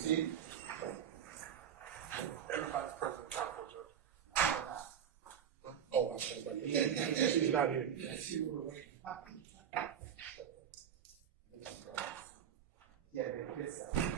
See? Everybody's present, Council Judge. Oh, I'm sorry. She's not here. Yeah, they fit that.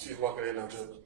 She's walking in now, Judge.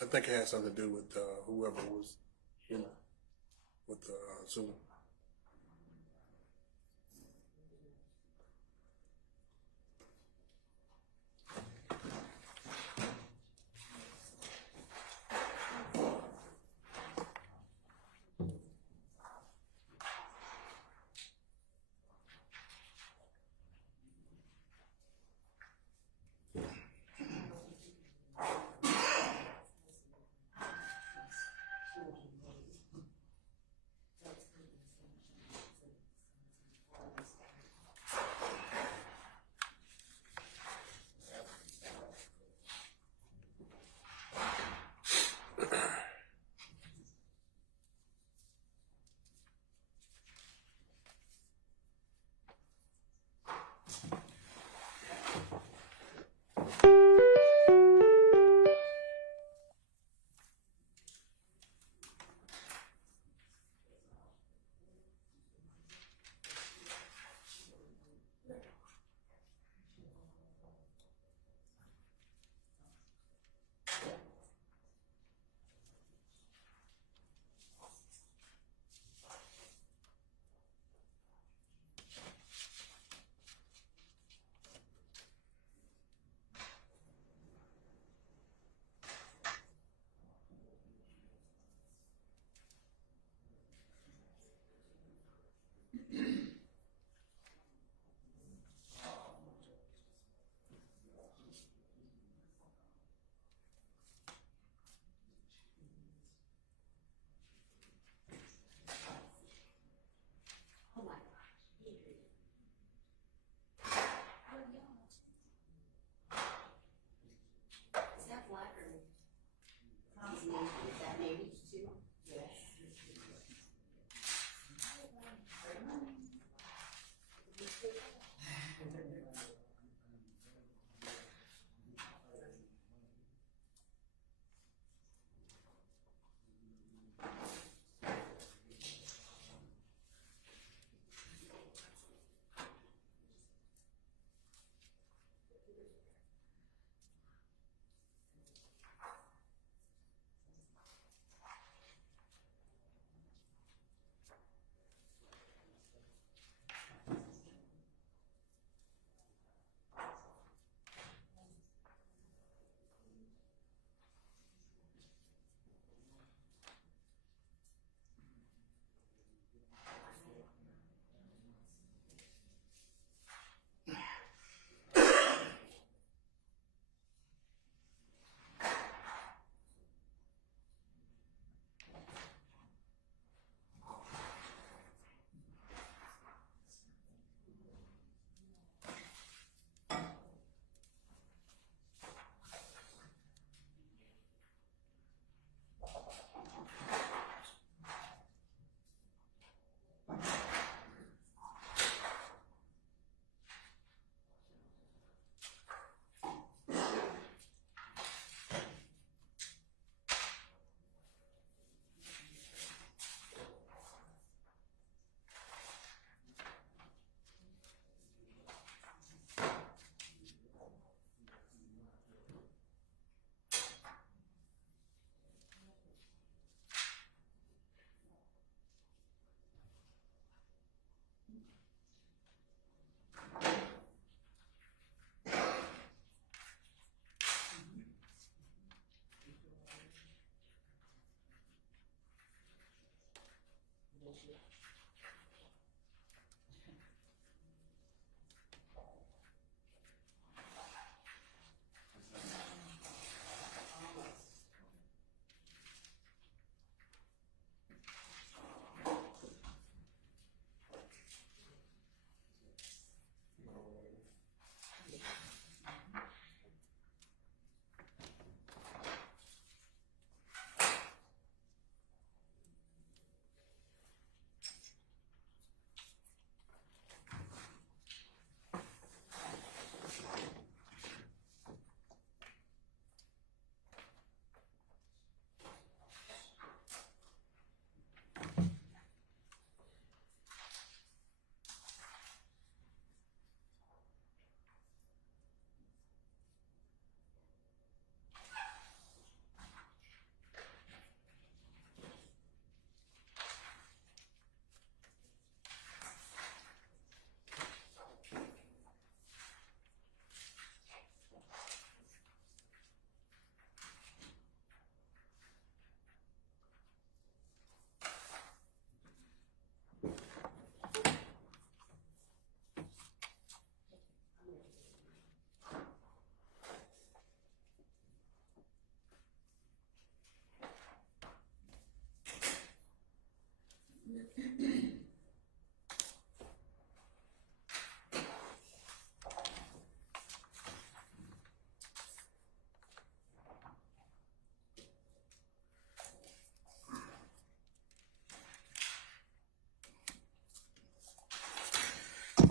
I think it has something to do with whoever was, with Zoom.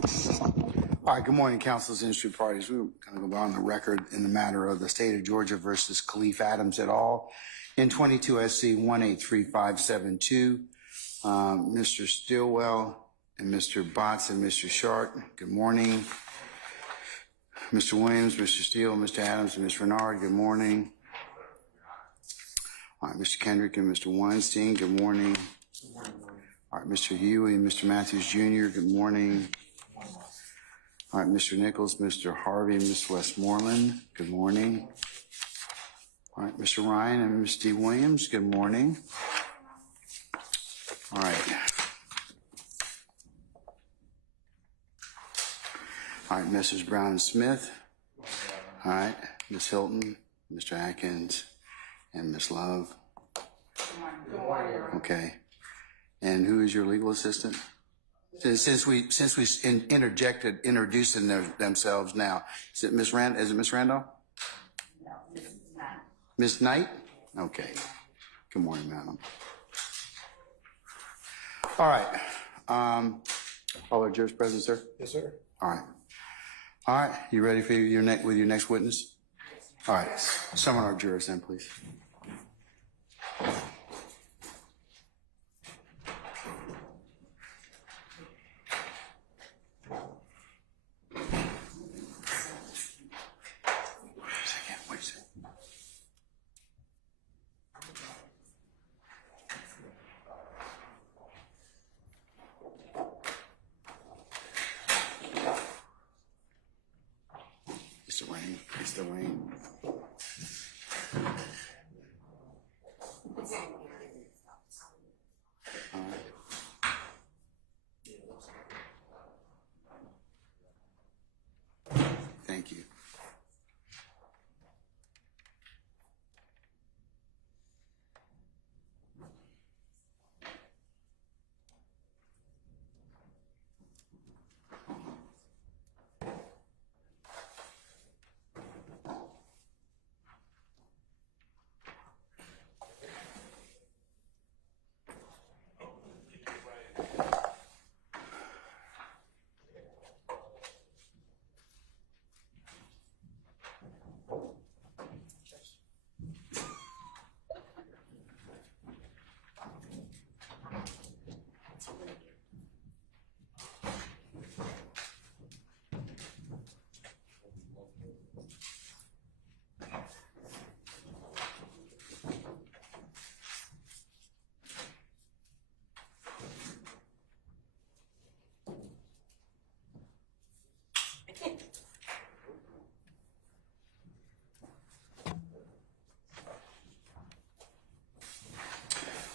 All right, good morning, council's industry parties. We're going to go on the record in the matter of the state of Georgia versus Khalif Adams et al. In 22 SC 1835572. Mr. Stillwell and Mr. Botts and Mr. Sharp, good morning. Mr. Williams, Mr. Steele, Mr. Adams, and Ms. Renard, good morning. All right, Mr. Kendrick and Mr. Weinstein, good morning. Good morning. All right, Mr. Huey and Mr. Matthews Jr., good morning. All right, Mr. Nichols, Mr. Harvey, and Ms. Westmoreland, good morning. All right, Mr. Ryan and Ms. D. Williams, good morning. All right. All right, Mrs. Brown and Smith. All right, Ms. Hilton, Mr. Atkins, and Ms. Love. Okay. And who is your legal assistant? Since we interjected, introducing themselves now, is it Ms. Randolph? No, Mrs. Knight. Ms. Knight? Okay. Good morning, madam. All right. All our jurors present, sir? Yes, sir. All right. All right. You ready for your next witness? All right. Summon our jurors then, please. Wait a second. It's the rain. It's the rain. Thank you.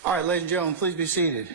All right, ladies and gentlemen, please be seated.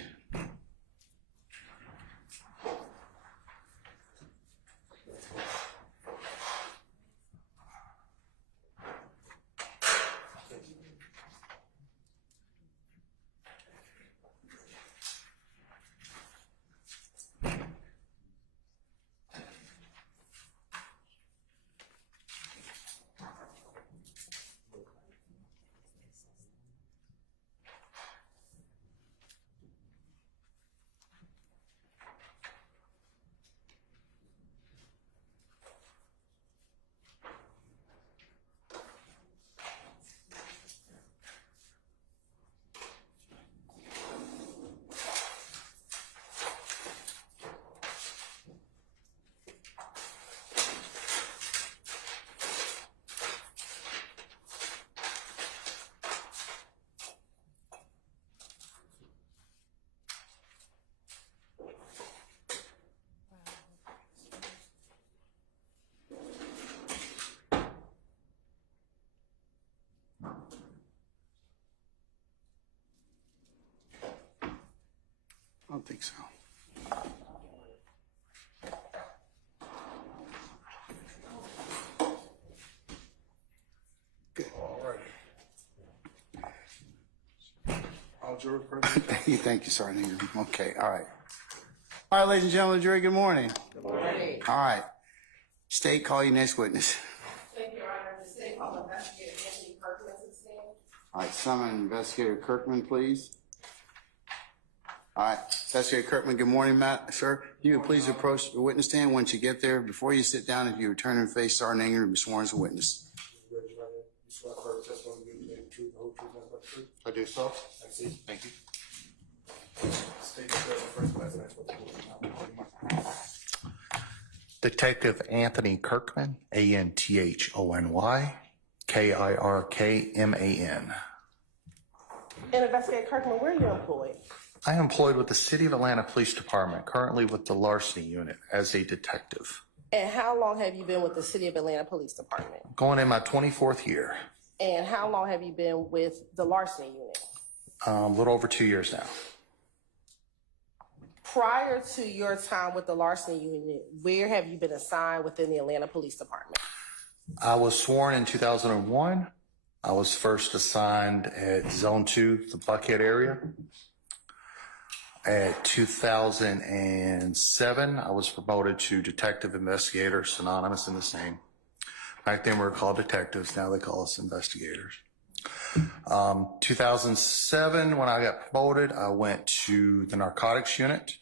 I don't think so. Good. All right. All jurors present. Thank you, Sergeant Ingram. Okay, all right. All right, ladies and gentlemen, jury, good morning. Good morning. All right. State, call your next witness. Thank you, Your Honor. The state called investigator Anthony Kirkman to stand. All right, summon Investigator Kirkman, please. All right, Investigator Kirkman, good morning, Matt. Sir, you would please approach the witness stand. Once you get there, before you sit down, if you return and face Sergeant Anger to be sworn as a witness. Raise your right hand. You swear to affirm the testimony you give, the truth, the whole truth, nothing but the truth. I do so. Thank you. Thank you. State your first class and that's what Detective Anthony Kirkman, ANTHONY, KIRKMAN. And Investigator Kirkman, where are you employed? I am employed with the City of Atlanta Police Department, currently with the larceny unit as a detective. And how long have you been with the City of Atlanta Police Department? Going in my 24th year. And how long have you been with the larceny unit? A little over 2 years now. Prior to your time with the larceny unit, where have you been assigned within the Atlanta Police Department? I was sworn in 2001. I was first assigned at Zone 2, the Buckhead area. At 2007, I was promoted to detective investigator, synonymous in the same. Back then we were called detectives, now they call us investigators. 2007, when I got promoted, I went to the narcotics unit.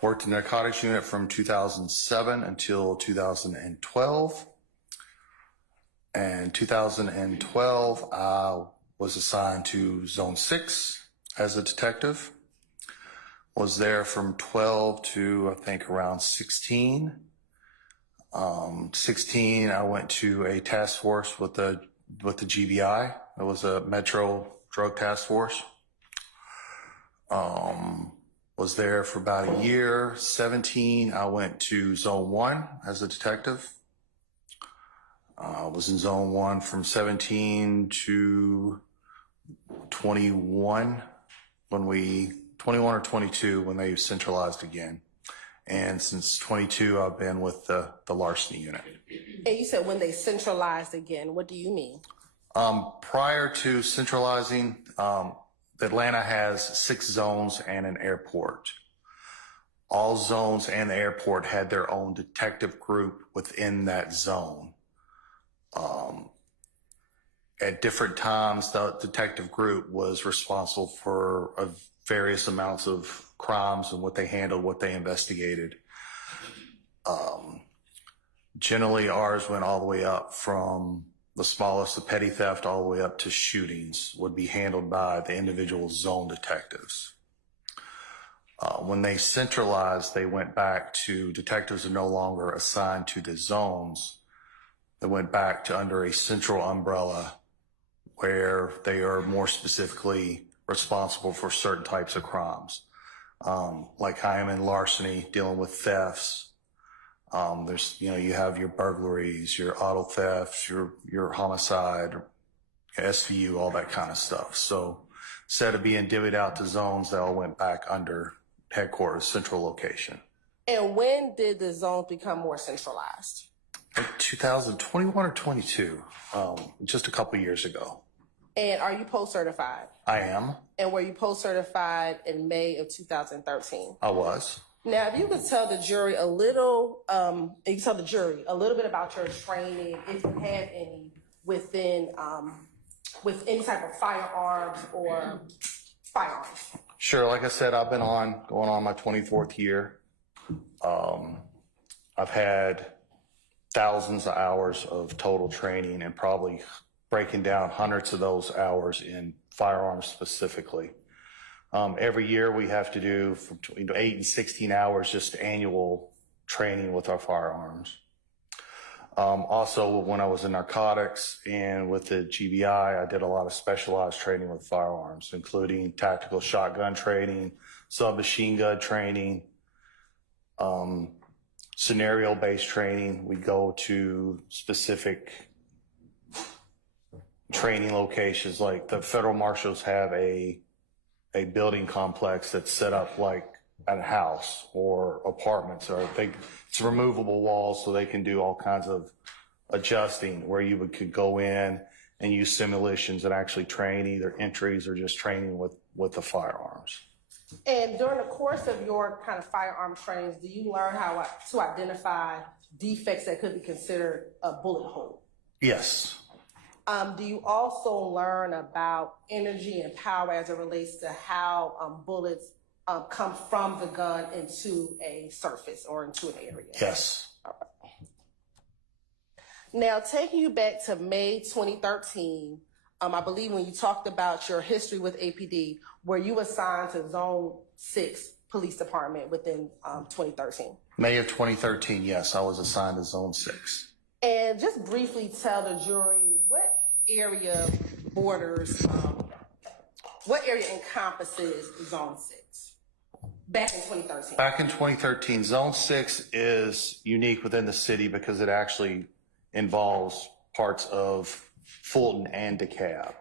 Worked in the narcotics unit from 2007 until 2012. And 2012, I was assigned to Zone 6 as a detective. Was there from 12 to, I think, around 16. 16, I went to a task force with the GBI. It was a Metro Drug Task Force. Was there for about a year. 17, I went to Zone 1 as a detective. Was in Zone 1 from 17 to 21 21 or 22 when they centralized again. And since 22, I've been with the larceny unit. And you said when they centralized again, what do you mean? Prior to centralizing, Atlanta has 6 zones and an airport. All zones and the airport had their own detective group within that zone. At different times, the detective group was responsible for various amounts of crimes and what they handled, what they investigated. Generally, ours went all the way up from the smallest of petty theft all the way up to shootings would be handled by the individual zone detectives. When they centralized, they went back to detectives are no longer assigned to the zones. They went back to under a central umbrella where they are more specifically responsible for certain types of crimes. Like I am in larceny, dealing with thefts. There's, you have your burglaries, your auto thefts, your homicide, your SVU, all that kind of stuff. So instead of being divvied out to zones, they all went back under headquarters, central location. And when did the zones become more centralized? In 2021 or 22, just a couple years ago. And are you post-certified? I am. And were you post-certified in May of 2013? I was. Now, if you could tell the jury a little bit about your training, if you have any, within with any type of firearms or firearms. Sure. Like I said, I've been going on my 24th year. I've had thousands of hours of total training and probably breaking down hundreds of those hours in firearms specifically. Every year we have to do from 8 and 16 hours just annual training with our firearms. Also, when I was in narcotics and with the GBI, I did a lot of specialized training with firearms, including tactical shotgun training, submachine gun training, scenario-based training. We go to specific training locations, like the federal marshals have a building complex that's set up like a house or apartments, or it's removable walls so they can do all kinds of adjusting where you could go in and use simulations and actually train either entries or just training with the firearms. And during the course of your kind of firearm trainings, do you learn how to identify defects that could be considered a bullet hole? Yes. Do you also learn about energy and power as it relates to how bullets come from the gun into a surface or into an area. Yes. Now, taking you back to May 2013, I believe when you talked about your history with APD, were you assigned to Zone 6 Police Department within 2013? May of 2013, yes, I was assigned to Zone 6. And just briefly tell the jury what area borders, what area encompasses Zone 6 back in 2013? Back in 2013, Zone 6 is unique within the city because it actually involves parts of Fulton and DeKalb.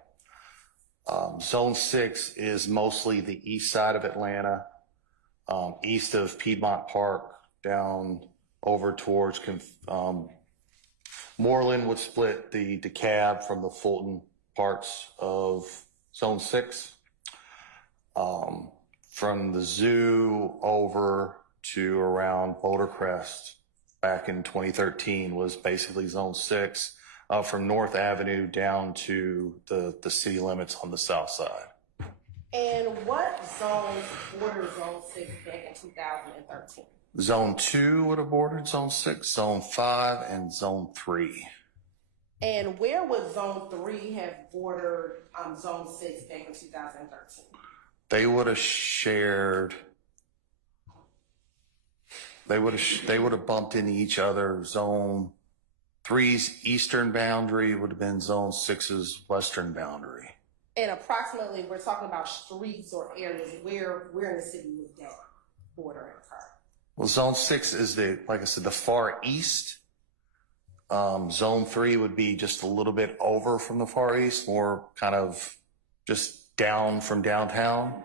Zone 6 is mostly the east side of Atlanta, east of Piedmont Park, down over towards Moreland would split the DeKalb from the Fulton parts of Zone 6. From the zoo over to around Boulder Crest back in 2013 was basically Zone 6, from North Avenue down to the city limits on the south side. And what zones border Zone 6 back in 2013? Zone 2 would have bordered Zone 6, Zone 5, and Zone 3. And where would Zone 3 have bordered Zone 6 back in 2013? They would have shared. They would have bumped into each other. Zone 3's eastern boundary would have been Zone 6's western boundary. And approximately, we're talking about streets or areas. Where in the city would that border occur? Well, Zone 6 is like I said, the far east. Zone 3 would be just a little bit over from the far east, more kind of just down from downtown.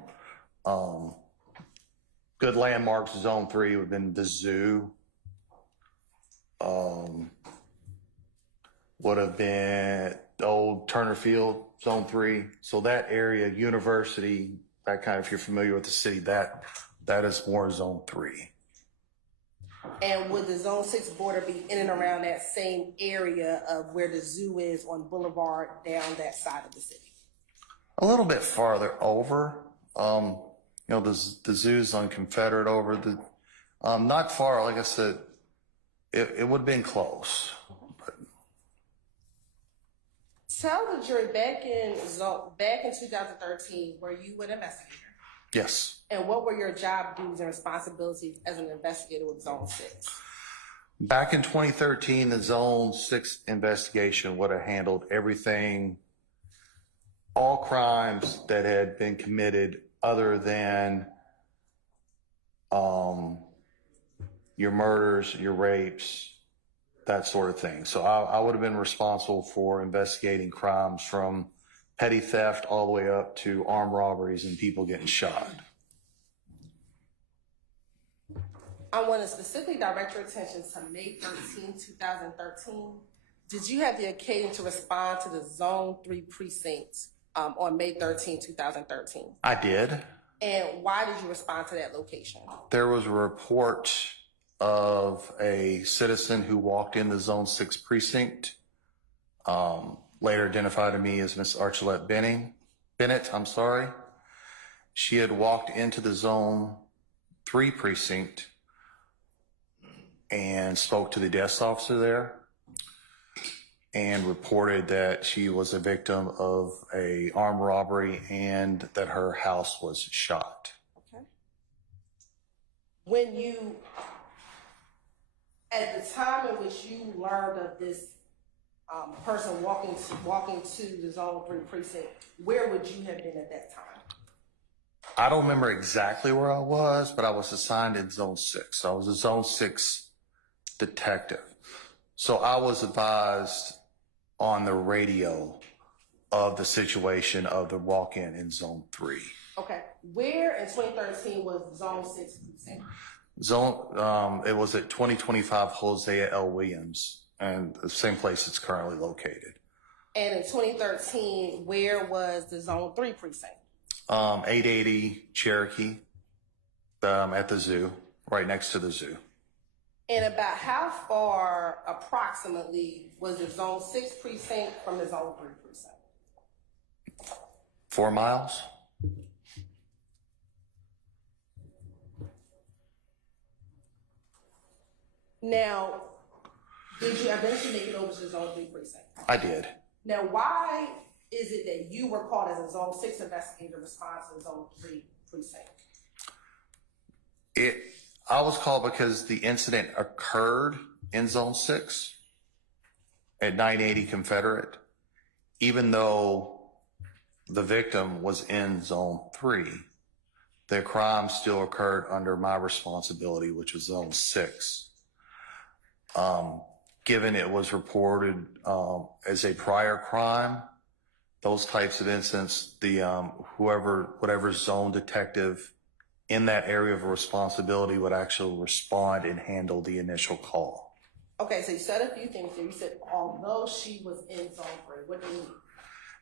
Good landmarks, Zone 3 would have been the zoo. Would have been the old Turner Field, Zone 3. So that area, University, that kind of, if you're familiar with the city, that is more Zone 3. And would the Zone 6 border be in and around that same area of where the zoo is on Boulevard down that side of the city? A little bit farther over. The zoo's on Confederate over. Not far, like I said, it would have been close. But. Tell the jury, back in 2013, were you an investigator? Yes. And what were your job duties and responsibilities as an investigator with Zone 6? Back in 2013, the Zone 6 investigation would have handled everything, all crimes that had been committed other than your murders, your rapes, that sort of thing. So I would have been responsible for investigating crimes from petty theft all the way up to armed robberies and people getting shot. I want to specifically direct your attention to May 13, 2013. Did you have the occasion to respond to the Zone 3 precinct on May 13, 2013? I did. And why did you respond to that location? There was a report of a citizen who walked in the Zone 6 precinct, later identified to me as Miss Archulette Bennett. She had walked into the Zone 3 precinct and spoke to the desk officer there and reported that she was a victim of a armed robbery and that her house was shot. Okay. When you, at the time in which you learned of this person walking to the Zone 3 precinct, where would you have been at that time? I don't remember exactly where I was, but I was assigned in Zone 6. I was a Zone 6 detective. So I was advised on the radio of the situation of the walk-in in Zone 3. Okay. Where in 2013 was Zone 6 precinct? It was at 2025 Hosea L. Williams, and the same place it's currently located. And in 2013, where was the Zone 3 precinct? 880 Cherokee, at the zoo, right next to the zoo. And about how far approximately was the Zone 6 precinct from the Zone 3 precinct? 4 miles. Now, did you eventually make it over to the Zone 3 precinct? I did. Now, why is it that you were called as a Zone 6 investigator to respond to the Zone 3 precinct? I was called because the incident occurred in Zone 6 at 980 Confederate, even though the victim was in Zone 3. The crime still occurred under my responsibility, which was Zone 6. Given it was reported as a prior crime, those types of incidents, the whatever zone detective in that area of responsibility would actually respond and handle the initial call. Okay, so you said a few things there. You said, although she was in Zone 3, what do you mean?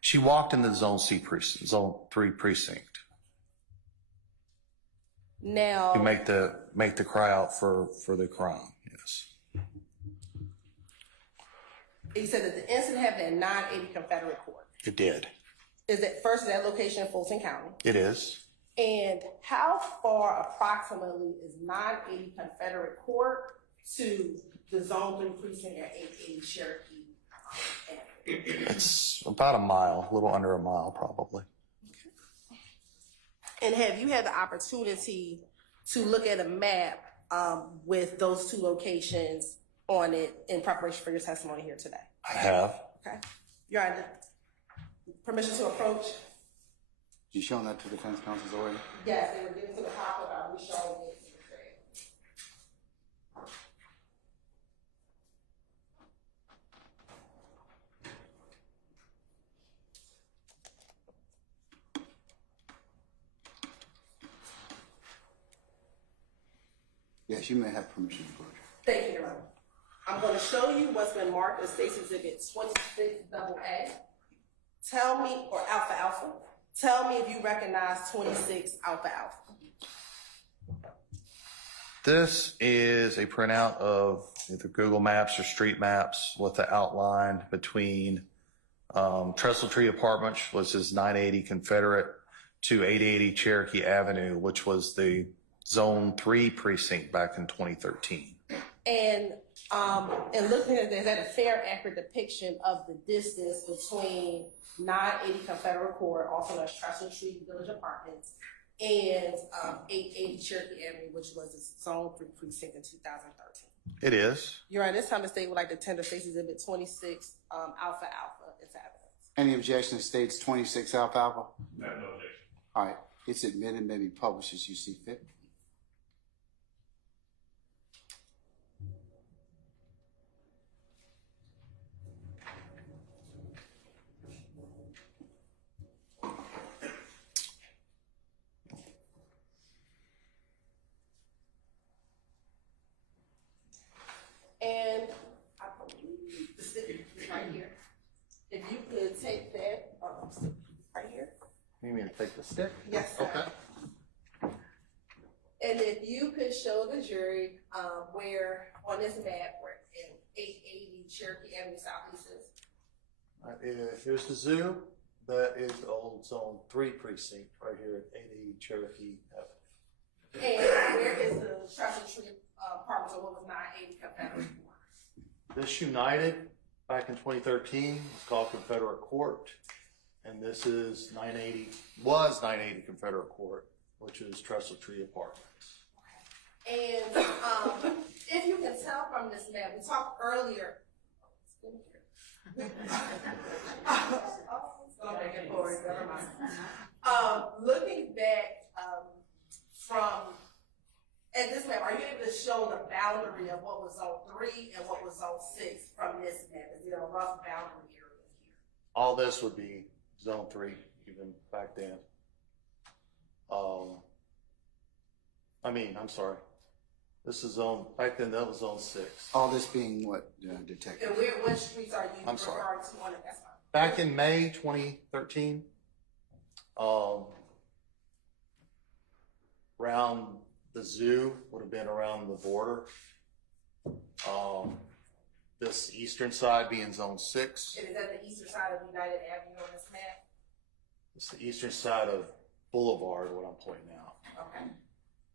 She walked in the Zone 3 precinct. Now, To make the cry out for the crime, yes. you said that the incident happened at 980 Confederate Court. It did. Is that location in Fulton County? It is. And how far approximately is 980 Confederate Court to the Zone 3 precinct at 880 Cherokee Avenue? It's about a mile, a little under a mile probably. And have you had the opportunity to look at a map with those two locations on it in preparation for your testimony here today? I have. Okay. Your Honor, permission to approach? You showing that to defense counsels already? Yes, they were given to the cop about we showing it to the jury. Yes, you may have permission to approach. Thank you, Your Honor. I'm going to show you what's been marked as State's Exhibit 26AA. Tell me, or Alpha Alpha. Tell me if you recognize 26 Alpha Alpha. This is a printout of either Google Maps or Street Maps with the outline between Trestle Tree Apartments, which is 980 Confederate, to 880 Cherokee Avenue, which was the Zone 3 precinct back in 2013. And looking at this, is that a fair, accurate depiction of the distance between 980 Confederate Court, also known as Trestle Tree Village Apartments, and 880 Cherokee Avenue, which was the Zone 3 precinct in 2013? It is. You're right. This time the state would like to tender State's Exhibit 26 Alpha Alpha into evidence. Any objection to states 26 Alpha Alpha? No objection. All right, it's admitted, may be published as you see fit. And I believe the stick is right here. If you could take that, right here. You mean to take the stick? Yes, sir. Okay. And if you could show the jury where on this map where in 880 Cherokee Avenue Southeast is. Here's the zoo. That is the old Zone 3 precinct right here at 880 Cherokee Avenue. And where is the Trestle Tree Apartments, or what was 980 Confederate Court? This united back in 2013. It's called Confederate Court. And this is 980 Confederate Court, which is Trestle Tree Apartments. And if you can tell from this map, we talked earlier. Looking back from at this map, are you able to show the boundary of what was Zone 3 and what was Zone 6 from this map? Is there a rough boundary area here? All this would be Zone 3, even back then. I'm sorry. This is back then that was Zone 6. All this being what, detective? And which streets are you I'm sorry. referring to on it? That's fine. Back in May 2013, around the zoo would have been around the border. This eastern side being Zone 6. And is that the eastern side of United Avenue on this map? It's the eastern side of Boulevard, what I'm pointing out. Okay.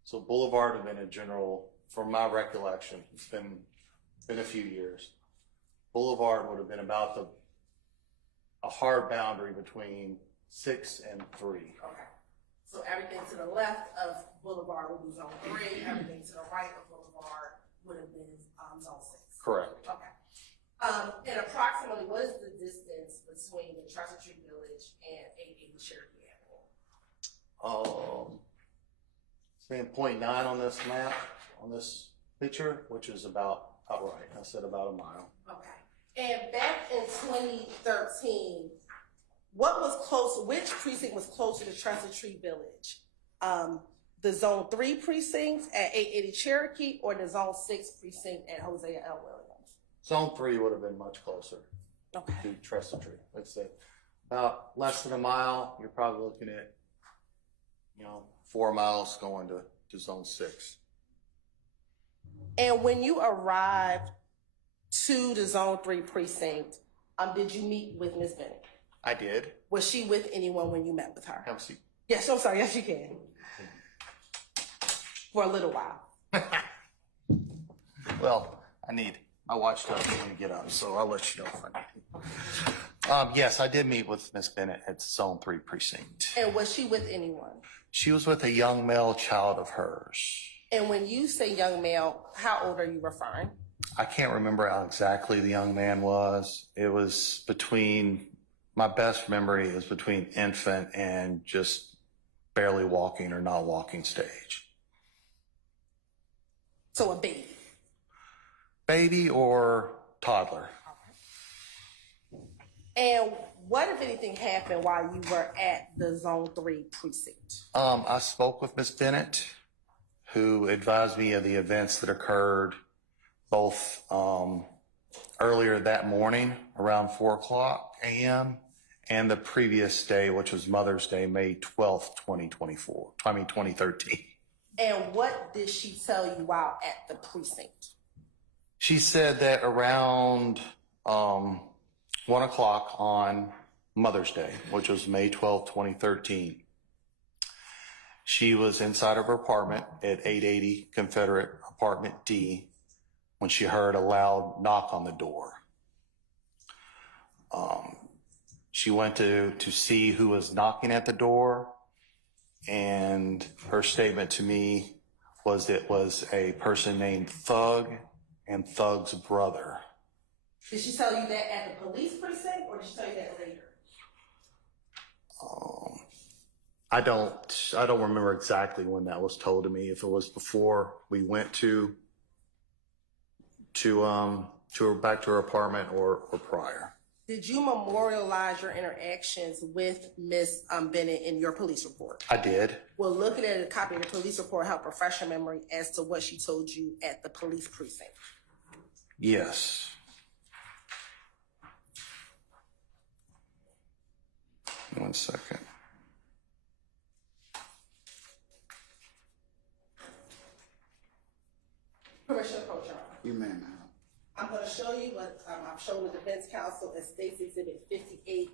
So Boulevard have been a general, from my recollection, it's been been a few years. Boulevard would have been about a hard boundary between 6 and 3. Okay. So everything to the left of Boulevard would be zone 3, everything to the right of Boulevard would have been zone 6. Correct. Okay. And approximately what is the distance between the Treasure Tree Village and 880 Cherokee Avenue? It's saying 0.9 on this map, on this picture, which is about right. I said about a mile. Okay. And back in 2013, what was close? Which precinct was closer to Treasure Tree Village? The Zone 3 precinct at 880 Cherokee or the Zone 6 precinct at Hosea L. Williams? Zone 3 would have been much closer Okay. to Trestle Tree. Let's say about less than a mile. You're probably looking at, 4 miles going to Zone 6. And when you arrived to the Zone 3 precinct, did you meet with Ms. Bennett? I did. Was she with anyone when you met with her? Have a seat. Yes, I'm sorry. Yes, you can. For a little while. Well, I watched her when you get up, so I'll let you know if I need to. Yes, I did meet with Miss Bennett at Zone 3 precinct. And was she with anyone? She was with a young male child of hers. And when you say young male, how old are you referring? I can't remember how exactly the young man was. It was my best memory is between infant and just barely walking or not walking stage. So a baby. Baby or toddler. And what, if anything, happened while you were at the Zone 3 precinct? I spoke with Miss Bennett, who advised me of the events that occurred both earlier that morning around 4:00 a.m. and the previous day, which was Mother's Day, May 12th, 2013. And what did she tell you while at the precinct? She said that around 1 o'clock on Mother's Day, which was May 12th, 2013, she was inside of her apartment at 880 Confederate Apartment D when she heard a loud knock on the door. She went to see who was knocking at the door, and her statement to me was it was a person named Thug and Thug's brother. Did she tell you that at the police precinct, or did she tell you that later? I don't remember exactly when that was told to me. If it was before we went back to her apartment or prior. Did you memorialize your interactions with Miss Bennett in your police report? I did. Well, looking at a copy of the police report help refresh your memory as to what she told you at the police precinct. Yes. One second. Permission to approach, Your Honor. You may, ma'am. I'm going to show you what I've shown the defense counsel as State's Exhibit 58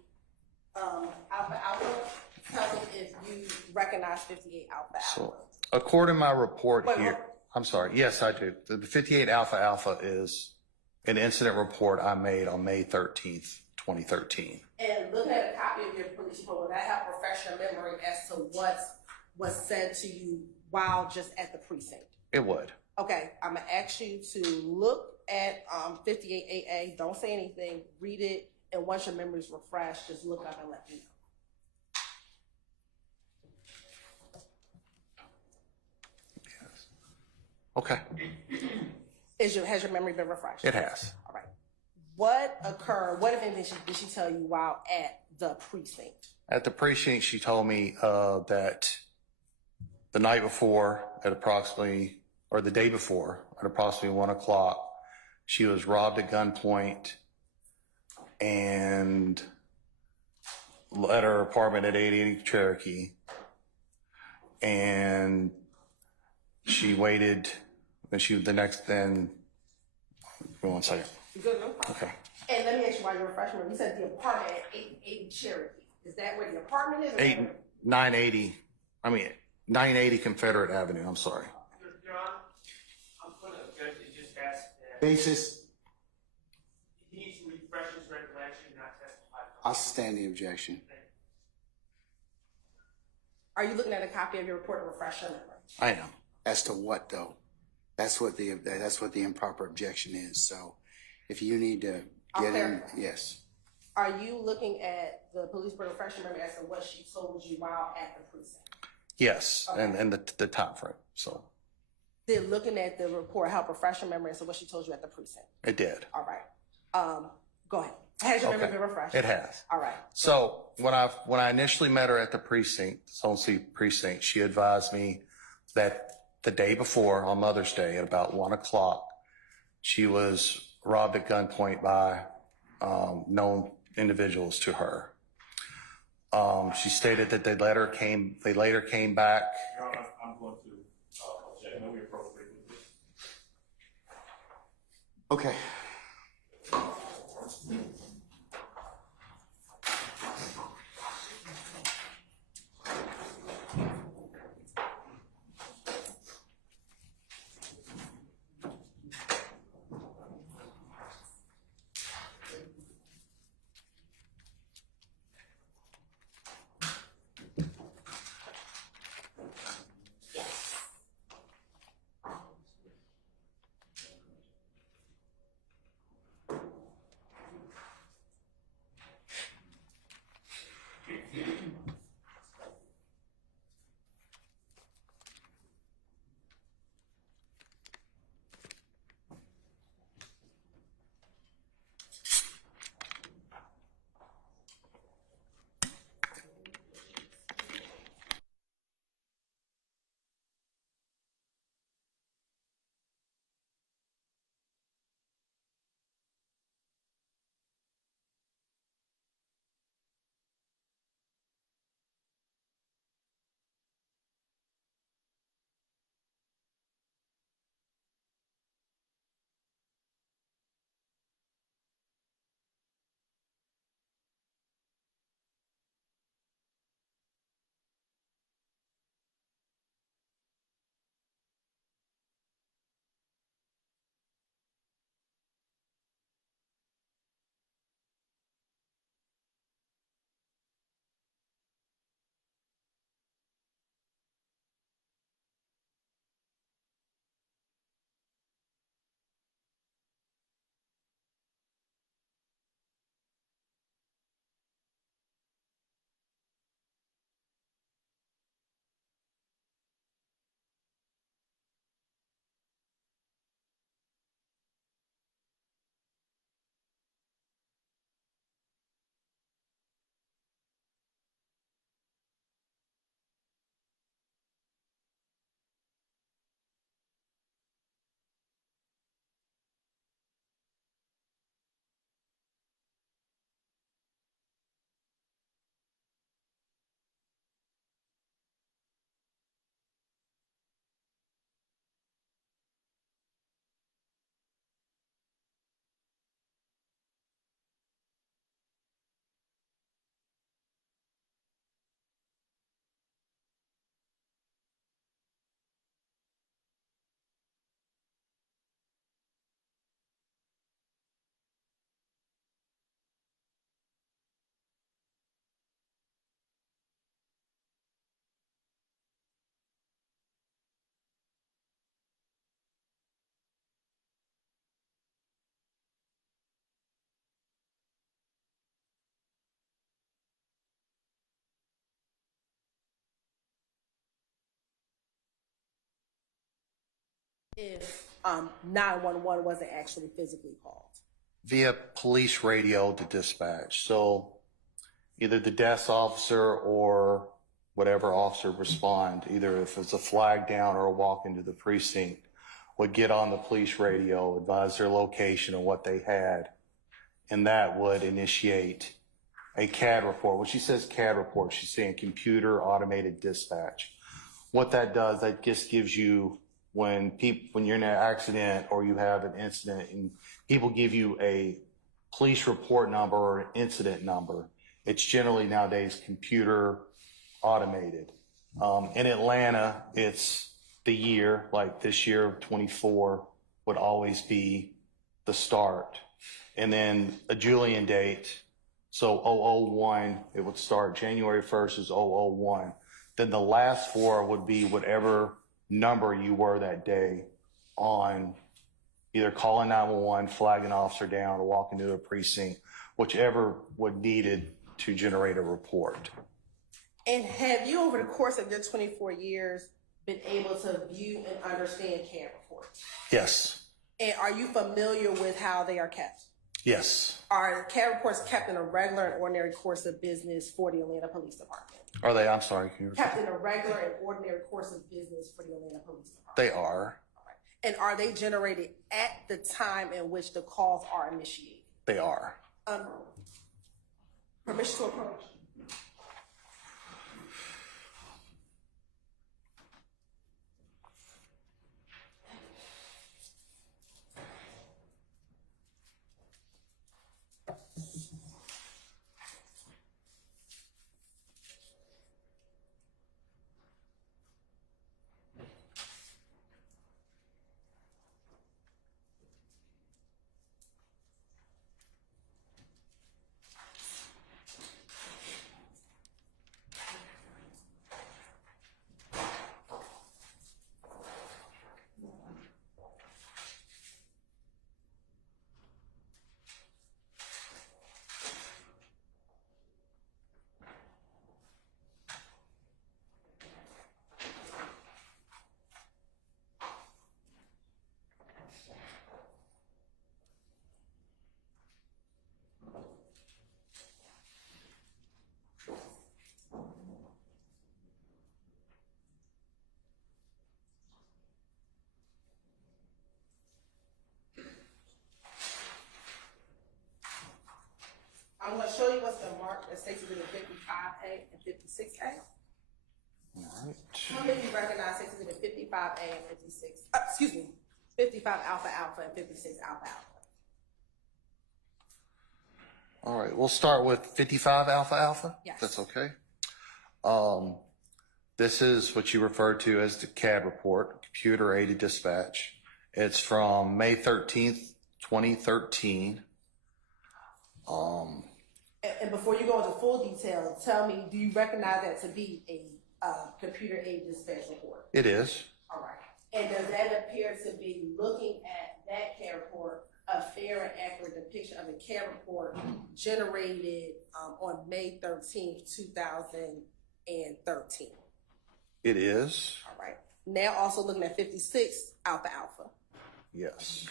Alpha Alpha. Tell me if you recognize 58 Alpha Alpha. So, according to my report Wait, here, wait. I'm sorry. Yes, I do. The 58 Alpha Alpha is an incident report I made on May 13th, 2013. And looking at a copy of your police report, will that help refresh your memory as to what was said to you while just at the precinct? It would. Okay, I'm gonna ask you to look at 58AA. Don't say anything. Read it, and once your memory's refreshed, just look up and let me know. Yes. Okay. Has your memory been refreshed? It has. All right. What occurred? What, if anything, did she tell you while at the precinct? At the precinct, she told me that the night before, or the day before, at approximately 1 o'clock, she was robbed at gunpoint and at her apartment at 880 Cherokee. And she waited, and then, one second. You good? No problem. Okay. And let me ask you why you're refreshing me. You said the apartment at 880 Cherokee. Is that where the apartment is? 980 Confederate Avenue, I'm sorry. Your Honor, I'm going to just ask that. Basis I'll sustain the objection. Are you looking at a copy of your report to refresh your memory? I am. As to what though? That's what the improper objection is. So if you need to get in, yes. Are you looking at the police report to refresh your memory as to what she told you while at the precinct? Yes, Okay. and the time frame. So Did looking at the report help refresh your memory as to what she told you at the precinct? it did. All right. Go ahead. Has your memory been refreshed? It has. All right. So when I initially met her at the precinct, Zone C precinct, she advised me that the day before, on Mother's Day, at about 1 o'clock, she was robbed at gunpoint by known individuals to her. She stated that they later came back. Your Honor, I'm going to object. No, we appropriate. Okay. If 911 wasn't actually physically called? Via police radio to dispatch. So either the desk officer or whatever officer respond, either if it's a flag down or a walk into the precinct, would get on the police radio, advise their location and what they had, and that would initiate a CAD report. When she says CAD report, she's saying computer automated dispatch. What that does, that just gives you, when you're in an accident or you have an incident and people give you a police report number or an incident number, it's generally nowadays computer automated. In Atlanta, it's the year, like this year, 24 would always be the start. And then a Julian date, So 001, it would start January 1st is 001. Then the last four would be whatever number you were that day on either calling 911, flagging an officer down, or walking to a precinct, whichever would needed to generate a report. And have you, over the course of your 24 years, been able to view and understand CAD reports? Yes. And are you familiar with how they are kept? Yes. Are CAD reports kept in a regular and ordinary course of business for the Atlanta Police Department? Are they? I'm sorry. Can you repeat? Kept in a regular and ordinary course of business for the Atlanta Police Department? They are. All right. And are they generated at the time in which the calls are initiated? They are. Permission to approach. I'm going to show you what's the mark that states in 55A and 56A. All right. How many of you recognize states in 55A and 56? Excuse me, 55 alpha alpha and 56 alpha alpha. All right. We'll start with 55 alpha alpha. Yes. That's okay. This is what you refer to as the CAD report, computer aided dispatch. It's from May 13th, 2013. And before you go into full detail, tell me, do you recognize that to be a computer aided dispatch report? It is. All right. And does that appear to be, looking at that CAD report, a fair and accurate depiction of a CAD report generated on May 13th, 2013? It is. All right. Now also looking at 56 alpha alpha. Yes.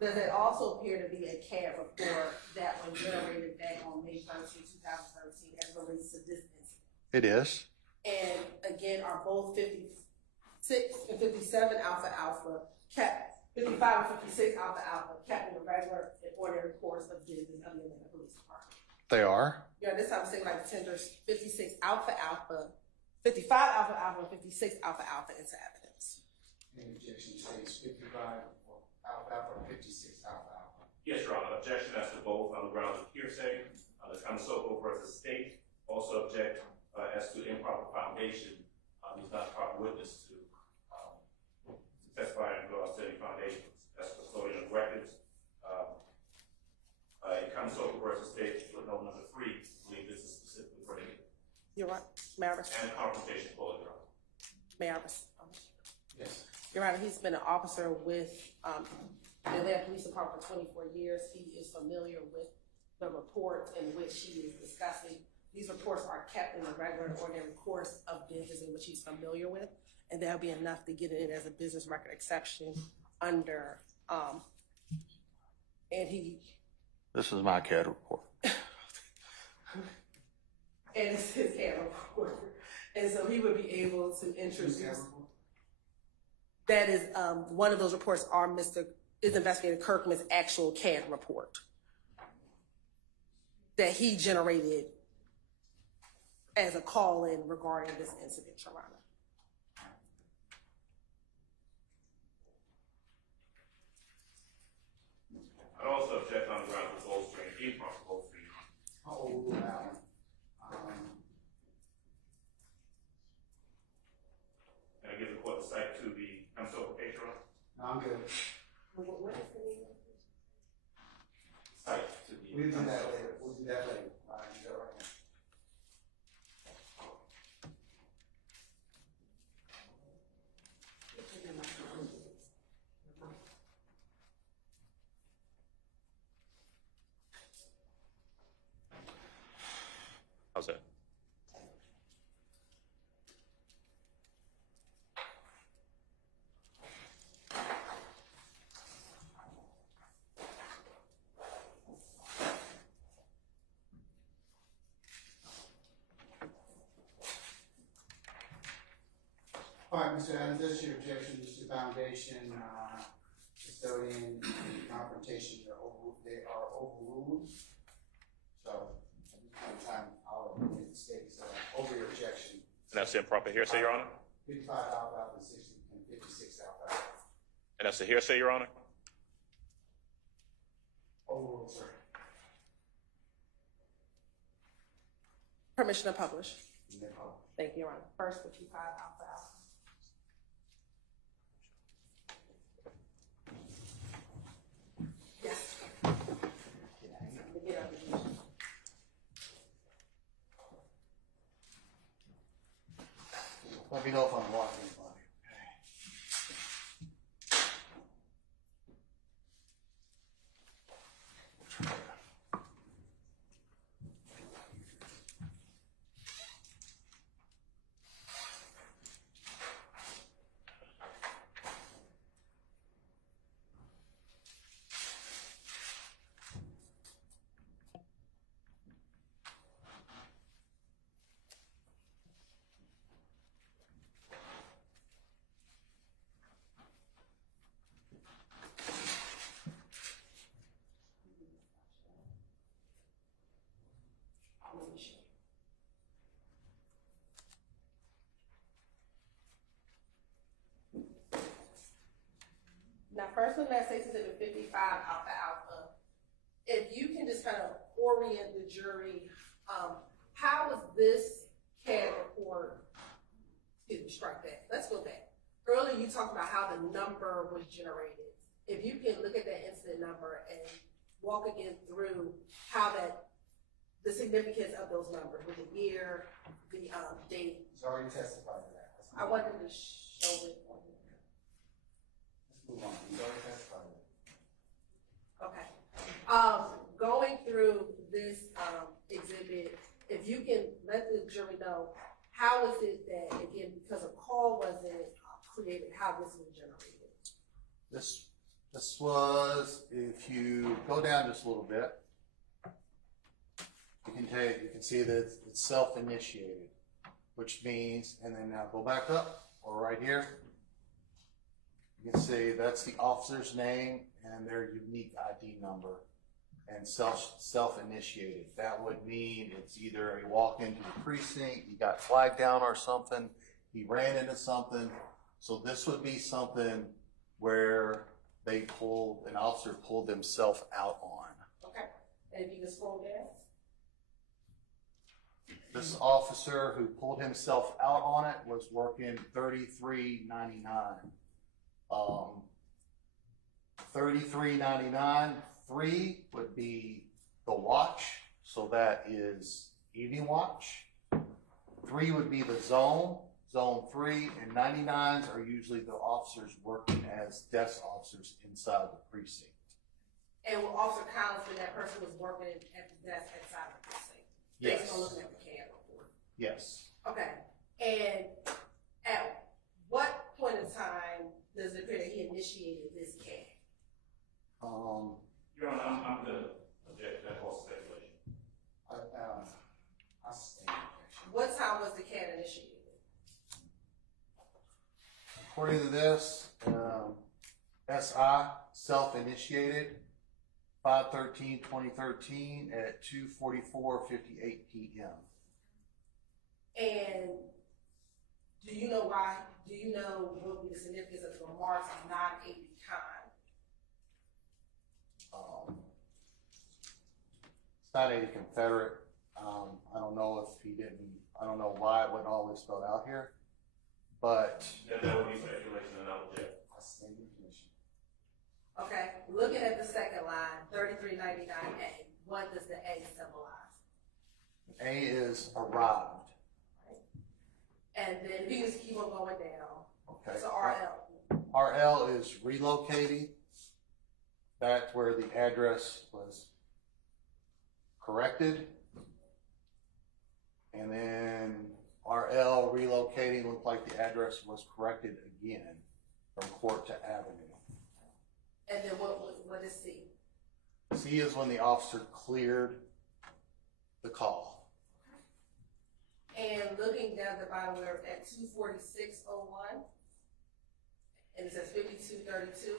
Does it also appear to be a CAD report that was generated back on May 13th, 2013 as relates to this incident? It is. And again, are both 56 and 57 alpha alpha kept, 55 and 56 alpha alpha kept in the regular and ordinary course of business of the Atlanta Police Department? They are. Yeah, this time I'm saying like tenders 56 alpha alpha, 55 alpha alpha, and 56 alpha alpha into evidence. Any objection states 55 alpha alpha or 56 alpha alpha? Yes, Your Honor. Objection as to both on the grounds of hearsay. The Kamasoko versus State also object as to improper foundation. He's not a proper witness to testify and go out study foundations. That's custodian of records. Kamasoko versus State, footnote number 3, I believe this is specifically for him. You're right. May I respond? And confrontation clause, Your Honor. May I respond? Yes. Your Honor, he's been an officer with the Atlanta Police Department for 24 years. He is familiar with the report in which he is discussing. These reports are kept in the regular and ordinary course of business in which he's familiar with, and that'll be enough to get it in as a business record exception under, and he. This is my CAD report. And it's his CAD report. And so he would be able to introduce. That is, one of those reports is Investigator Kirkman's actual CAD report that he generated as a call-in regarding this incident, Your Honor. I'd also object on the grounds of bolstering, improper bolstering. I'll rule that one. Can I give the court the cite to the Kamasoko case, Your Honor? No, I'm good. What is the name of it? Cite to the. We'll do that later. We'll do that How's that? All right, Mr. Adams, that's your objection, Mr. Foundation, custodian, and confrontation, they are overruled. So, at this point in time, I'll make the statements over your objection. And that's the improper hearsay, Your Honor? 55 alfalfa and 60 and 56 alfalfa. And that's the hearsay, Your Honor? Overruled, sir. Permission to publish. No problem. Thank you, Your Honor. First 55 alpha. Yes. Let me know if I'm blocking anybody. Now, first one that says Exhibit 55 alpha alpha. If you can just kind of orient the jury, how was this CAD report? Excuse me, strike that. Let's go back. Earlier, you talked about how the number was generated. If you can look at that incident number and walk again through how the significance of those numbers with the year, the date. He's already testified to that. I wanted to show it on here. Let's move on. He's already testified to that. Okay. Going through this exhibit, if you can let the jury know, how is it that, again, because a call wasn't created, how this was generated? This was, if you go down just a little bit, you can see that it's self-initiated, which means, and then now go back up, or right here, you can see that's the officer's name and their unique ID number, and self-initiated. That would mean it's either he walked into the precinct, he got flagged down or something, he ran into something. So this would be something where an officer pulled himself out on. Okay. And if you can scroll down. This officer who pulled himself out on it was working 33.99. 33.99, 3 would be the watch, so that is evening watch. 3 would be the zone 3, and 99s are usually the officers working as desk officers inside the precinct. And will also count when that person was working at the desk outside the precinct. Yes. Based on looking at the CAD report. Yes. Okay. And at what point in time does it appear that he initiated this CAD? Your Honor, I'm going to object to that false speculation. I stand objection. What time was the CAD initiated? According to this, SI, self-initiated, 5/13/2013 at 2:44:58 p.m. And do you know why? Do you know what would be the significance of the remarks of non-AD kind? It's not a Confederate. I don't know if he didn't, I don't know why it wasn't always spelled out here, but That would be speculation and I'll object. I stand in commission. Okay, looking at the second line, 3399A, what does the A symbolize? A is arrived. And then if you just keep on going down, Okay. so RL. RL is relocating. That's where the address was corrected. RCIO relocating, looked like the address was corrected again from Court to Avenue. And then what is C? C is when the officer cleared the call. And looking down the bottom, we're at 24601, and it says 5232.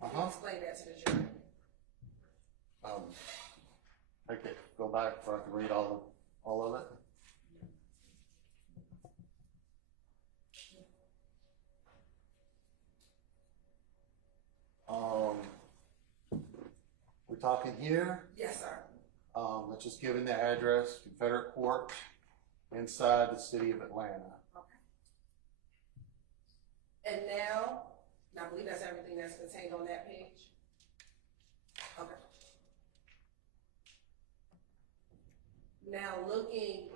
Can you explain that to the jury? Take it, go back so I can read all of it. We're talking here. Yes, sir. It's just giving the address, Confederate Court, inside the city of Atlanta. Okay. And now I believe that's everything that's contained on that page. Okay. Now looking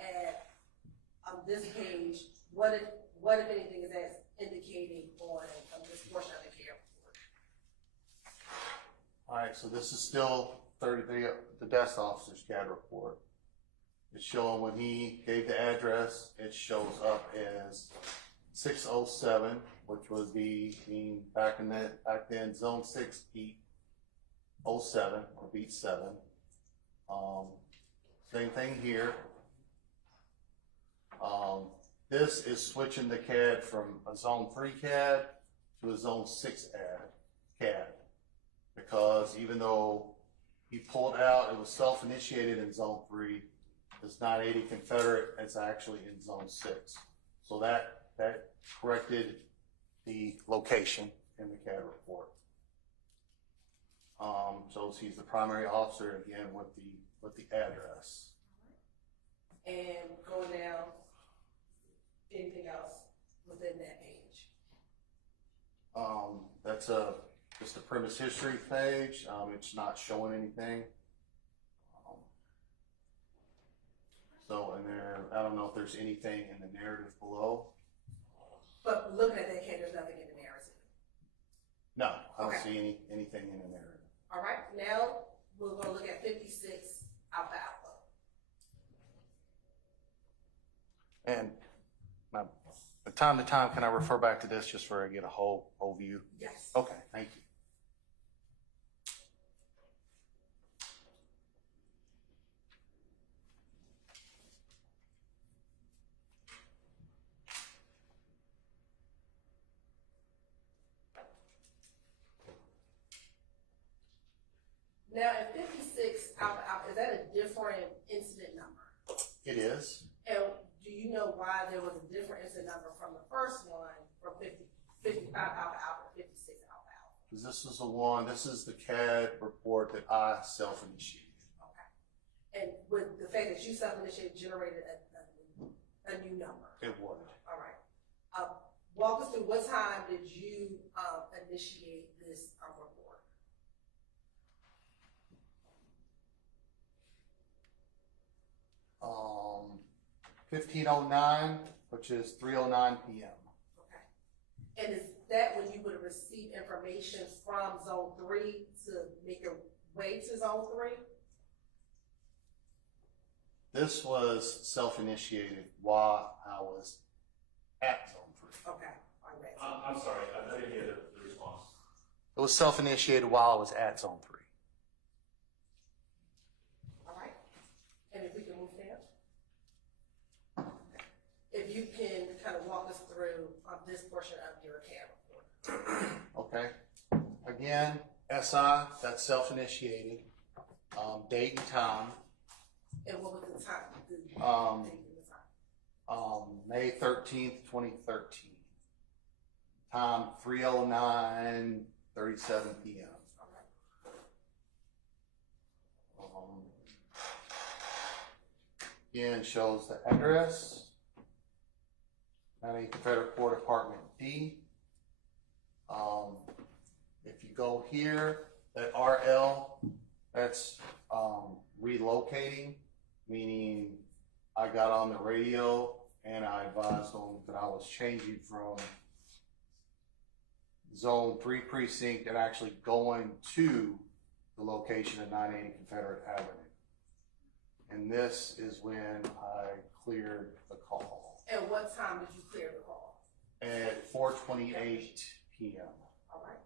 at this page, what if anything is that indicating on this portion of the care report? All right, so this is still 33, the desk officer's CAD report. It's showing when he gave the address, it shows up as 607, which was back then Zone 6 Beat 07 or Beat 7. Same thing here. This is switching the CAD from a Zone 3 CAD to a Zone 6 CAD, because even though he pulled out, it was self-initiated in Zone 3, it's 980 Confederate, it's actually in Zone 6. So that corrected the location in the CAD report. Shows he's the primary officer again with the address. And going down, anything else within that page? That's just a premise history page. It's not showing anything. So in there, I don't know if there's anything in the narrative below. But looking at that case, there's nothing in the narrative. No, I don't Okay. see anything in the narrative. All right, now we're going to look at 56 Alpha Alpha. And from time to time, can I refer back to this just for I get a whole view? Yes. Okay, thank you. Now, at 56 Alpha Alpha, is that a different incident number? It is. And do you know why there was a different incident number from the first one, from 55 Alpha Alpha to 56 Alpha Alpha? Because this is the CAD report that I self-initiated. Okay. And with the fact that you self-initiated generated a new number? It would. All right. Walk us through, what time did you initiate this report? 1509, which is 3:09 p.m. Okay. And is that when you would have received information from Zone 3 to make your way to Zone 3? This was self-initiated while I was at Zone 3. Okay. All right. I'm sorry, I didn't hear the response. It was self-initiated while I was at Zone 3. All right. And if we can move down. If you can kind of walk us through this portion of your CAD report. Okay. Again, SI, that's self-initiated. Date and time. And what was the time? The date and the time? May 13th, 2013. Time 3:09, 37 p.m. Again, shows the address. 90 Confederate Court Apartment D. If you go here, that RL, that's relocating, meaning I got on the radio and I advised them that I was changing from Zone 3 precinct and actually going to the location of 980 Confederate Avenue. And this is when I cleared the call. And what time did you clear the call? At 4:28 p.m. All right.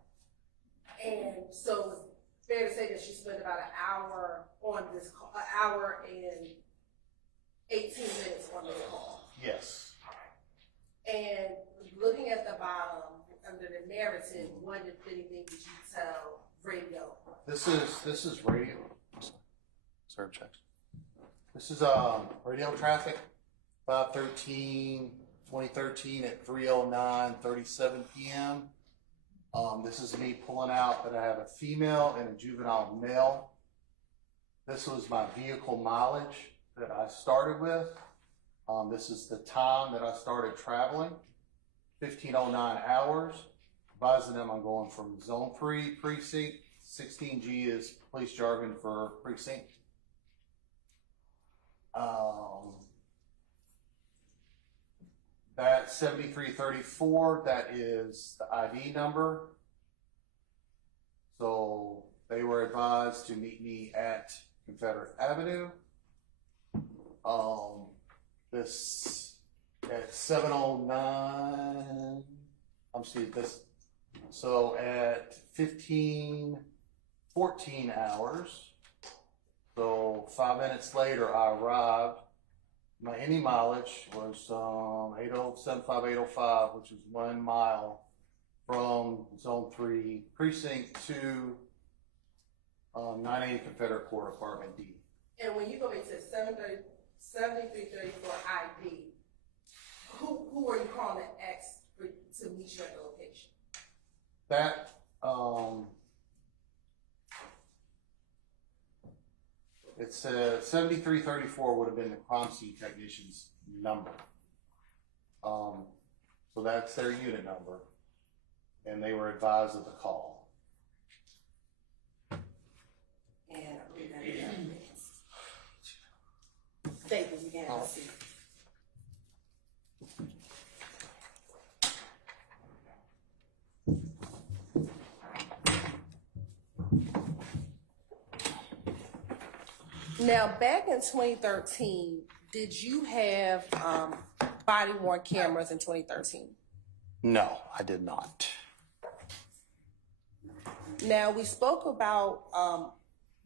And so it's fair to say that you spent about an hour on this call, an hour and 18 minutes on this call. Yes. And looking at the bottom, under the narrative, what, if anything, did you tell radio? This is radio. Serve checks. This is radio traffic, 5/13/2013 at 3:09:37 p.m. This is me pulling out that I have a female and a juvenile male. This was my vehicle mileage that I started with. This is the time that I started traveling, 15:09 hours. Advising them I'm going from Zone 3 precinct. 16G is police jargon for precinct. That 7334, that is the ID number. So they were advised to meet me at Confederate Avenue. This at 7:09. So at 15:14 hours. So 5 minutes later, I arrived. My any mileage was 8075805, which is 1 mile from Zone 3 precinct to 980 Confederate Court, Apartment D. And when you go back to 7334 ID, who are you calling to ask to meet you at the location? That it says 7334 would have been the crime scene technician's number. So that's their unit number, and they were advised of the call. And I believe that is thank you, you can have a seat. Now, back in 2013, did you have body-worn cameras in 2013? No, I did not. Now, we spoke about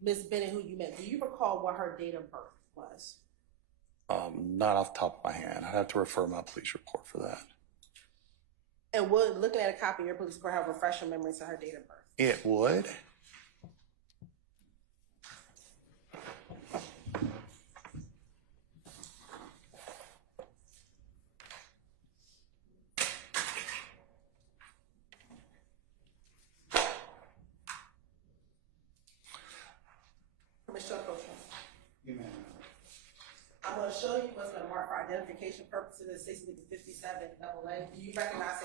Ms. Bennett, who you met. Do you recall what her date of birth was? Not off the top of my head. I'd have to refer my police report for that. And would looking at a copy of your police report have refresher memories of her date of birth? It would. I'm going to show you what's going to mark for identification purposes at 6057 AA. Do you recognize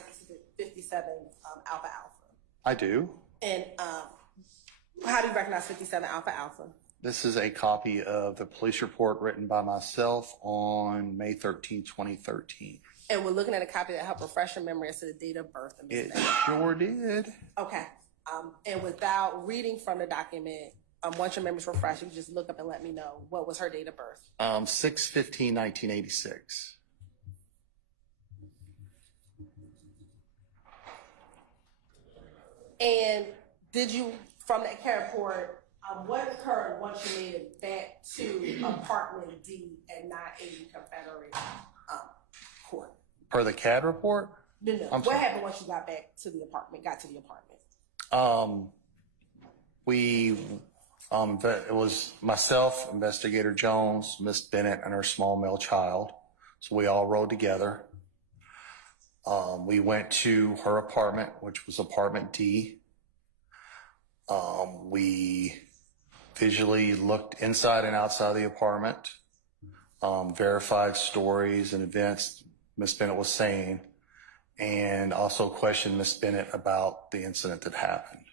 57 Alpha Alpha? I do. And how do you recognize 57 Alpha Alpha? This is a copy of the police report written by myself on May 13, 2013. And we're looking at a copy that helped refresh your memory as to the date of birth. It sure did. Okay. And without reading from the document, once your memory's refreshed, you just look up and let me know what was her date of birth. 6/15/1986. And did you, from that CAD report, what occurred once you made it back to apartment D at 980 Confederate Court? Per the CAD report? No. What happened once you got back to the apartment, It was myself, Investigator Jones, Miss Bennett, and her small male child. So we all rode together. We went to her apartment, which was apartment D. We visually looked inside and outside the apartment, verified stories and events Miss Bennett was saying, and also questioned Miss Bennett about the incident that happened.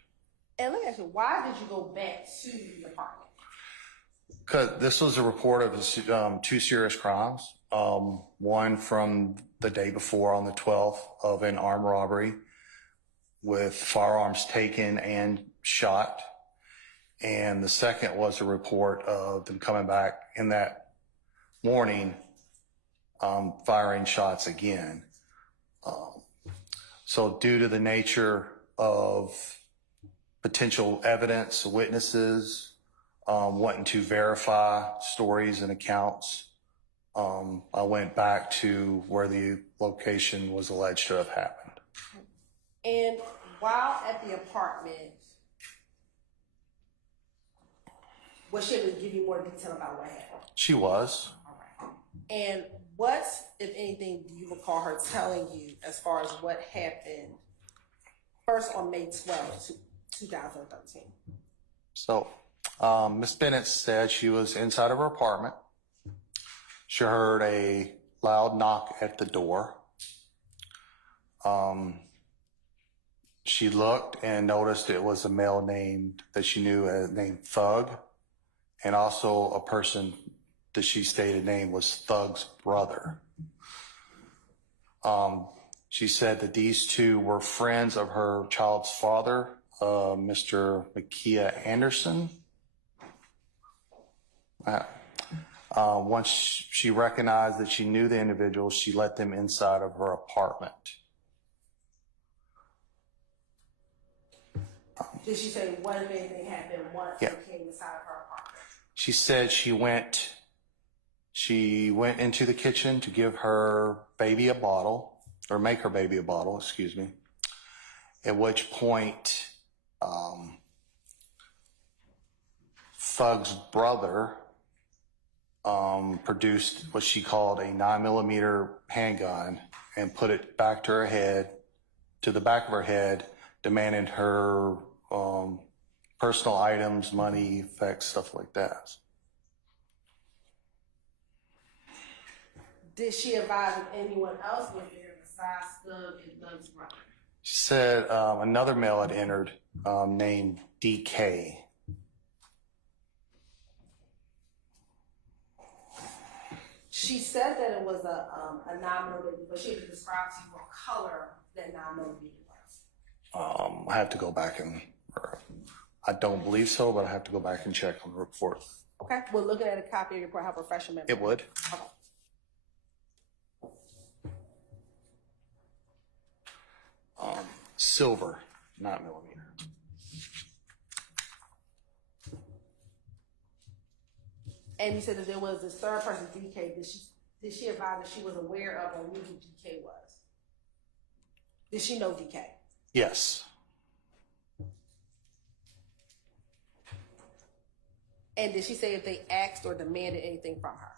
And let me ask you, why did you go back to the apartment? Because this was a report of 2 serious crimes. One from the day before on the 12th of an armed robbery with firearms taken and shot. And the second was a report of them coming back in that morning firing shots again. So due to the nature of potential evidence, witnesses, wanting to verify stories and accounts, I went back to where the location was alleged to have happened. And while at the apartment, was she able to give you more detail about what happened? She was. All right. And what, if anything, do you recall her telling you as far as what happened first on May 12th, 2013? So, Miss Bennett said she was inside of her apartment. She heard a loud knock at the door. She looked and noticed it was a male named that she knew named Thug, and also a person that she stated name was Thug's brother. She said that these two were friends of her child's father, Mr. Makia Anderson. Once she recognized that she knew the individuals, she let them inside of her apartment. Did she say what if anything happened once they came inside of her apartment? She said she went into the kitchen to give her baby a bottle, or make her baby a bottle, excuse me. At which point, Thug's brother produced what she called a 9mm handgun and put it back to her head, to the back of her head, demanding her personal items, money, effects, stuff like that. Did she advise if anyone else was there besides Thug and Thug's brother? She said another male had entered named DK. She said that it was a 9mm, but she didn't describe to you what color that 9mm was. I have to go back and, I don't believe so, but I have to go back and check on the report. Okay, we're looking at a copy of your report, how professional memory. It would. Okay. Silver, not millimeter. And you said that there was this third person, DK. Did she advise that she was aware of or knew who DK was? Did she know DK? Yes. And did she say if they asked or demanded anything from her?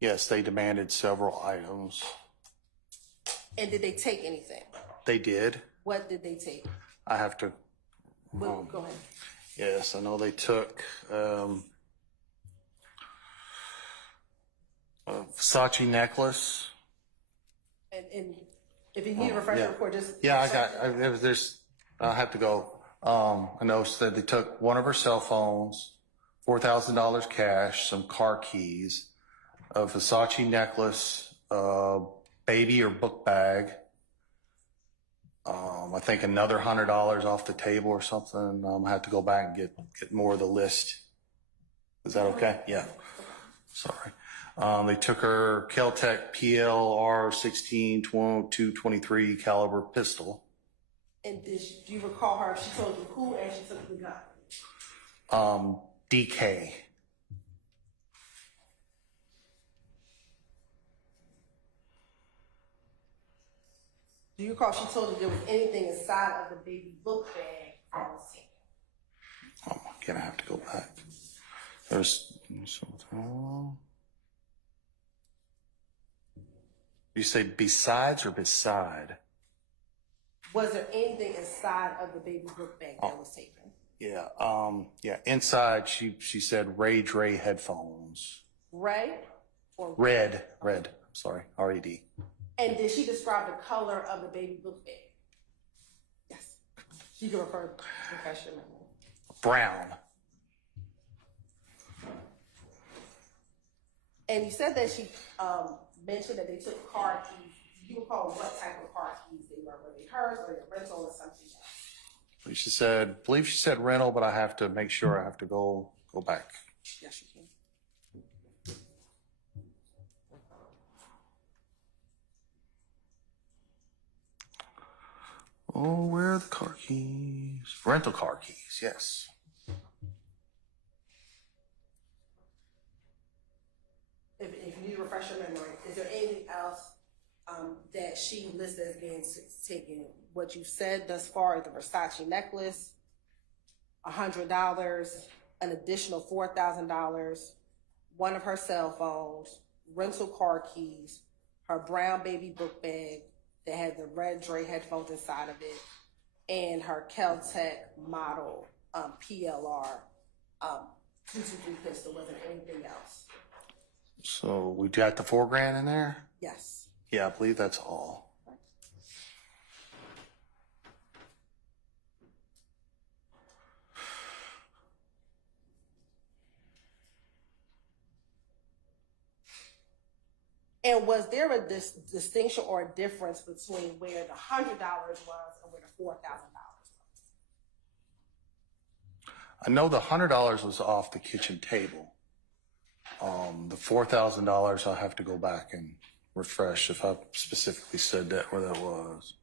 Yes, they demanded several items. And did they take anything? They did. What did they take? I have to. Go ahead. Yes, I know they took a Versace necklace. And if you need a refresher report, just I have to go. I noticed that they took one of her cell phones, $4,000 cash, some car keys, a Versace necklace, a baby or book bag. I think another $100 off the table or something. I have to go back and get more of the list. Is that okay? Yeah. Sorry. They took her Kel-Tec PLR 16-223 caliber pistol. And do you recall her? She told you who and she took the gun. DK. Do you recall she told you there was anything inside of the baby book bag that was taken? Again, I have to go back. There's something. You say besides or beside? Was there anything inside of the baby book bag that was taken? Yeah. Inside, she said Rage Ray headphones. Ray? Or Red. I'm sorry. RED. And did she describe the color of the baby book bag? Yes. You can refer to your memory. Brown. And you said that she mentioned that they took car keys. Do you recall what type of car keys they were? Were they hers or their rental or something else? She said, I believe she said rental, but I have to make sure. I have to go back. Yes, you can. Oh, where are the car keys? Rental car keys, yes. If you need to refresh your memory, is there anything else that she listed as being taken? What you said thus far is the Versace necklace, $100, an additional $4,000, one of her cell phones, rental car keys, her brown baby book bag that had the red Dre headphones inside of it, and her Kel-Tec model PLR 223 pistol. Wasn't anything else? So we got the $4,000 in there? Yes. Yeah, I believe that's all. And was there a distinction or a difference between where the $100 was and where the $4,000 was? I know the $100 was off the kitchen table. The $4,000, I'll have to go back and refresh if I specifically said that where that was.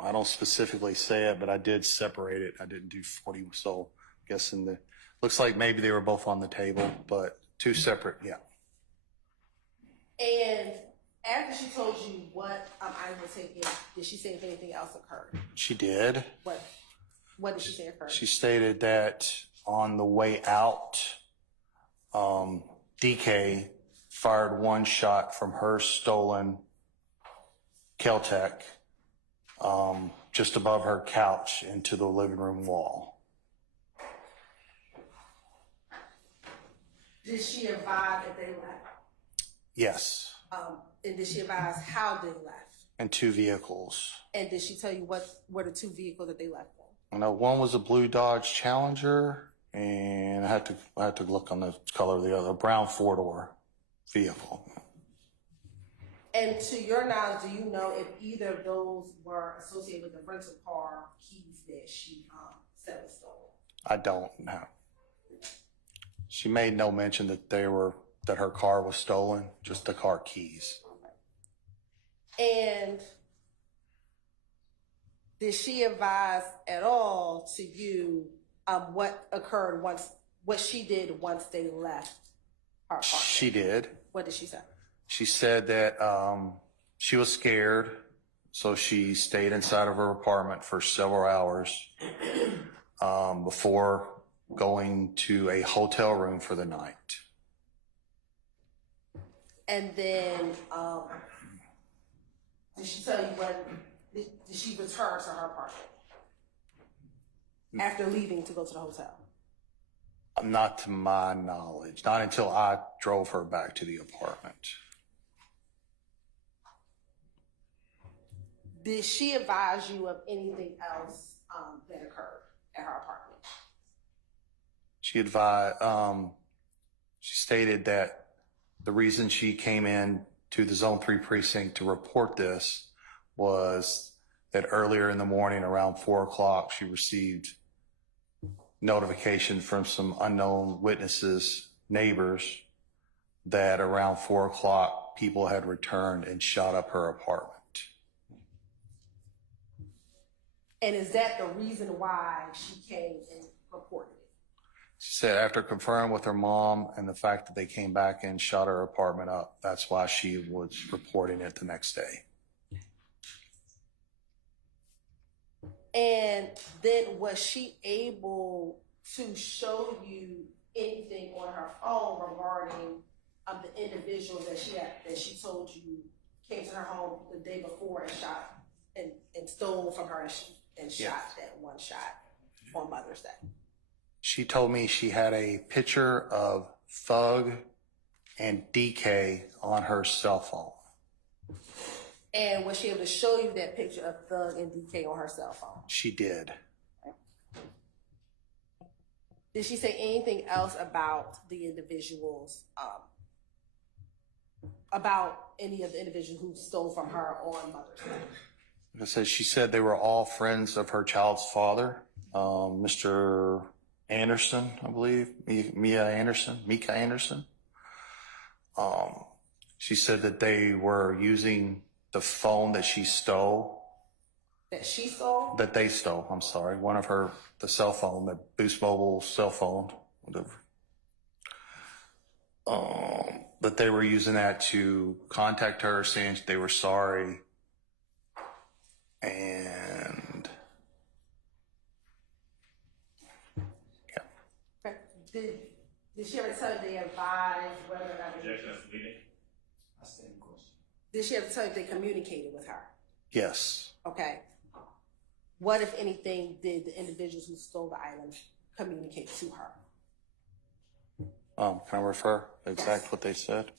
I don't specifically say it, but I did separate it. I didn't do 40, so I guess looks like maybe they were both on the table, but two separate, yeah. And after she told you what items were taken, did she say if anything else occurred? She did. What did she say occurred? She stated that on the way out, DK fired one shot from her stolen Kel-Tec just above her couch into the living room wall. Did she advise that they left? Yes. And did she advise how they left? And two vehicles. And did she tell you what were the two vehicles that they left in? I know one was a blue Dodge Challenger, and I had to look on the color of the other, a brown four-door vehicle. And to your knowledge, do you know if either of those were associated with the rental car keys that she said was stolen? I don't know. She made no mention that that her car was stolen, just the car keys. And did she advise at all to you what occurred what she did once they left her apartment? She did. What did she say? She said that she was scared, so she stayed inside of her apartment for several hours before going to a hotel room for the night. And then did she tell you did she return to her apartment after leaving to go to the hotel? Not to my knowledge, not until I drove her back to the apartment. Did she advise you of anything else that occurred at her apartment? She stated that the reason she came in to the Zone 3 precinct to report this was that earlier in the morning around 4 o'clock, she received notification from some unknown witnesses, neighbors, that around 4 o'clock, people had returned and shot up her apartment. And is that the reason why she came and reported it? She said after conferring with her mom and the fact that they came back and shot her apartment up, that's why she was reporting it the next day. And then was she able to show you anything on her phone regarding the individual that she told you came to her home the day before and shot and stole from her and shot that one shot on Mother's Day? She told me she had a picture of Thug and DK on her cell phone. And was she able to show you that picture of Thug and DK on her cell phone? She did. Did she say anything else about the individuals, about any of the individuals who stole from her on Mother's Day? Like I said, she said they were all friends of her child's father, Mr. Anderson, I believe, Mika Anderson. She said that they were using the phone that she stole. That she stole? That they stole, I'm sorry. One of her, the cell phone, the Boost Mobile cell phone, whatever. That they were using that to contact her saying they were sorry. And yeah. Okay. Did she ever tell you they advised whether or not they... Objection, that's leading. That's the question. Did she ever tell you they communicated with her? Yes. Okay. What, if anything, did the individuals who stole the items communicate to her? Can I refer exact what they said?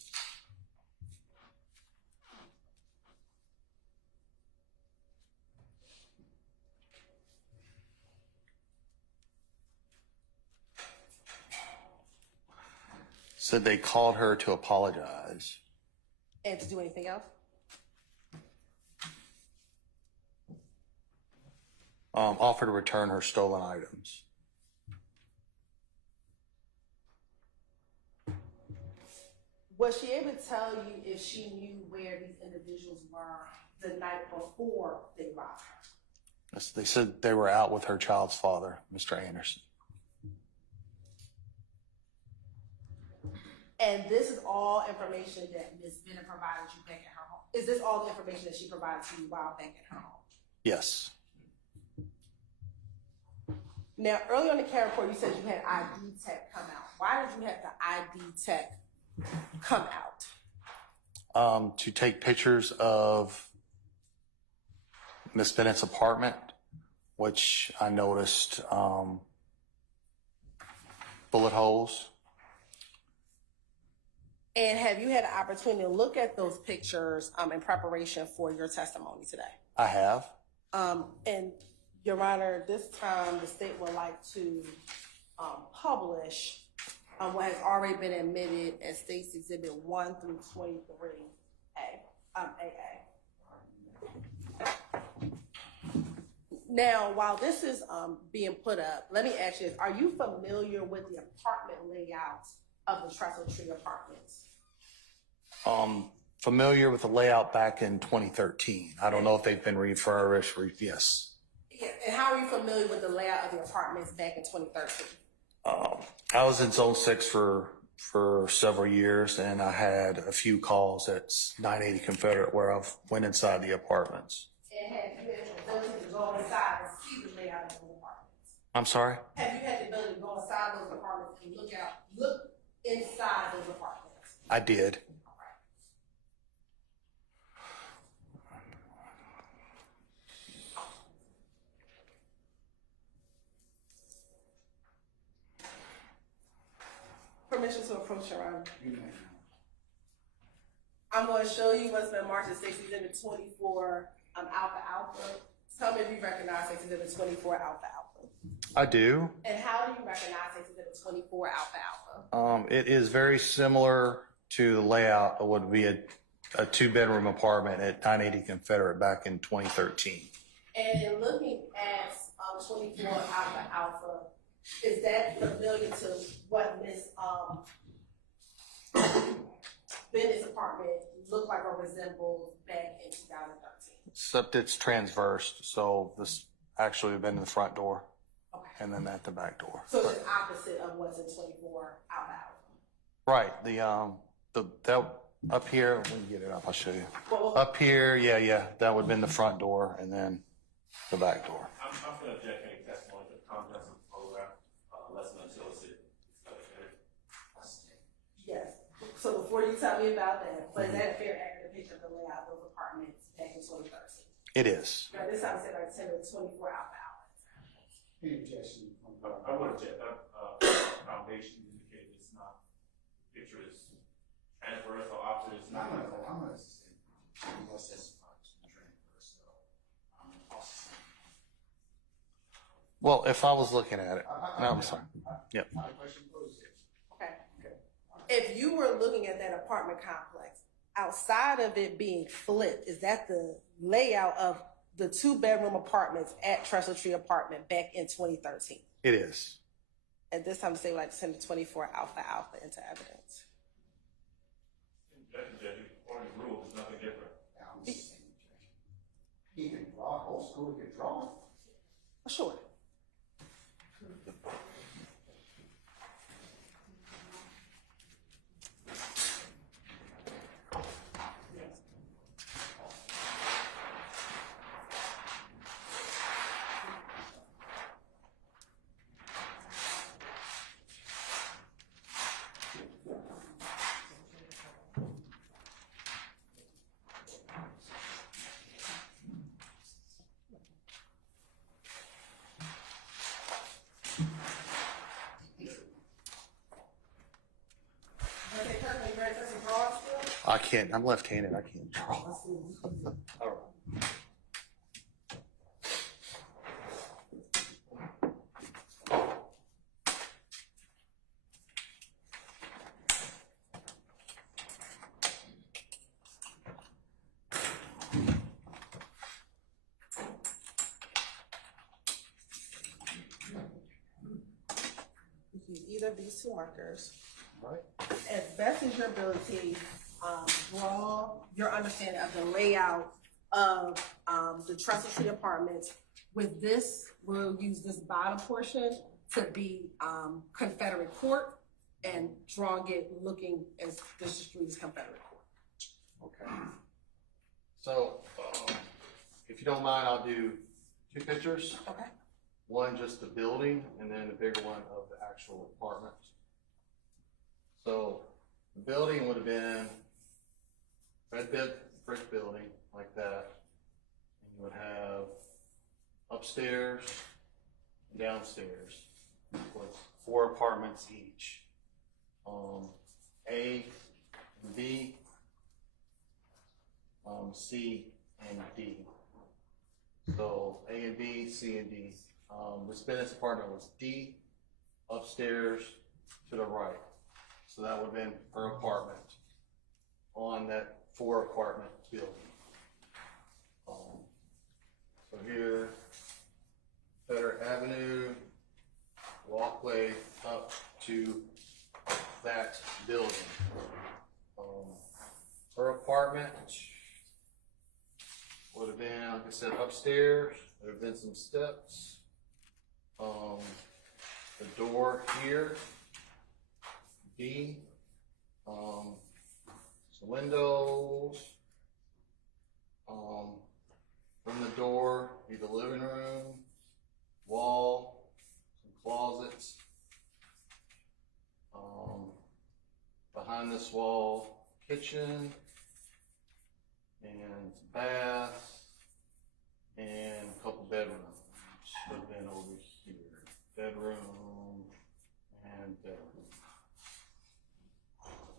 Said they called her to apologize. And to do anything else? Offer to return her stolen items. Was she able to tell you if she knew where these individuals were the night before they robbed her? Yes, they said they were out with her child's father, Mr. Anderson. And this is all information that Ms. Bennett provided you back at her home. Is this all the information that she provided to you while back at her home? Yes. Now, earlier on the CARE report, you said you had ID tech come out. Why did you have the ID tech come out? To take pictures of Miss Bennett's apartment, which I noticed bullet holes. And have you had an opportunity to look at those pictures in preparation for your testimony today? I have. And Your Honor, this time the state would like to publish what has already been admitted as State's Exhibit 1 through 23A, AA. Now, while this is being put up, let me ask you this. Are you familiar with the apartment layout of the Trestle Tree Apartments? Familiar with the layout back in 2013. I don't know if they've been refurbished. Yes. Yeah, and how are you familiar with the layout of the apartments back in 2013? I was in Zone 6 for several years, and I had a few calls at 980 Confederate where I went inside the apartments. And have you had the ability to go inside and see the layout of those apartments? I'm sorry? Have you had the ability to go inside those apartments and look inside those apartments? I did. Permission to approach Your Honor. I'm going to show you what's been marked as State's Exhibit 24 Alpha Alpha. Tell me if you recognize State's Exhibit 24 Alpha Alpha. I do. And how do you recognize State's Exhibit 24 Alpha Alpha? It is very similar to the layout of what would be a two-bedroom apartment at 980 Confederate back in 2013. And in looking at 24 Alpha Alpha, is that familiar to what Ms. Bennett's apartment looked like or resembled back in 2013? Except it's transversed, so this actually would have been in the front door. Okay. And then at the back door. So it's opposite of what's in 24 Alpha Alpha. Right. That up here, let me get it up, I'll show you. Well, Up here, yeah, that would have been the front door and then the back door. I'm going to object any testimony to the contents of the photograph, unless and until it's edited. yes. So before you tell me about that, but is that a fair, accurate picture of the layout of those apartments back in 2013? It is. Now, this time said like 10 to 24 Alpha Alpha. Any objection? I would object that foundation indicated it's not, picture is transverse or opposite. It's not. I'm gonna say, what's this? Well, if I was looking at it, no, I'm sorry. Yep. Okay. If you were looking at that apartment complex, outside of it being flipped, is that the layout of the two-bedroom apartments at Trestle Tree Apartment back in 2013? It is. At this time, say like 10 to 24 Alpha Alpha into evidence. According to rules, it's nothing different. He can draw, old school, he can draw. Sure. I can't. I'm left-handed. I can't draw. All right. Use either of these two markers. All right. As best as your ability, draw your understanding of the layout of the Trestle Street Apartments. With this, we'll use this bottom portion to be Confederate Court and drawing it looking as this street is Confederate Court. Okay. So, if you don't mind, I'll do 2 pictures. Okay. One just the building, and then the bigger one of the actual apartment. So, the building would have been red brick building like that. And you would have upstairs and downstairs with 4 apartments each. A and B, C and D. So A and B, C and D. Ms. Bennett's apartment was D, upstairs to the right. So that would have been her apartment on that 4 apartment building. So here, Federer Avenue, walkway up to that building. Her apartment would have been, like I said, upstairs. There would have been some steps. The door here, D. Some windows. From the door, be the living room, wall, some closets. Behind this wall, kitchen, and bath, and a couple bedrooms. Should have been over here. Bedroom and bedroom.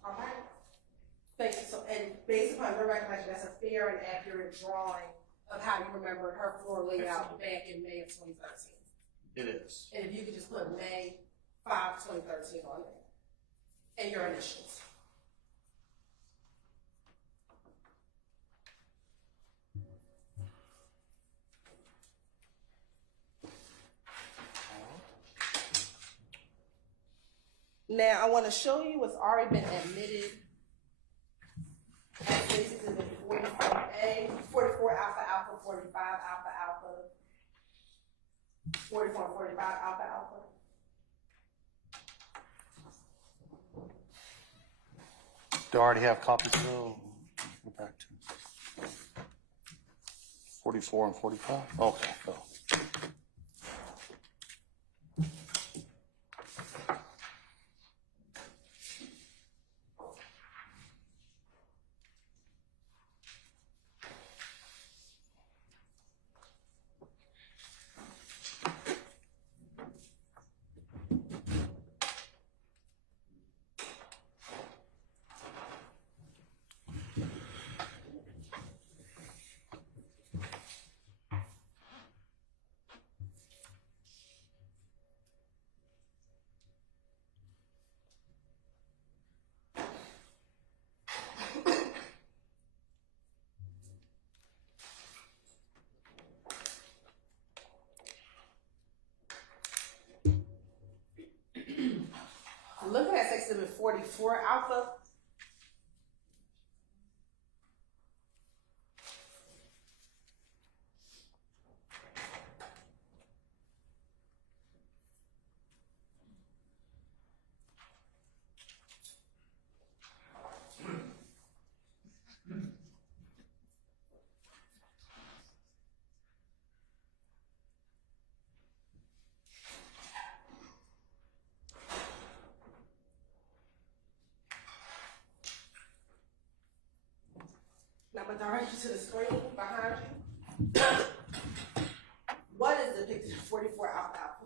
All right. Thank you. So, and based upon your recollection, that's a fair and accurate drawing of how you remember her floor layout back in May of 2013. It is. And if you could just put May 5, 2013 on there. And your initials. Now, I want to show you what's already been admitted as basis in the 44A, 44 alpha alpha, 45 alpha alpha, 44 and 45 alpha alpha. Do I already have copies of those? Go back to 44 and 45? Okay, go. Looking at Exhibit 44 alpha, I'm gonna direct you to the screen behind you. What is depicted in 44 Alpha Alpha?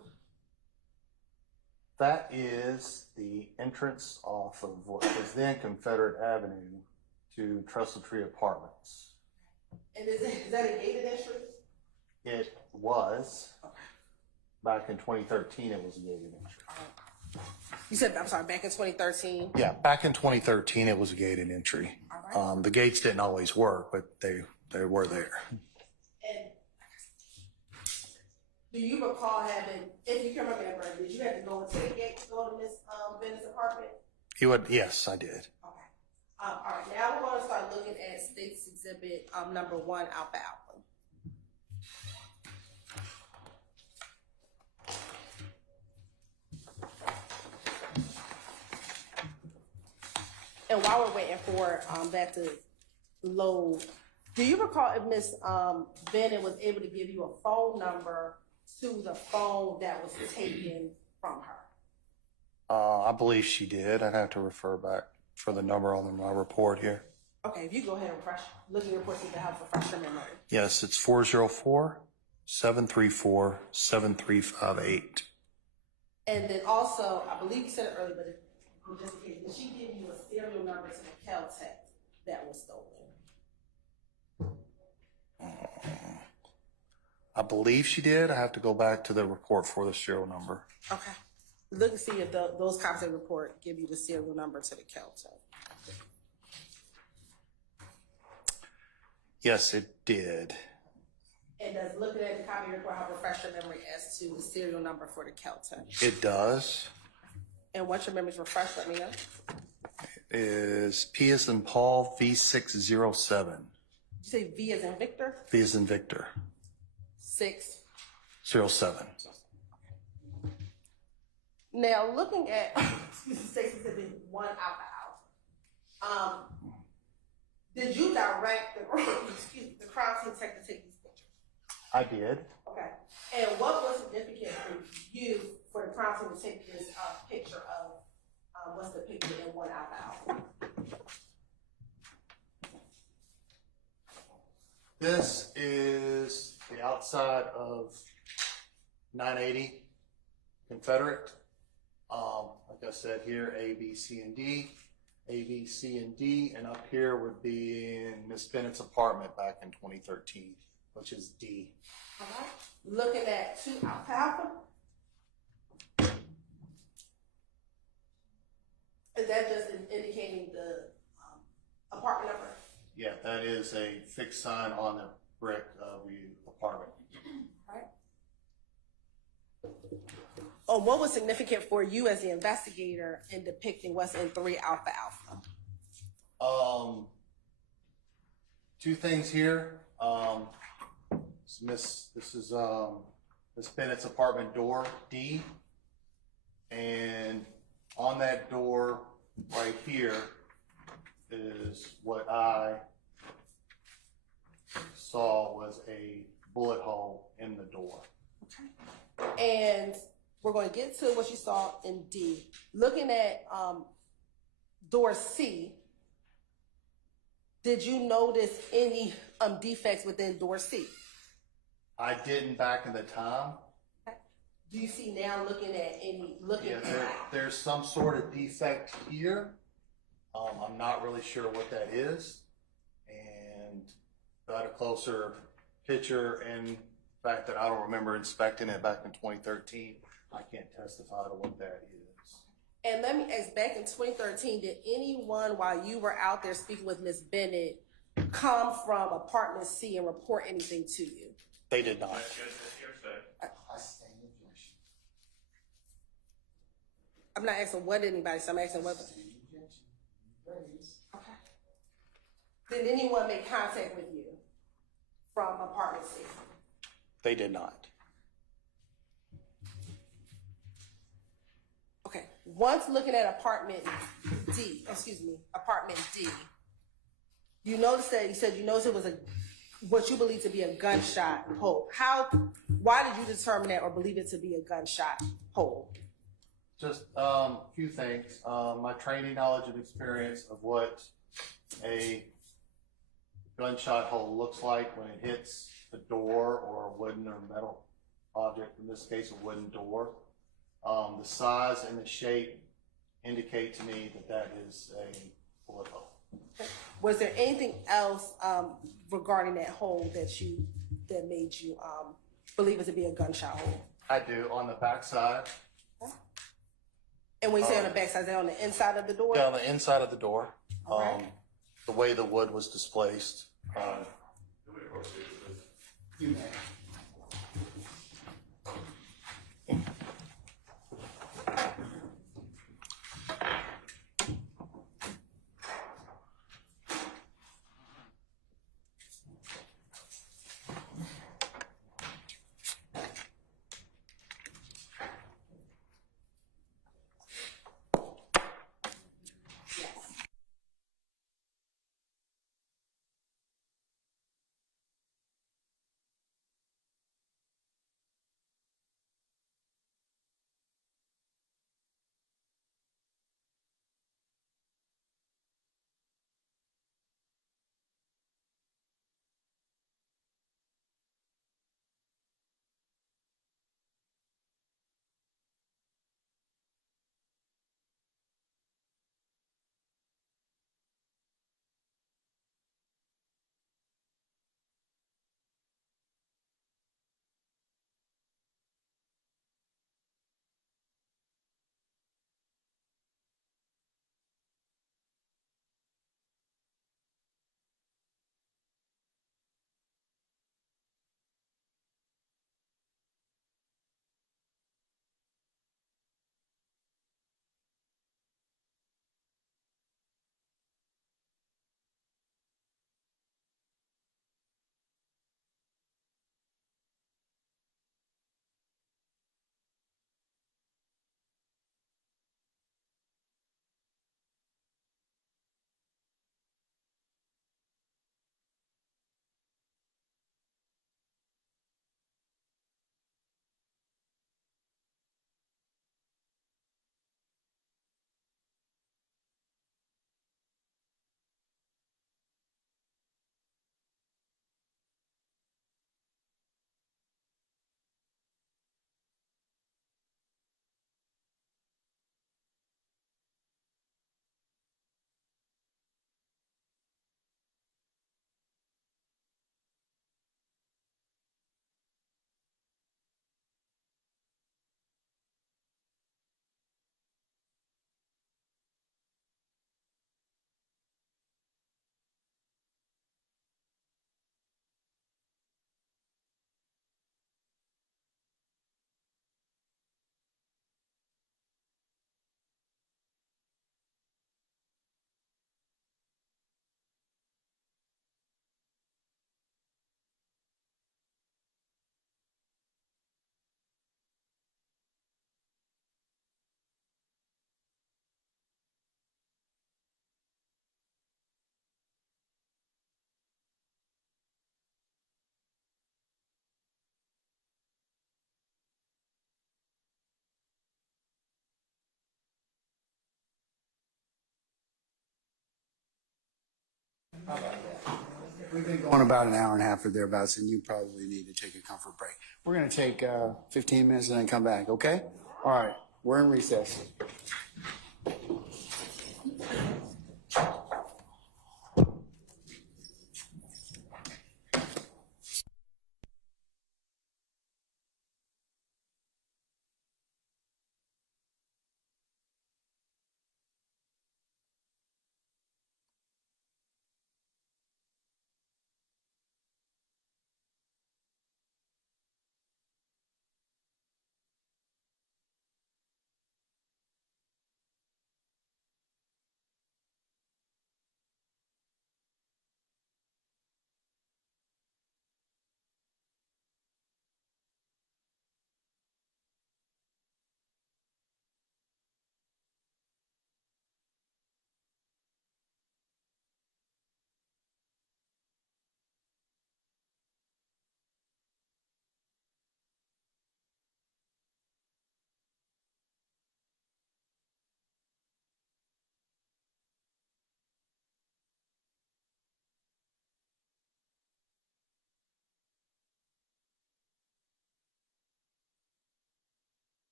That is the entrance off of what was then Confederate Avenue to Trestle Tree Apartments. And is that a gated entry? It was. Back in 2013, it was a gated entry. You said, I'm sorry, back in 2013? Yeah, back in 2013, it was a gated entry. All right. The gates didn't always work, but they were there. And do you recall having, if you can remember, did you have to go into the gate to go to Miss Bennett's apartment? Yes, I did. Okay. All right, now we're going to start looking at State's Exhibit number 1, Alpha Alpha. And while we're waiting for that to load, do you recall if Miss Bennett was able to give you a phone number to the phone that was taken from her? I believe she did. I'd have to refer back for the number on my report here. Okay, if you go ahead and look at your report, see if it helps refresh your memory. Yes, it's 404-734-7358. And then also, I believe you said it earlier, but just in case, did she give you a serial number to the Caltech that was stolen? I believe she did. I have to go back to the report for the serial number. Okay. Look and see if those copies of the report give you the serial number to the Caltech. Yes, it did. And does looking at the copy of the report help refresh your memory as to the serial number for the Caltech? It does. And once your memory's refreshed, let me know. It is P as in Paul, V607. Did you say V as in Victor? V as in Victor, 6. 07. Now, looking at, State's Exhibit 1 Alpha Alpha, did you direct the crime scene tech to take these pictures? I did. Okay. And what was significant for you for the crime scene to take this picture of what's the picture in 1 Alpha Alpha? This is the outside of 980 Confederate. Like I said here, A, B, C, and D. A, B, C, and D. And up here would be in Miss Bennett's apartment back in 2013, which is D. All right. Looking at 2 Alpha Alpha. Is that just indicating the apartment number? Yeah, that is a fixed sign on the brick of the apartment. All right. Oh, what was significant for you as the investigator in depicting what's in 3 Alpha Alpha? Two things here. This is Miss Bennett's apartment door, D. And on that door right here is what I saw was a bullet hole in the door. Okay. And we're going to get to what you saw in D. Looking at door C, did you notice any defects within door C? I didn't back in the time. Do you see now looking at There's some sort of defect here. I'm not really sure what that is. And got a closer picture, and the fact that I don't remember inspecting it back in 2013, I can't testify to what that is. And let me ask, back in 2013, did anyone, while you were out there speaking with Ms. Bennett, come from apartment C and report anything to you? They did not. I'm not asking what anybody said, I'm asking whether. Okay. Did anyone make contact with you from apartment C? They did not. Okay. Once looking at apartment D, you noticed that you noticed it was what you believe to be a gunshot hole. Why did you determine that or believe it to be a gunshot hole? Just a few things. My training, knowledge, and experience of what a gunshot hole looks like when it hits a door or a wooden or metal object, in this case a wooden door. The size and the shape indicate to me that that is a bullet hole. Was there anything else regarding that hole that made you believe it to be a gunshot hole? I do on the back side. And when you say on the back side, is that on the inside of the door? Yeah, on the inside of the door. All right. The way the wood was displaced. You may. We've been going about an hour and a half or thereabouts, and you probably need to take a comfort break. We're going to take 15 minutes and then come back, okay? All right, we're in recess.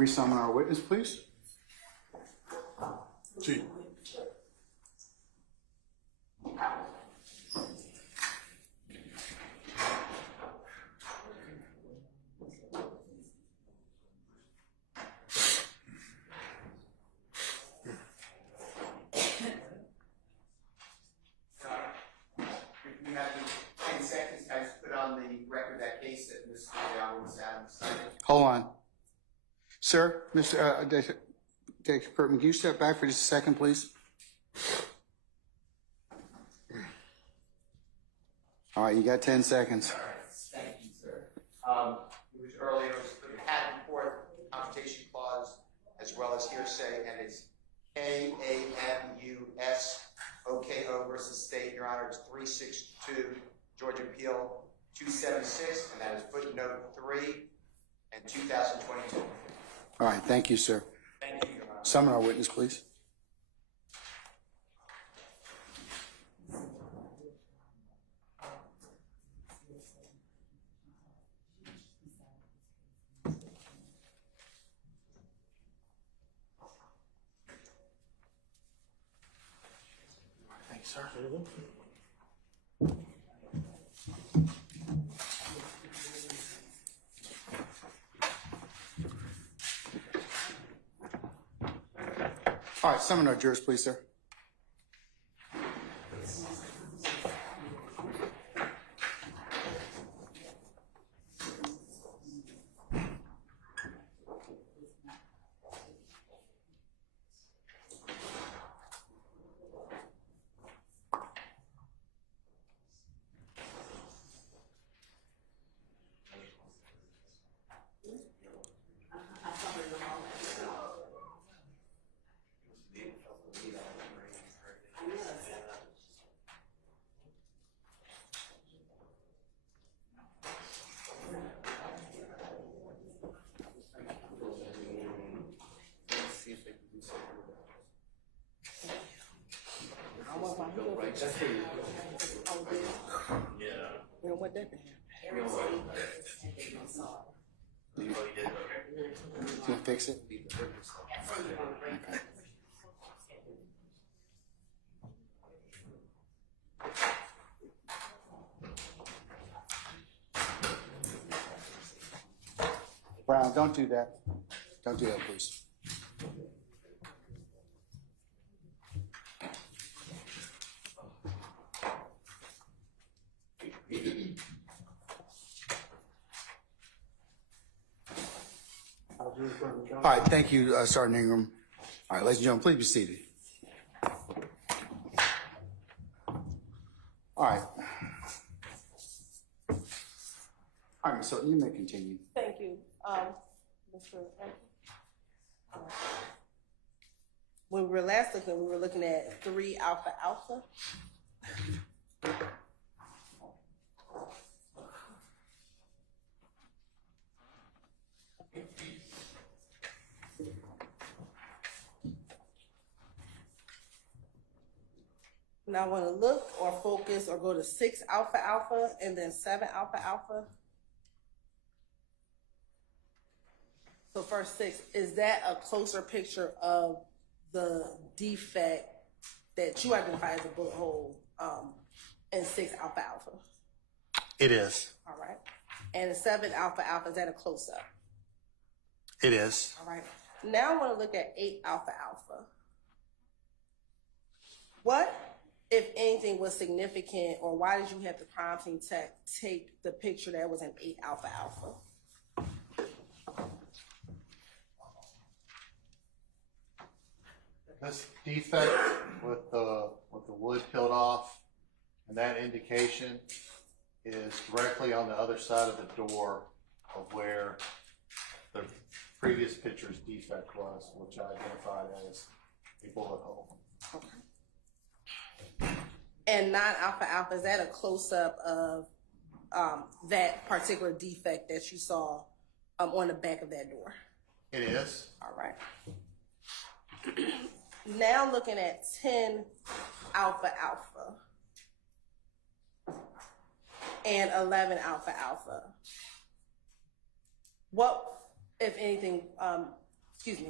Resummon our witness, please. Chief. You have 10 seconds, guys, put on the record that case that Mr. Adams cited. Hold on. Sir, Mr. Detective Kurtman, can you step back for just a second, please? All right, you got 10 seconds. Thank you, sir. It was earlier, it was the patent court confrontation clause as well as hearsay, and it's KAMUSOKO versus state. Your Honor, it's 362 Georgia Appeal 276, and that is footnote 3 and 2022. All right, thank you, sir. Thank you, Your Honor. Summon our witness, please. Thanks, sir. All right, summon our jurors, please, sir. We don't want that to happen. Can you fix it? Okay. Brown, don't do that. Don't do that, please. All right, thank you, Sergeant Ingram. All right, ladies and gentlemen, please be seated. All right. All right, so you may continue. Thank you, Mr. When we were last looking, we were looking at 3 alpha alpha. Now I want to look or focus or go to 6 alpha alpha and then 7 alpha alpha. So first 6, is that a closer picture of the defect that you identify as a bullet hole in 6 alpha alpha? It is. All right. And 7 alpha alpha, is that a close up? It is. All right. Now I want to look at 8 alpha alpha. What, if anything, was significant, or why did you have the crime scene tech take the picture that was an 8 alpha alpha? This defect with the wood peeled off, and that indication is directly on the other side of the door of where the previous picture's defect was, which I identified as a bullet hole. Okay. And 9 alpha alpha, is that a close up of that particular defect that you saw on the back of that door? It is. All right. Now looking at 10 alpha alpha and 11 alpha alpha. What, if anything,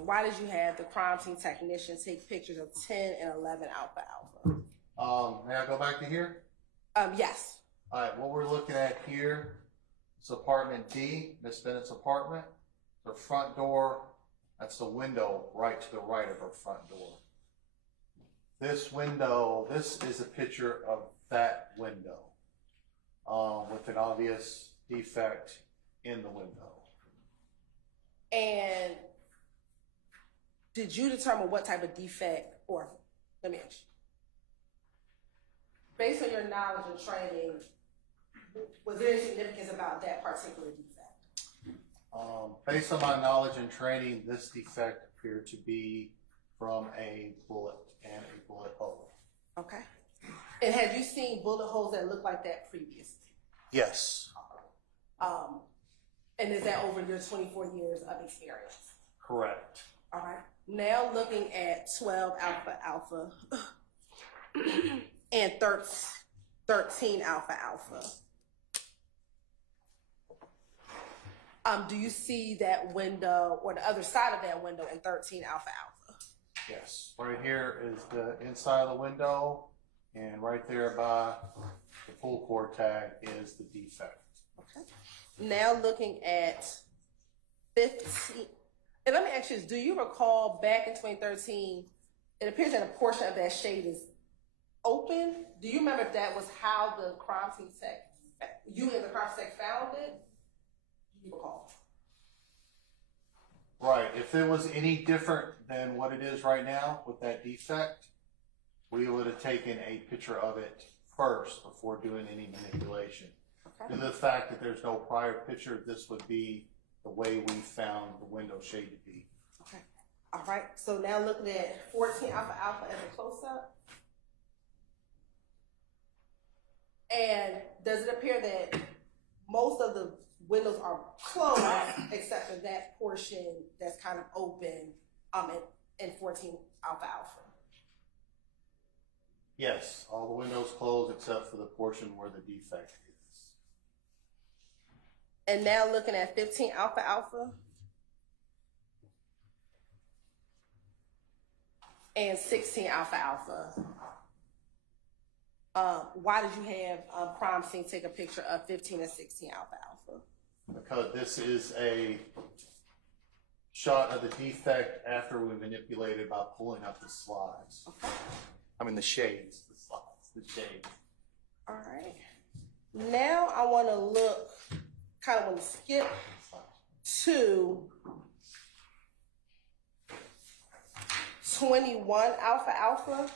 why did you have the crime scene technician take pictures of 10 and 11 Alpha Alpha? May I go back to here? Yes. All right, what we're looking at here is apartment D, Miss Bennett's apartment. Her front door, that's the window right to the right of her front door. This window, this is a picture of that window with an obvious defect in the window. And did you determine what type of defect, or let me ask you, based on your knowledge and training, was there any significance about that particular defect? Based on my knowledge and training, this defect appeared to be from a bullet and a bullet hole. Okay. And have you seen bullet holes that look like that previously? Yes. And is that over your 24 years of experience? Correct. All right. Now looking at 12 Alpha Alpha and 13 Alpha Alpha. Do you see that window or the other side of that window in 13 Alpha Alpha? Yes. Right here is the inside of the window, and right there by the pull cord tag is the defect. Okay. Now looking at 15, and let me ask you this, do you recall back in 2013, it appears that a portion of that shade is open. Do you remember if that was how the crime scene tech, you and the crime scene tech found it? Do you recall? Right. If it was any different than what it is right now with that defect, we would have taken a picture of it first before doing any manipulation. Okay. Due to the fact that there's no prior picture, this would be the way we found the window shade to be. Okay. All right. So now looking at 14 Alpha Alpha as a close-up. And does it appear that most of the windows are closed except for that portion that's kind of open in 14 Alpha Alpha? Yes, all the windows closed except for the portion where the defect is. And now looking at 15 Alpha Alpha and 16 Alpha Alpha. Why did you have crime scene take a picture of 15 and 16 Alpha Alpha? Because this is a shot of the defect after we manipulated by pulling up the slides. Okay. I mean the shades, the slides, the shades. All right. Now I want to skip to 21 Alpha Alpha.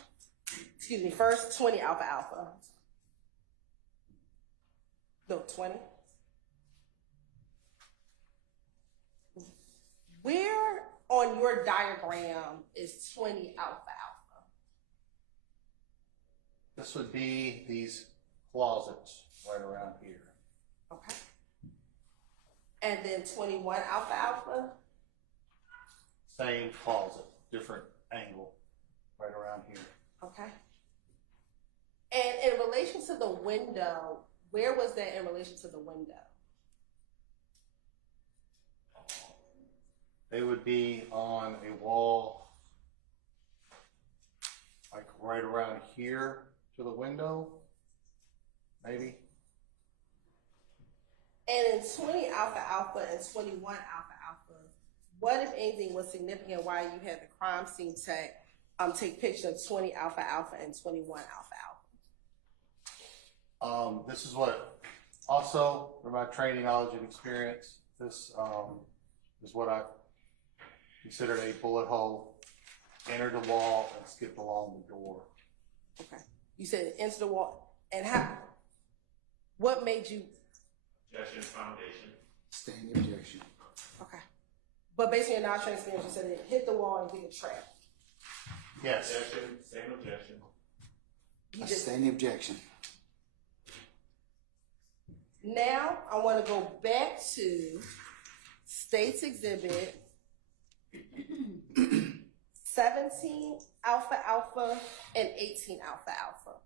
Excuse me, first 20 Alpha Alpha. No, 20. Where on your diagram is 20 Alpha Alpha? This would be these closets right around here. Okay. And then 21 Alpha Alpha? Same closet, different angle, right around here. Okay. And in relation to the window, where was that in relation to the window? They would be on a wall, like right around here to the window, maybe. And in 20 Alpha Alpha and 21 Alpha Alpha, what, if anything, was significant why you had the crime scene tech take pictures of 20 Alpha Alpha and 21 Alpha Alpha? This is what, also, for my training, knowledge, and experience, this is what I considered a bullet hole, entered the wall, and skipped along the door. Okay. You said enter the wall, and how, what made you? Objection, foundation. Standing objection. Okay. But based on your knowledge and experience, you said it hit the wall and hit a trap. Yes. Objection, same objection. You just, Standing objection. now I want to go back to State's Exhibit 17 Alpha Alpha and 18 Alpha Alpha.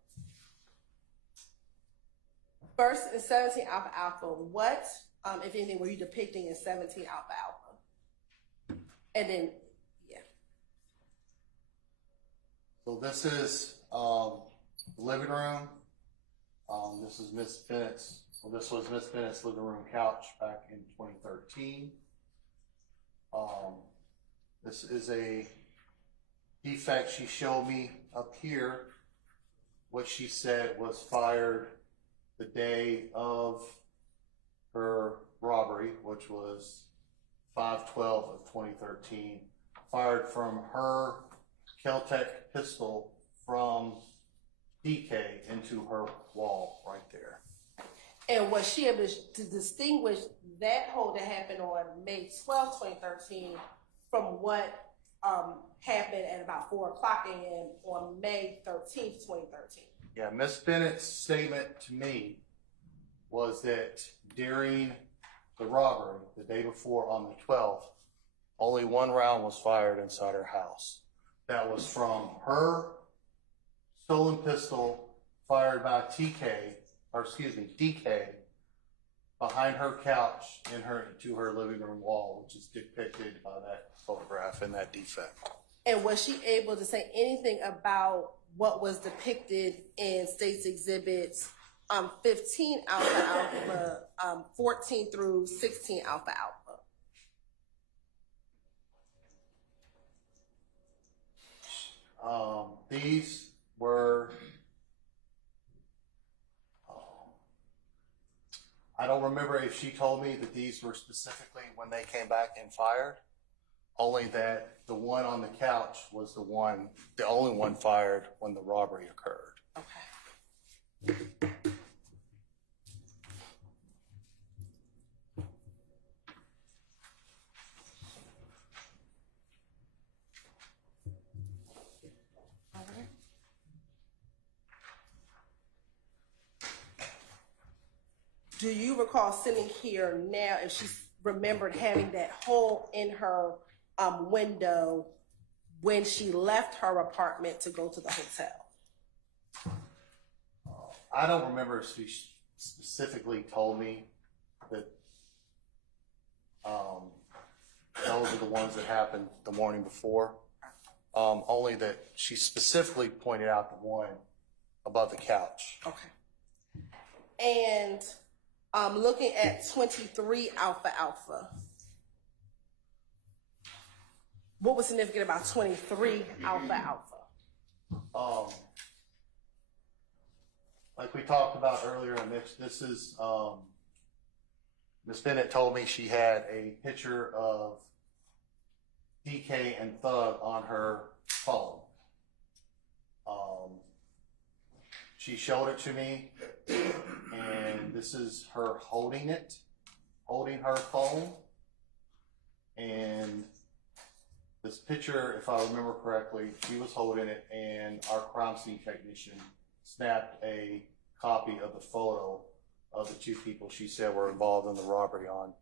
First, in 17 Alpha Alpha, what, if anything, were you depicting in 17 Alpha Alpha? And then, yeah. So this is the living room. This is Miss Bennett's. Well, this was Miss Bennett's living room couch back in 2013. This is a defect she showed me up here. What she said was fired the day of her robbery, which was 5/12 of 2013. Fired from her Kel-Tec pistol from DK into her wall right there. And was she able to distinguish that hole that happened on May 12, 2013 from what happened at about 4 o'clock a.m. on May 13th, 2013? Yeah, Miss Bennett's statement to me was that during the robbery, the day before on the 12th, only one round was fired inside her house. That was from her stolen pistol fired by DK, behind her couch to her living room wall, which is depicted by that photograph and that defect. And was she able to say anything about what was depicted in State's Exhibits 15 Alpha Alpha, 14 through 16 Alpha Alpha? These were, I don't remember if she told me that these were specifically when they came back and fired, only that the one on the couch was the only one fired when the robbery occurred. Okay. Do you recall sitting here now if she remembered having that hole in her window when she left her apartment to go to the hotel? I don't remember if she specifically told me that those are the ones that happened the morning before. Only that she specifically pointed out the one above the couch. Okay. And looking at 23 Alpha Alpha, what was significant about 23 Alpha Alpha? Like we talked about earlier, this is Miss Bennett told me she had a picture of DK and Thug on her phone. She showed it to me, and this is her holding her phone. And this picture, if I remember correctly, she was holding it, and our crime scene technician snapped a copy of the photo of the two people she said were involved in the robbery on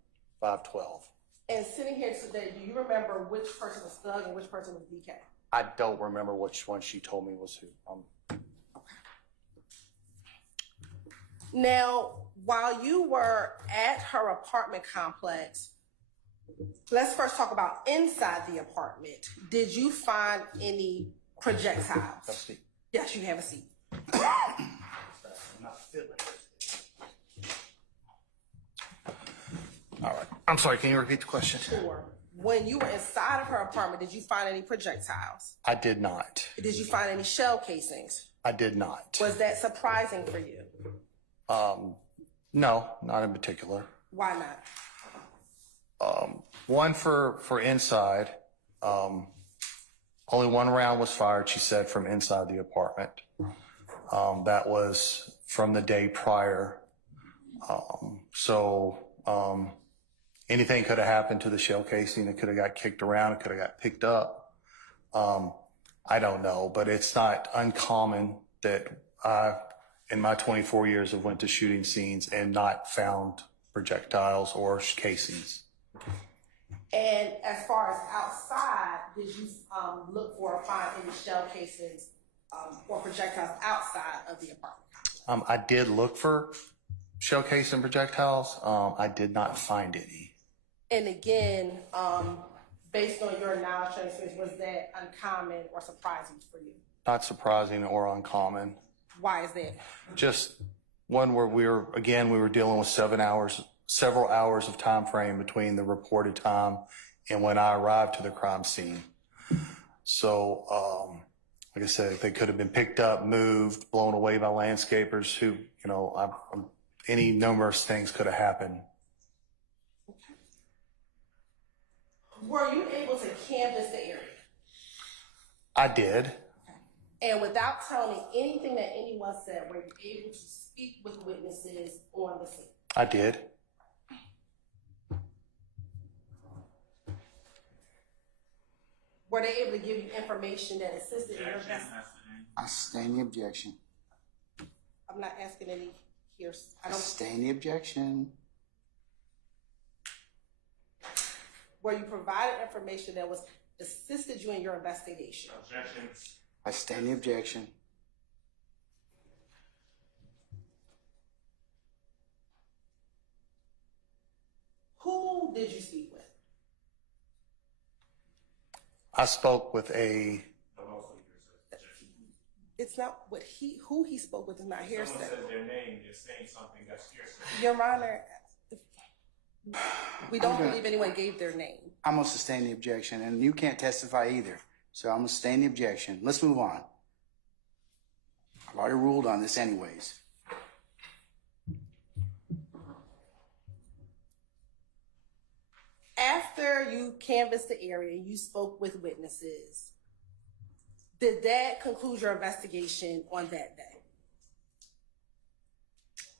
5/12. And sitting here today, do you remember which person was Thug and which person was DK? I don't remember which one she told me was who. Now, while you were at her apartment complex, let's first talk about inside the apartment. Did you find any projectiles? Yes, you have a seat. I'm not feeling it. All right. I'm sorry, can you repeat the question? Sure. When you were inside of her apartment, did you find any projectiles? I did not. Did you find any shell casings? I did not. Was that surprising for you? No, not in particular. Why not? One for inside. Only one round was fired, she said, from inside the apartment. That was from the day prior. Anything could have happened to the shell casing. It could have got kicked around. It could have got picked up. I don't know, but it's not uncommon that in my 24 years have went to shooting scenes and not found projectiles or casings. And as far as outside, did you look for or find any shell casings or projectiles outside of the apartment? I did look for shell casing projectiles. I did not find any. And again, based on your knowledge and experience, was that uncommon or surprising for you? Not surprising or uncommon. Why is that? Just one where we were dealing with several hours of time frame between the reported time and when I arrived to the crime scene. So, like I said, they could have been picked up, moved, blown away by landscapers who, any numerous things could have happened. Were you able to canvass the area? I did. And without telling me anything that anyone said, were you able to speak with witnesses on the scene? I did. Were they able to give you information that assisted in your investigation? I sustain the objection. I'm not asking any here. I sustain the objection. Were you provided information that was assisted you in your investigation? Objection. I sustain the objection. Who did you speak with? I spoke with It's not what who he spoke with is not hearsay. Someone says their name, they're saying something that's hearsay. Your Honor, we don't believe anyone gave their name. I'm gonna sustain the objection, and you can't testify either. So I'm gonna sustain the objection. Let's move on. I've already ruled on this anyways. After you canvassed the area, you spoke with witnesses. Did that conclude your investigation on that day?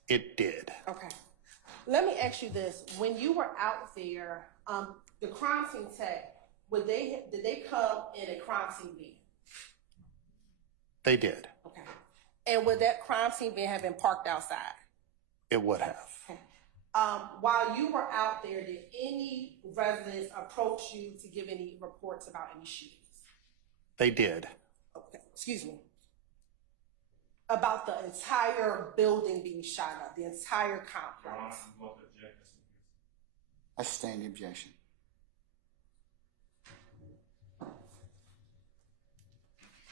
it did. Okay. Let me ask you this. When you were out there, the crime scene tech, did they come in a crime scene van? They did. Okay. And would that crime scene van have been parked outside? It would have. Okay. While you were out there, did any residents approach you to give any reports about any shootings? They did. Okay. Excuse me. About the entire building being shot up, the entire complex. I sustain the objection.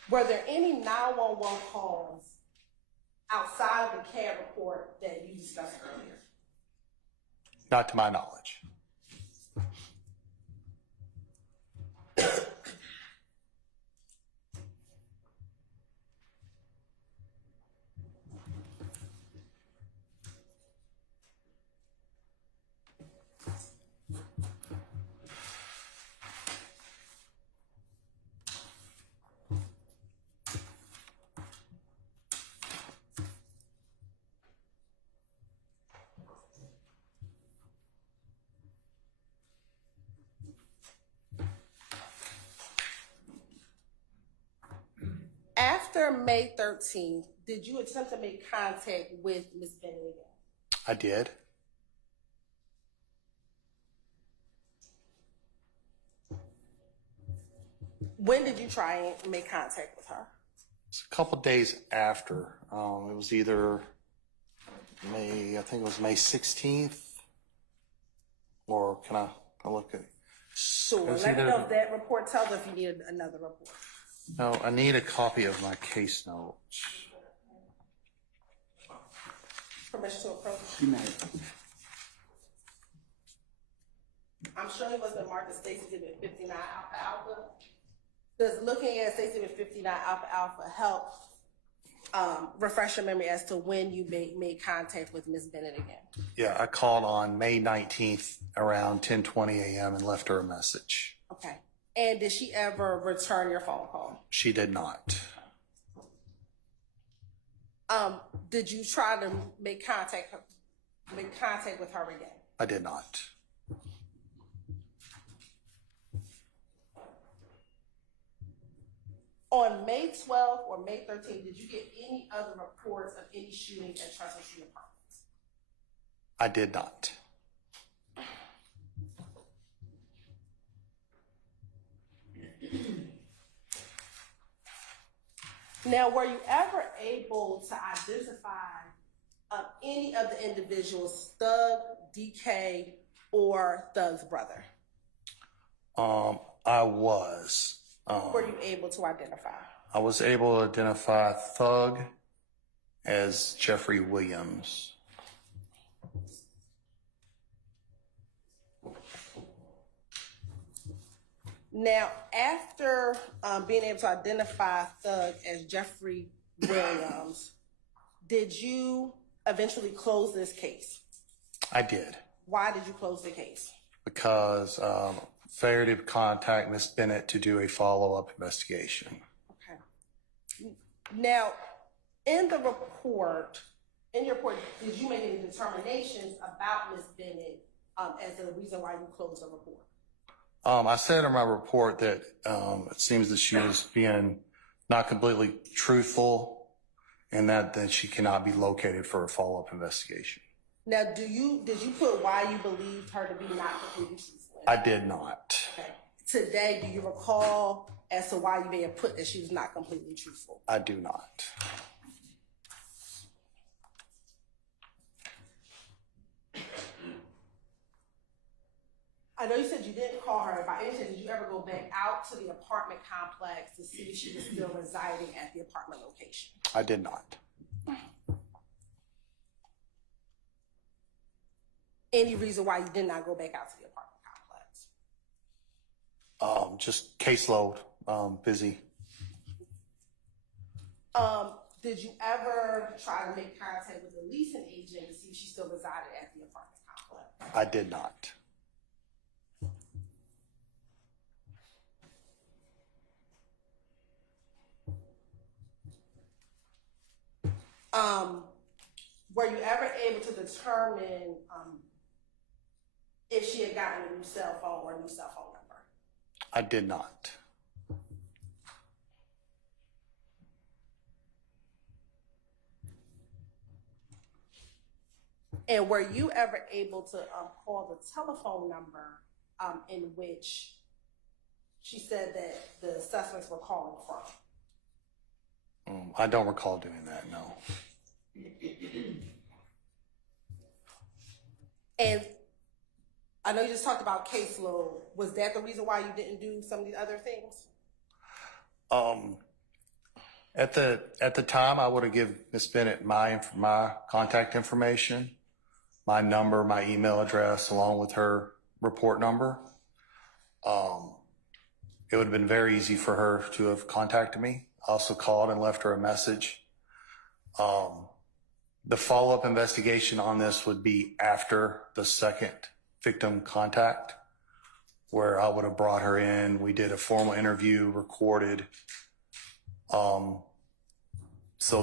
Were there any 911 calls outside of the CAD report that you discussed earlier? Not to my knowledge. After May 13th, did you attempt to make contact with Ms. Bennett again? I did. When did you try and make contact with her? It's a couple days after. It was either May, I think it was May 16th, or can I look at it? Sure. It was Let me either- know if that report tells us if you need another report. No, I need a copy of my case notes. Permission to approach. You may. I'm sure it wasn't marked as Stacy Exhibit 59 Alpha Alpha. Does looking at Stacy Exhibit 59 Alpha Alpha help refresh your memory as to when you made contact with Ms. Bennett again? Yeah, I called on May 19th around 10:20 a.m. and left her a message. Okay. And did she ever return your phone call? She did not. Did you try to make contact with her again? I did not. On May 12th or May 13th, did you get any other reports of any shooting at Trusted Street Apartments? I did not. Now, were you ever able to identify any of the individuals, Thug, DK, or Thug's brother? I was. Were you able to identify? I was able to identify Thug as Jeffrey Williams. Now, after being able to identify Thug as Jeffrey Williams, did you eventually close this case? I did. Why did you close the case? Because failure to contact Miss Bennett to do a follow-up investigation. Okay. Now, in your report, did you make any determinations about Miss Bennett as the reason why you closed the report? I said in my report that it seems that she was being not completely truthful and that she cannot be located for a follow-up investigation. Now, did you put why you believed her to be not completely truthful? I did not. Okay. Today, do you recall as to why you may have put that she was not completely truthful? I do not. I know you said you didn't call her. By any chance, did you ever go back out to the apartment complex to see if she was still residing at the apartment location? I did not. Any reason why you did not go back out to the apartment complex? Just caseload, busy. Did you ever try to make contact with the leasing agent to see if she still resided at the apartment complex? I did not. Were you ever able to determine if she had gotten a new cell phone or a new cell phone number? I did not. And were you ever able to call the telephone number in which she said that the suspects were calling from? I don't recall doing that, no. And I know you just talked about caseload. Was that the reason why you didn't do some of the other things? At the time, I would have given Miss Bennett my contact information, my number, my email address, along with her report number. It would have been very easy for her to have contacted me. I also called and left her a message. The follow-up investigation on this would be after the second victim contact, where I would have brought her in. We did a formal interview, recorded. So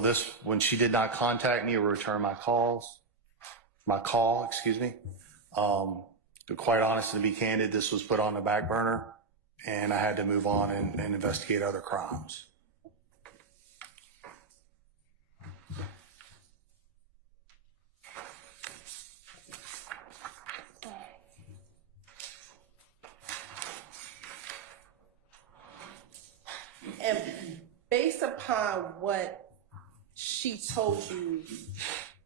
this, when she did not contact me or return my call, to quite honest and to be candid, this was put on the back burner and I had to move on and investigate other crimes. And based upon what she told you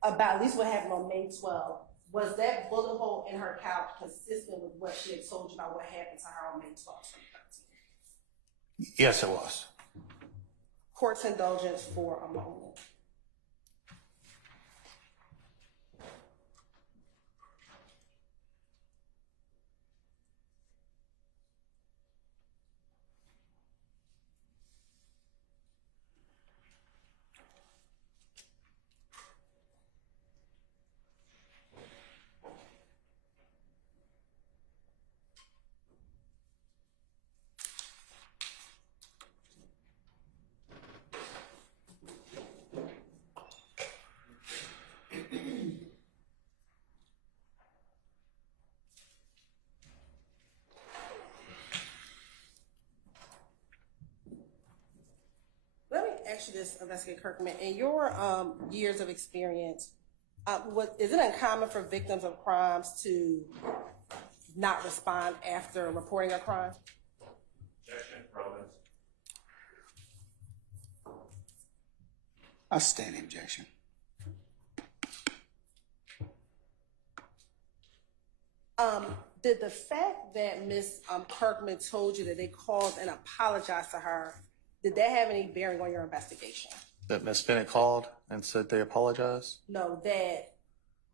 about, at least what happened on May 12th, was that bullet hole in her couch consistent with what she had told you about what happened to her on May 12th, 2013? Yes, it was. Court's indulgence for a moment. Ask you this, Investigator Kirkman, in your years of experience, is it uncommon for victims of crimes to not respond after reporting a crime? Objection, relevance. I stand the objection. Did the fact that Ms. Kirkman told you that they called and apologized to her, did that have any bearing on your investigation? That Ms. Bennett called and said they apologized? No, that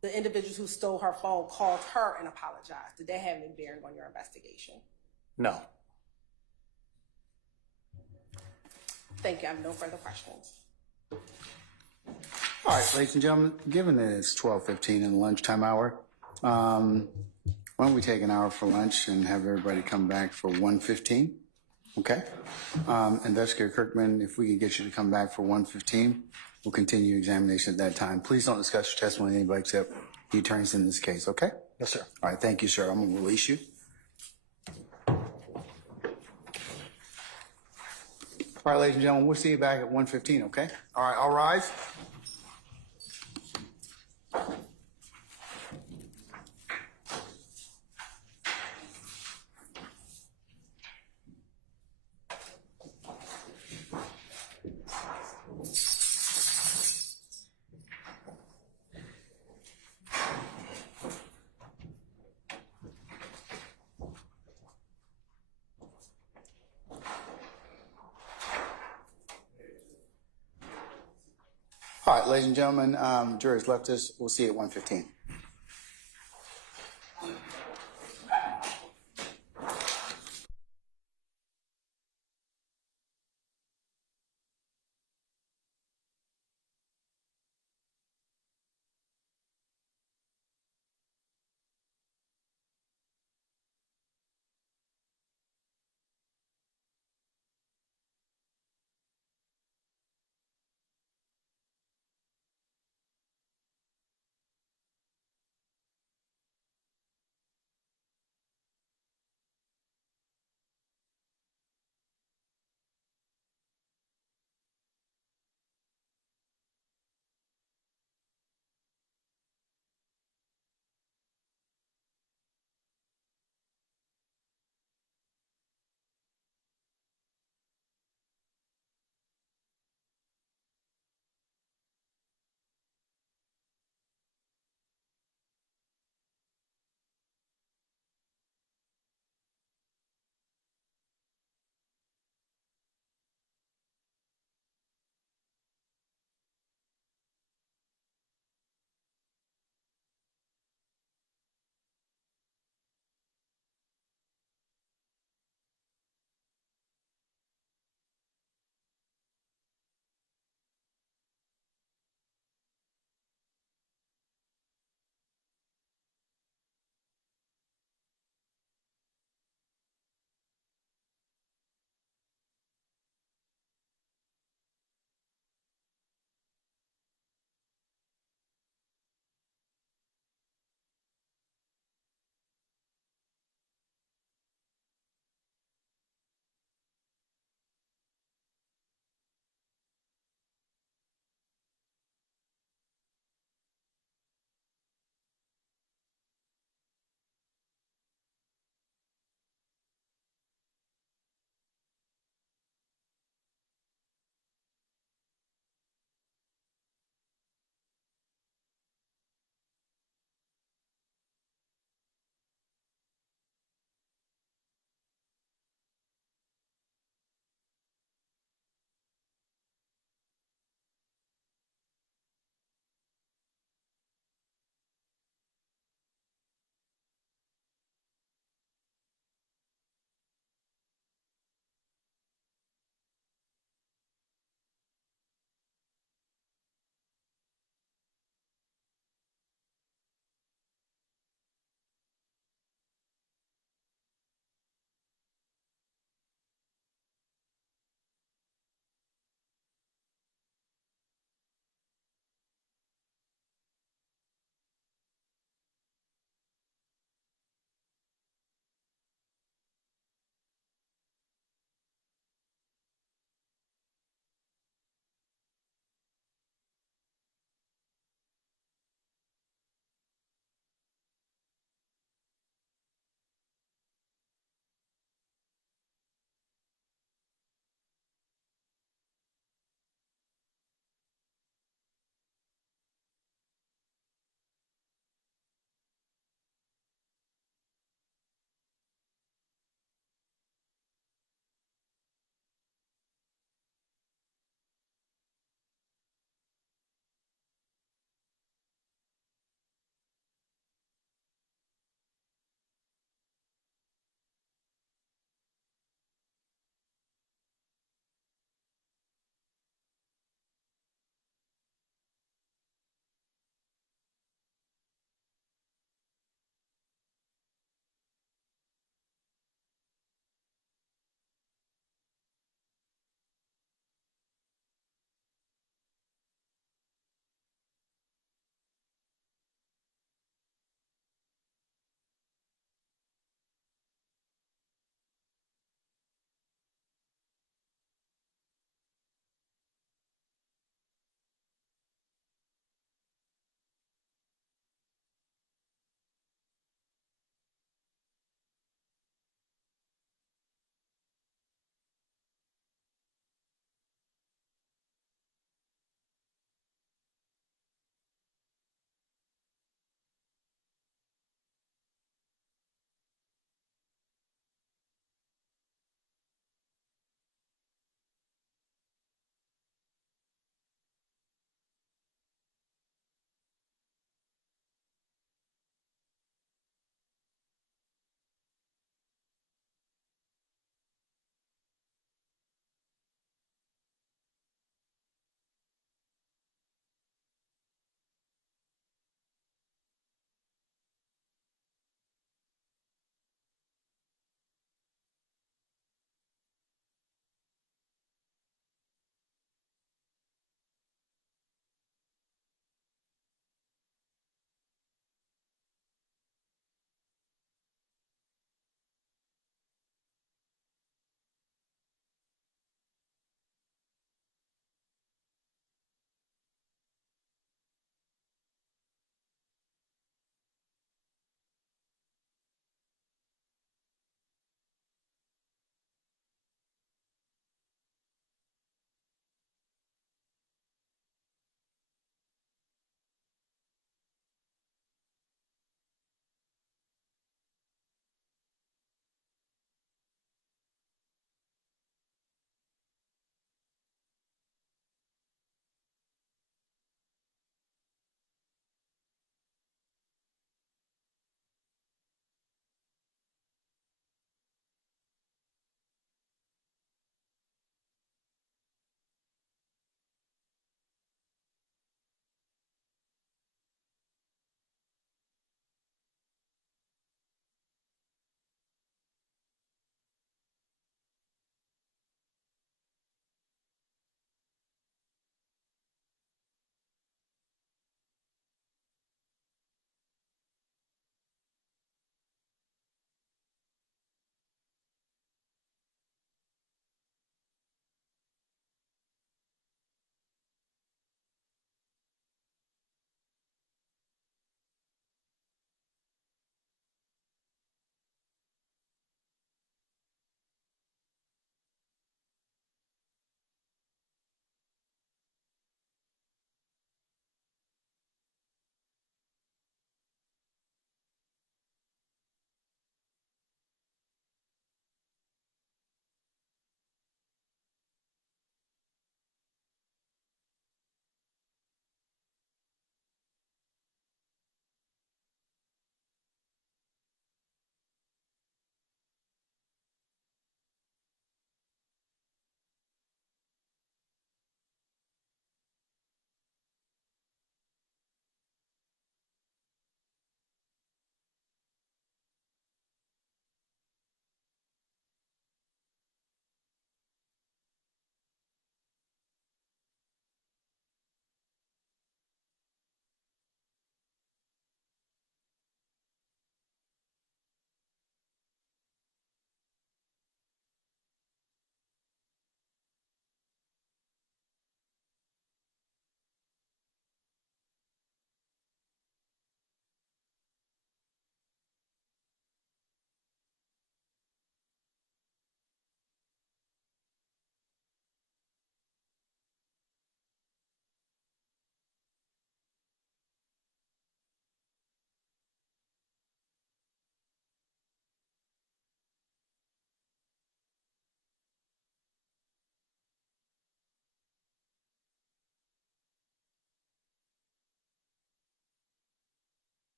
the individuals who stole her phone called her and apologized. Did that have any bearing on your investigation? No. Thank you. I have no further questions. All right, ladies and gentlemen, given that it's 12:15 in the lunchtime hour, why don't we take an hour for lunch and have everybody come back for 1:15? Okay? Investigator Kirkman, if we can get you to come back for 1:15, we'll continue examination at that time. Please don't discuss your testimony with anybody except the attorneys in this case, okay? Yes, sir. All right, thank you, sir. I'm going to release you. All right, ladies and gentlemen, we'll see you back at 1:15, okay? All right, all rise. All right, ladies and gentlemen, jury's left us. We'll see you at 1:15.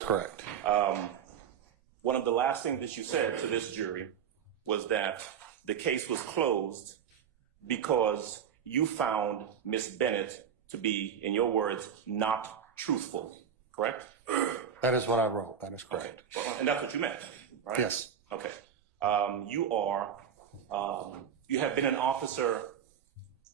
Correct. One of the last things that you said to this jury was that the case was closed because you found Miss Bennett to be, in your words, not truthful, correct? That is what I wrote. That is correct. Okay. Well, and that's what you meant, right? Yes. Okay. You have been an officer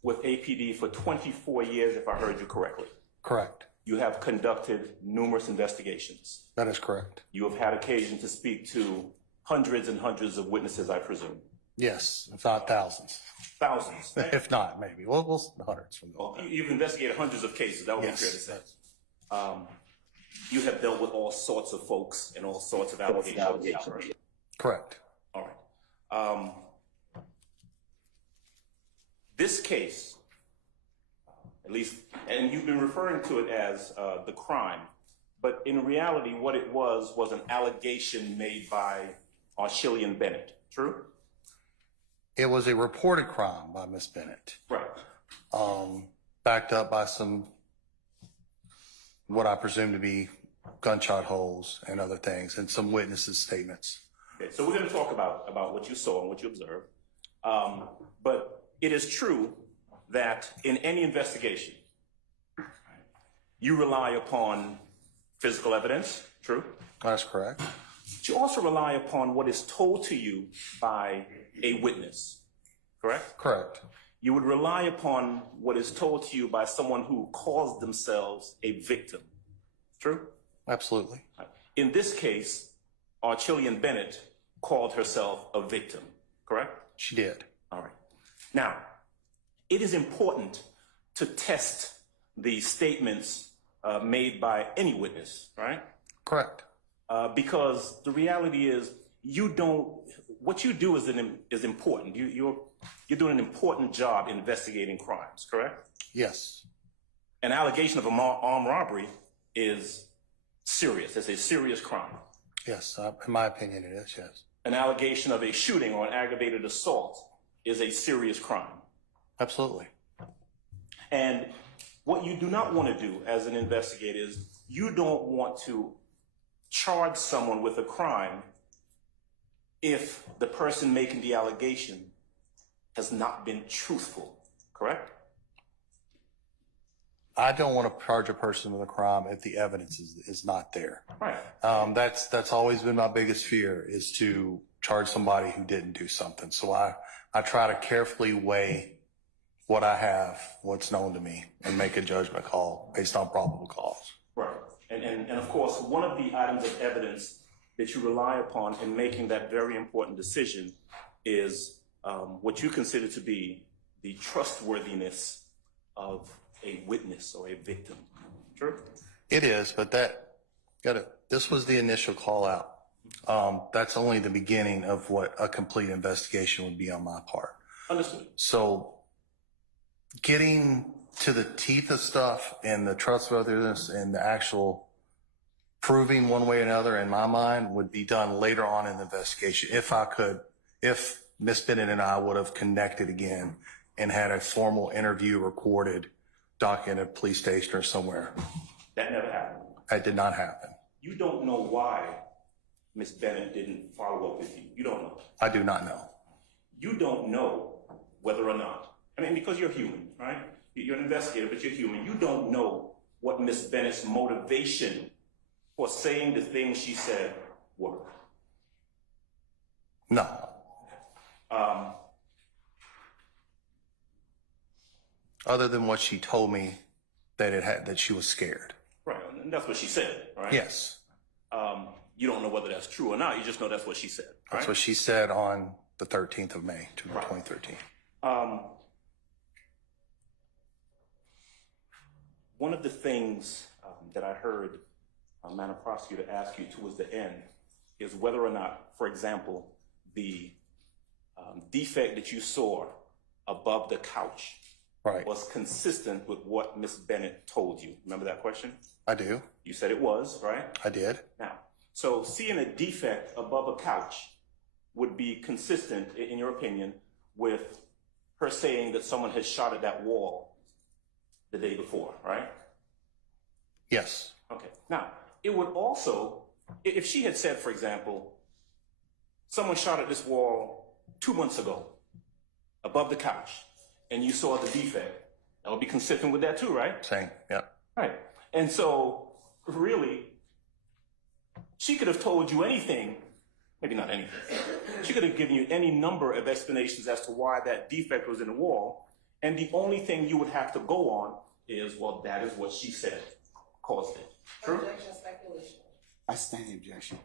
with APD for 24 years, if I heard you correctly. Correct. You have conducted numerous investigations. That is correct. You have had occasion to speak to hundreds and hundreds of witnesses, I presume. Yes, if not thousands. Thousands. Right? If not, maybe. We'll hundreds from Well, you've investigated hundreds of cases, that would be fair to say. You have dealt with all sorts of folks and all sorts of allegations. Right? Correct. All right. This case, at least, and you've been referring to it as the crime, but in reality, what it was an allegation made by Archillian Bennett. True? It was a reported crime by Miss Bennett. Right. Backed up by some, what I presume to be gunshot holes and other things, and some witnesses' statements. Okay, so we're going to talk about what you saw and what you observed. But it is true that in any investigation, you rely upon physical evidence. True? That's correct. But you also rely upon what is told to you by a witness. Correct? Correct. You would rely upon what is told to you by someone who calls themselves a victim. True? Absolutely. In this case, Archillian Bennett called herself a victim. Correct? She did. All right. Now, it is important to test the statements made by any witness, right? Correct. Because the reality is, what you do is important. You're doing an important job investigating crimes, correct? Yes. An allegation of an armed robbery is serious. It's a serious crime. Yes. In my opinion, it is. Yes. An allegation of a shooting or an aggravated assault is a serious crime. Absolutely. And what you do not want to do as an investigator is you don't want to charge someone with a crime if the person making the allegation has not been truthful, correct? I don't want to charge a person with a crime if the evidence is not there. Right. That's always been my biggest fear, is to charge somebody who didn't do something. So I try to carefully weigh what I have, what's known to me, and make a judgment call based on probable cause. Right. And of course, one of the items of evidence that you rely upon in making that very important decision is what you consider to be the trustworthiness of a witness or a victim. True? It is, but this was the initial call out. That's only the beginning of what a complete investigation would be on my part. Understood. So getting to the teeth of stuff and the trustworthiness and the actual proving one way or another, in my mind, would be done later on in the investigation. If Miss Bennett and I would have connected again and had a formal interview recorded, documented at a police station or somewhere. That never happened. That did not happen. You don't know why Miss Bennett didn't follow up with you. You don't know. I do not know. You don't know whether or not. I mean, because you're human, right? You're an investigator, but you're human. You don't know what Miss Bennett's motivation for saying the things she said were. No. Other than what she told me that she was scared. Right, and that's what she said, right? Yes. You don't know whether that's true or not. You just know that's what she said. Right? That's what she said on the 13th of May, 2013. One of the things that I heard Madam Prosecutor ask you towards the end is whether or not, for example, the defect that you saw above the couch was consistent with what Miss Bennett told you. Remember that question? I do. You said it was, right? I did. Now, so seeing a defect above a couch would be consistent, in your opinion, with her saying that someone had shot at that wall the day before, right? Yes. Okay. Now, it would also, if she had said, for example, someone shot at this wall 2 months ago, above the couch, and you saw the defect, that would be consistent with that too, right? Same, yeah. Right. And so, really, she could have told you anything, maybe not anything. She could have given you any number of explanations as to why that defect was in the wall, and the only thing you would have to go on is, well, that is what she said caused it. True? Objection, speculation. I stand the objection.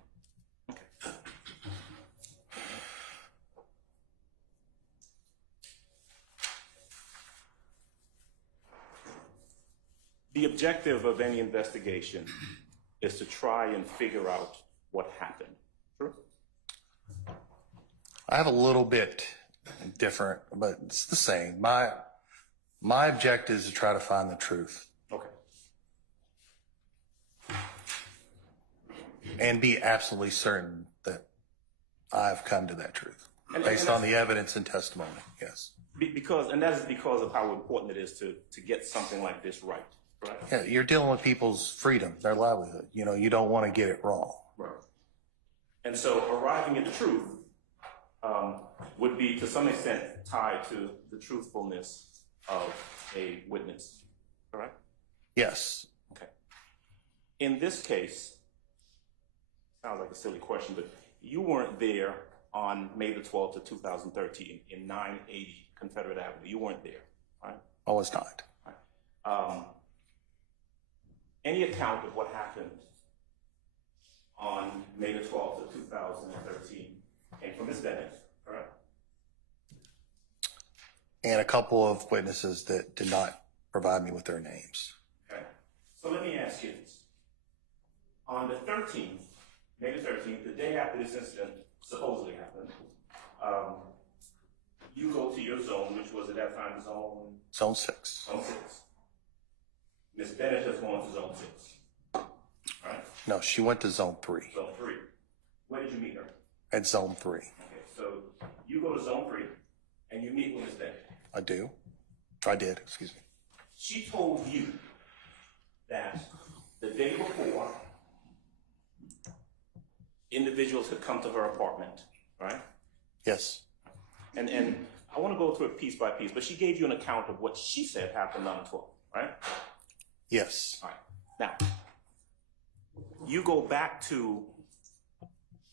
The objective of any investigation is to try and figure out what happened. True? I have a little bit different, but it's the same. My objective is to try to find the truth Okay. and be absolutely certain that I've come to that truth And based on the evidence and testimony. Yes. And that is because of how important it is to get something like this right. Right? Yeah, you're dealing with people's freedom, their livelihood. You know, you don't want to get it wrong. Right. And so arriving at the truth would be to some extent tied to the truthfulness of a witness. Correct? Yes. Okay. In this case, sounds like a silly question, but you weren't there on May the 12th of 2013 in 980 Confederate Avenue. You weren't there, right? I was not. Right. Any account of what happened on May the 12th of 2013 came from Ms. Bennett, correct? And a couple of witnesses that did not provide me with their names. Okay. So let me ask you this. On the 13th, May the 13th, the day after this incident supposedly happened, you go to your zone, which was at that time Zone 6. Zone 6. Ms. Bennett has gone to Zone 6. Right? No, she went to Zone 3. Zone 3. Where did you meet her? At Zone 3. Okay, so you go to Zone 3 and you meet with Ms. Bennett. I do. I did, excuse me. She told you that the day before, individuals had come to her apartment, right? Yes. And I want to go through it piece by piece, but she gave you an account of what she said happened on the 12th, right? Yes. All right. Now, you go back to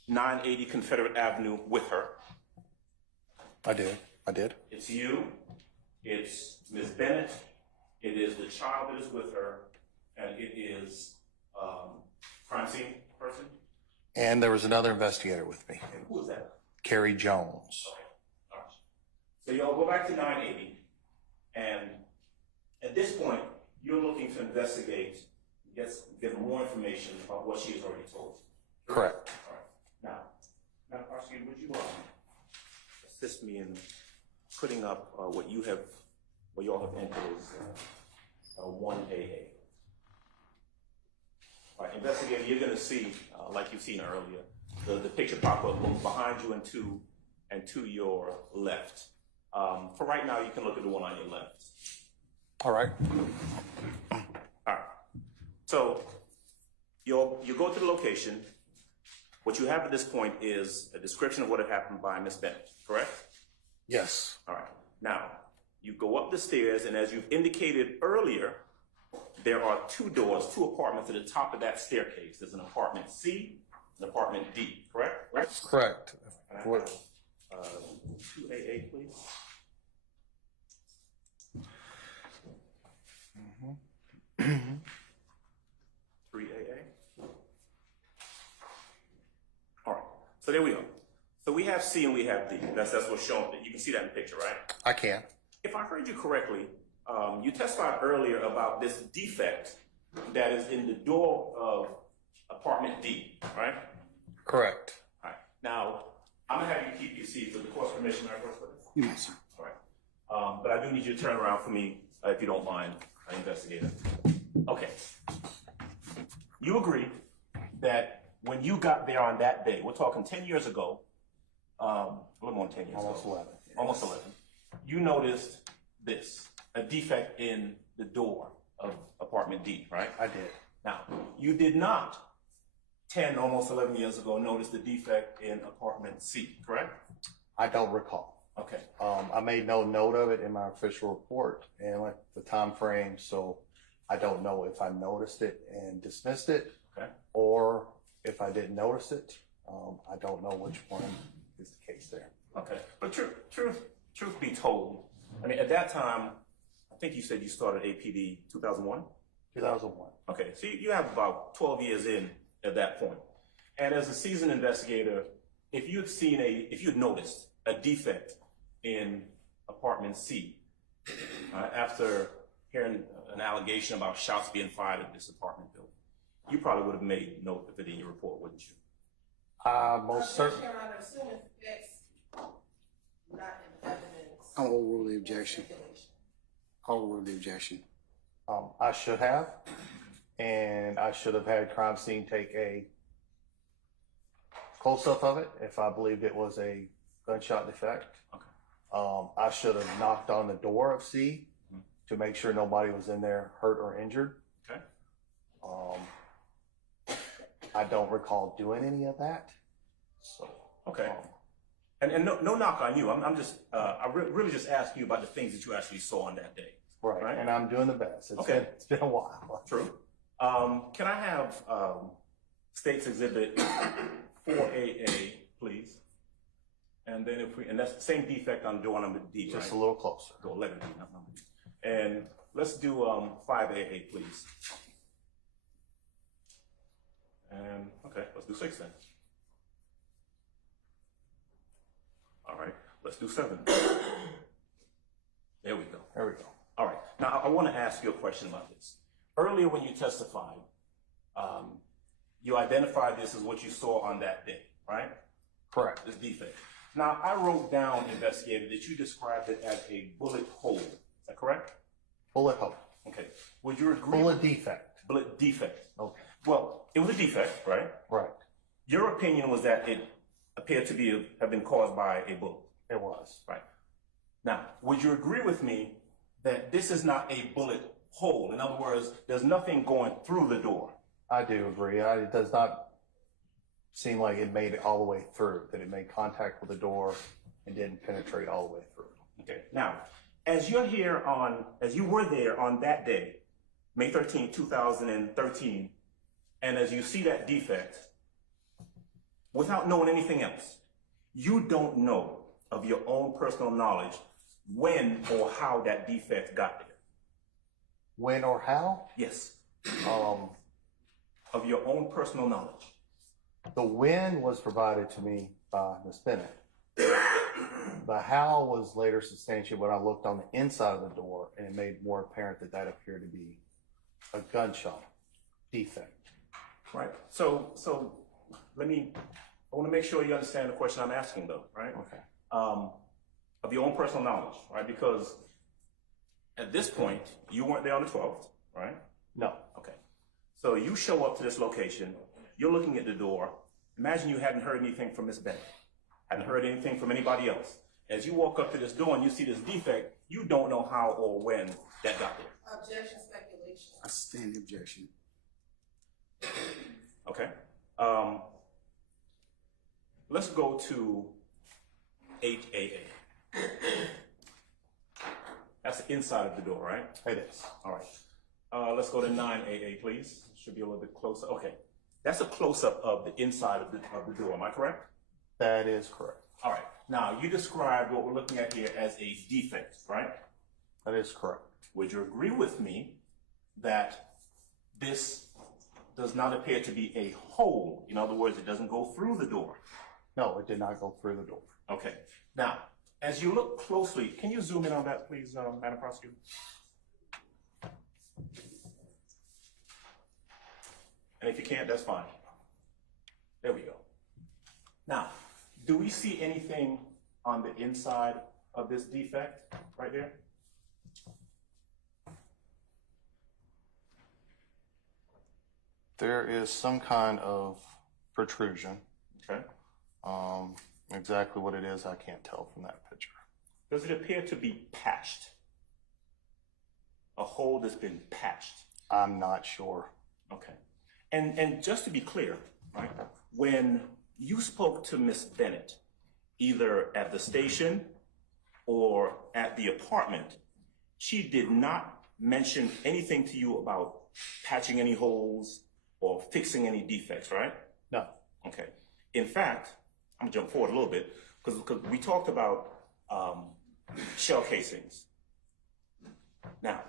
980 Confederate Avenue with her. I did. It's you, it's Ms. Bennett, it is the child that is with her, and it is crime scene person. And there was another investigator with me, And who is that? Carrie Jones. Okay. All right. So y'all go back to 980, and at this point, you're looking to investigate, get more information about what she has already told you. Correct. All right. Now, Prosecutor, would you assist me in putting up what you all have entered as 1AA? All right, investigator, you're going to see, like you've seen earlier, the picture pop up both behind you and to your left. For right now, you can look at the one on your left. All right. All right. So you go to the location. What you have at this point is a description of what had happened by Ms. Bennett, correct? Yes. All right. Now, you go up the stairs, and as you've indicated earlier, there are two doors, two apartments at the top of that staircase. There's an apartment C and apartment D, correct? Correct. What? 2AA, please. Mm-hmm. 3AA. All right. So there we go. So we have C and we have D. That's what's shown. You can see that in the picture, right? I can. If I heard you correctly, you testified earlier about this defect that is in the door of apartment D, right? Correct. All right. Now, I'm going to have you keep your seat for the court's permission, right, First Witness? You may, sir. All right. But I do need you to turn around for me, if you don't mind, investigator. Okay. You agree that when you got there on that day, we're talking 10 years ago, a little more than 10 years Almost ago. 11. Almost 11. You noticed this, a defect in the door of apartment D, right? I did. Now, you did not 10, almost 11 years ago, noticed the defect in apartment C, correct? I don't recall. Okay. I made no note of it in my official report and like the time frame, so I don't know if I noticed it and dismissed it, Okay. or if I didn't notice it. I don't know which one is the case there. Okay. But truth be told, I mean, at that time, I think you said you started APD 2001? 2001. Okay, so you have about 12 years in at that point. And as a seasoned investigator, if you had noticed a defect in apartment C, after hearing an allegation about shots being fired at this apartment building, you probably would have made note of it in your report, wouldn't you? Most certainly. Your Honor, assuming facts not in evidence. I'll overrule the objection. I'll overrule the objection. I should have, and I should have had crime scene take a close-up of it if I believed it was a gunshot defect. Okay. I should have knocked on the door of C to make sure nobody was in there hurt or injured. Okay. I don't recall doing any of that. So Okay. And no knock on you. I'm just really just asking you about the things that you actually saw on that day. right, and I'm doing the best. It's been a while. True. Can I have State's Exhibit 4AA, please? And then and that's the same defect on door number D, Just right? a little closer. Door 11D, not number D. And let's do 5AA, please. And okay, let's do 6 then. All right, let's do 7. There we go. There we go. All right. Now, I want to ask you a question about this. Earlier when you testified, you identified this as what you saw on that day, right? Correct. This defect. Now, I wrote down, investigator, that you described it as a bullet hole. Is that correct? Bullet hole. Okay. Would you agree? Bullet defect. Bullet defect. Okay. Well, it was a defect, right? Right. Your opinion was that it appeared to have been caused by a bullet. It was. Right. Now, would you agree with me that this is not a bullet hole? In other words, there's nothing going through the door. I do agree. It does not seem like it made it all the way through, that it made contact with the door and didn't penetrate all the way through. Okay. Now, as you were there on that day, May 13, 2013, and as you see that defect, without knowing anything else, you don't know of your own personal knowledge when or how that defect got there. When or how? Yes. Um, Of your own personal knowledge. the when was provided to me by Ms. Bennett. The how was later substantiated when I looked on the inside of the door, and it made more apparent that that appeared to be a gunshot defect. Right. So I want to make sure you understand the question I'm asking though, right? Okay. Of your own personal knowledge, right? Because at this point, you weren't there on the 12th, right? No. Okay. So you show up to this location, you're looking at the door. Imagine you hadn't heard anything from Miss Bennett, hadn't heard anything from anybody else. As you walk up to this door and you see this defect, you don't know how or when that got there. Objection, speculation. I stand the objection. Okay. Let's go to 8AA. That's the inside of the door, right? It is. All right. Let's go to 9AA, please. Should be a little bit closer. Okay. That's a close-up of the inside of the door. Am I correct? That is correct. All right. Now, you described what we're looking at here as a defect, right? That is correct. Would you agree with me that this does not appear to be a hole? In other words, it doesn't go through the door. No, it did not go through the door. Okay. Now, as you look closely, can you zoom in on that, please, Madam Prosecutor? And if you can't, that's fine. There we go. Now, do we see anything on the inside of this defect right there? There is some kind of protrusion. Okay. Exactly what it is, I can't tell from that picture. Does it appear to be patched? A hole that's been patched? I'm not sure. Okay. And just to be clear, right? When you spoke to Miss Bennett, either at the station or at the apartment, she did not mention anything to you about patching any holes or fixing any defects, right? No. Okay. In fact, I'm gonna jump forward a little bit because we talked about shell casings. Now,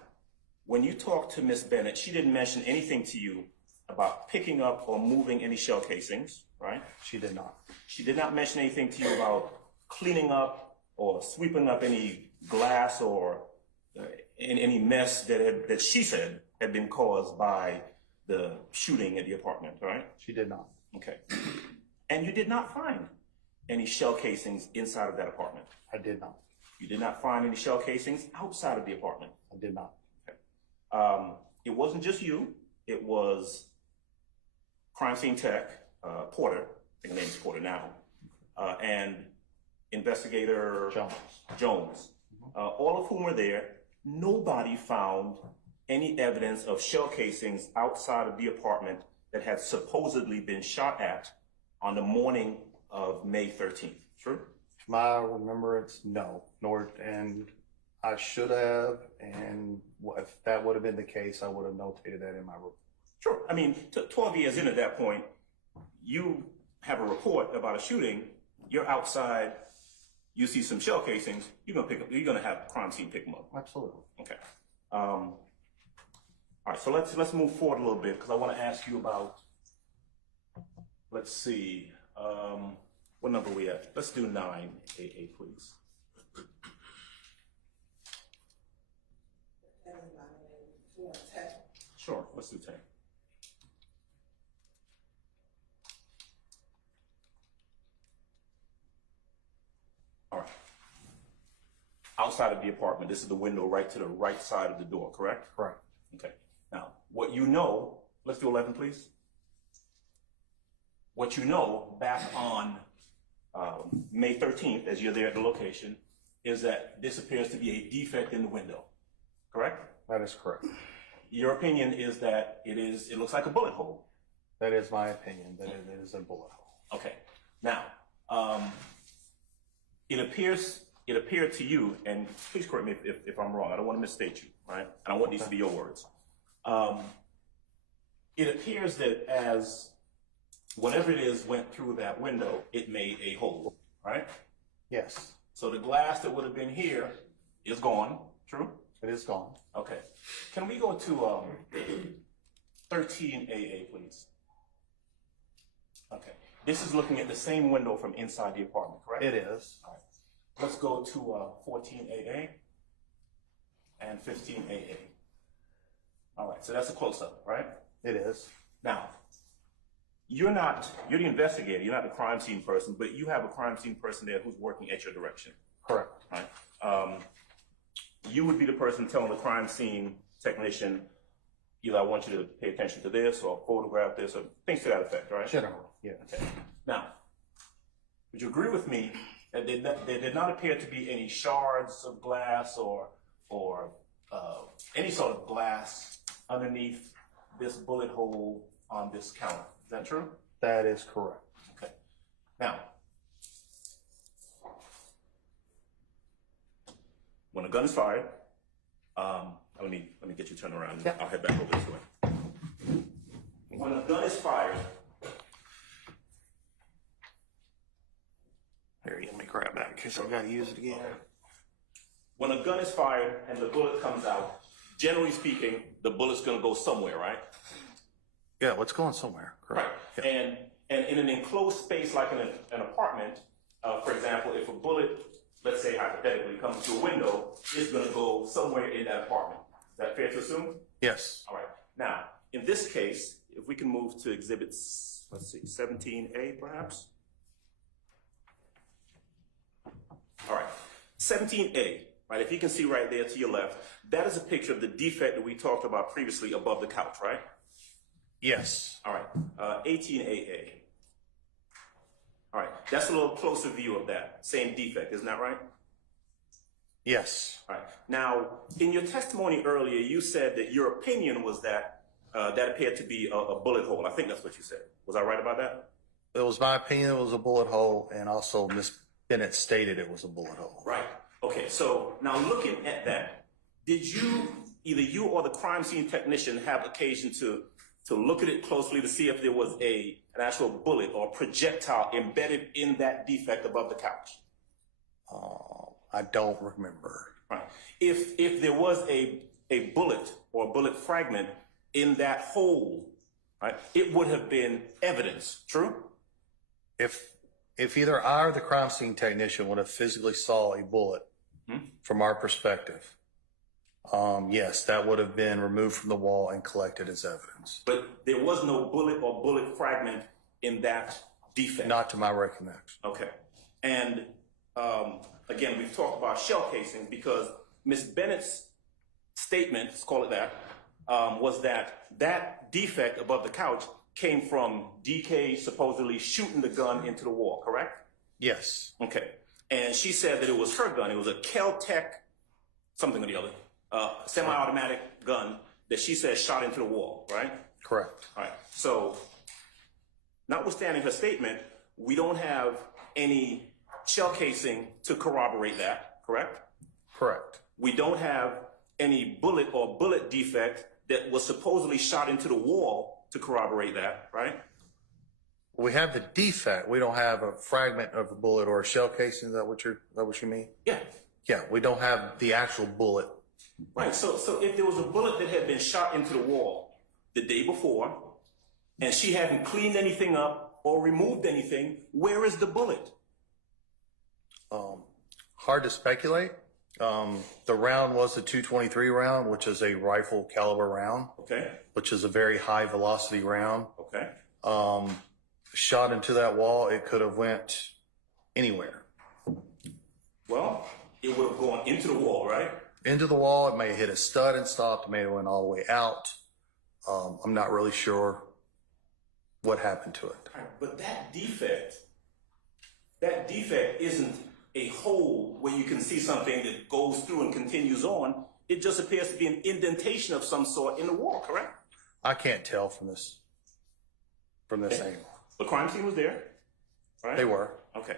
when you talked to Miss Bennett, she didn't mention anything to you about picking up or moving any shell casings, right? She did not. She did not mention anything to you about cleaning up or sweeping up any glass or any mess that she said had been caused by the shooting at the apartment, right? She did not. Okay. And you did not find any shell casings inside of that apartment. I did not. You did not find any shell casings outside of the apartment. I did not. Okay. It wasn't just you. It was crime scene tech, Porter, I think her name is Porter now, and investigator Jones, all of whom were there. Nobody found any evidence of shell casings outside of the apartment that had supposedly been shot at on the morning of May 13th. True? My remembrance, no. And I should have, and if that would have been the case, I would have notated that in my report. Sure. I mean, 12 years in at that point, you have a report about a shooting, you're outside, you see some shell casings, you're gonna have crime scene pick them up. Absolutely. Okay. All right, so let's move forward a little bit because I want to ask you about, let's see, what number are we at? Let's do 9AA, please. Sure, let's do 10. All right. Outside of the apartment, this is the window right to the right side of the door, correct? Correct. Okay. Now, what you know, let's do 11, please. What you know back on May 13th, as you're there at the location, is that this appears to be a defect in the window, correct? That is correct. Your opinion is that it looks like a bullet hole. That is my opinion, that it is a bullet hole. Okay. Now, it appeared to you, and please correct me if I'm wrong, I don't want to misstate you, right? I don't want these to be your words. It appears that as whatever it is went through that window, it made a hole, right? Yes. So the glass that would have been here is gone, true? It is gone. Okay. Can we go to 13AA, please? Okay. This is looking at the same window from inside the apartment, correct? It is. All right. Let's go to 14AA and 15AA. All right, so that's a close-up, right? It is. Now, you're the investigator, you're not the crime scene person, but you have a crime scene person there who's working at your direction. Correct. Right? You would be the person telling the crime scene technician, either I want you to pay attention to this or photograph this or things to that effect, right? Generally, yes. Okay. Now, would you agree with me that there did not appear to be any shards of glass or any sort of glass underneath this bullet hole on this counter? Is that true? That is correct. Okay. Now, when a gun is fired, let me get you turned around. Yeah. I'll head back over this way. When a gun is fired, Here, let me grab that in case I've got to use it again. when a gun is fired and the bullet comes out, generally speaking, the bullet's going to go somewhere, right? Yeah, let's go on somewhere. Correct. Right. Yeah. And in an enclosed space like in an apartment, for example, if a bullet, let's say hypothetically, comes through a window, it's going to go somewhere in that apartment. Is that fair to assume? Yes. All right. Now, in this case, if we can move to exhibits, let's see, 17A perhaps? All right. 17A, right? If you can see right there to your left, that is a picture of the defect that we talked about previously above the couch, right? Yes. All right. 18AA. All right. That's a little closer view of that same defect, isn't that right? Yes. All right. Now, in your testimony earlier, you said that your opinion was that that appeared to be a bullet hole. I think that's what you said. Was I right about that? It was my opinion it was a bullet hole, and also Ms. Bennett stated it was a bullet hole. Right. Okay, so now looking at that, did you, either you or the crime scene technician, have occasion to look at it closely to see if there was an actual bullet or projectile embedded in that defect above the couch? I don't remember. Right. If there was a bullet or a bullet fragment in that hole, right, it would have been evidence, true? If either I or the crime scene technician would have physically saw a bullet from our perspective, yes, that would have been removed from the wall and collected as evidence. But there was no bullet or bullet fragment in that defect? Not to my recollection. Okay. And again, we've talked about shell casing because Ms. Bennett's statement, let's call it that, was that defect above the couch came from DK supposedly shooting the gun into the wall, correct? Yes. Okay. And she said that it was her gun. It was a Kel-Tec something or the other, semi-automatic gun that she said shot into the wall, right? Correct. All right. So, notwithstanding her statement, we don't have any shell casing to corroborate that, correct? Correct. We don't have any bullet or bullet defect that was supposedly shot into the wall to corroborate that, right? We have the defect. We don't have a fragment of a bullet or a shell casing. Is that what you mean? Yeah. Yeah, we don't have the actual bullet. Right. So if there was a bullet that had been shot into the wall the day before, and she hadn't cleaned anything up or removed anything, where is the bullet? Hard to speculate. The round was a .223 round, which is a rifle caliber round. Okay. Which is a very high velocity round. Okay. Shot into that wall, it could have went anywhere. Well, it would have gone into the wall, right? Into the wall, it may have hit a stud and stopped, it may have went all the way out. I'm not really sure what happened to it. Right, but that defect isn't a hole where you can see something that goes through and continues on. It just appears to be an indentation of some sort in the wall, correct? I can't tell from this angle. The crime scene was there, right? They were. Okay.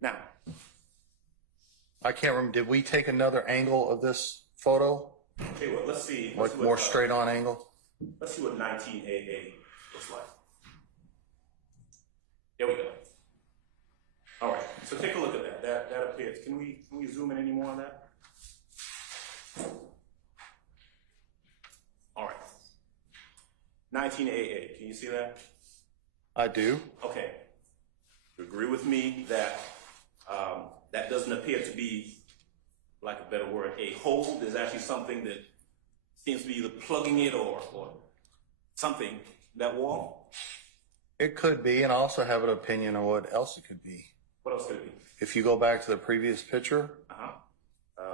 Now, I can't remember. Did we take another angle of this photo? okay, well, let's see. Like more straight on angle? Let's see what 19AA looks like. There we go. All right, so take a look at that. That appears. Can we zoom in any more on that? All right. 19AA, can you see that? I do. Okay. You agree with me that that doesn't appear to be, like a better word, a hole? There's actually something that seems to be either plugging it or something, that wall? It could be, and I also have an opinion on what else it could be. What else could it be? If you go back to the previous picture.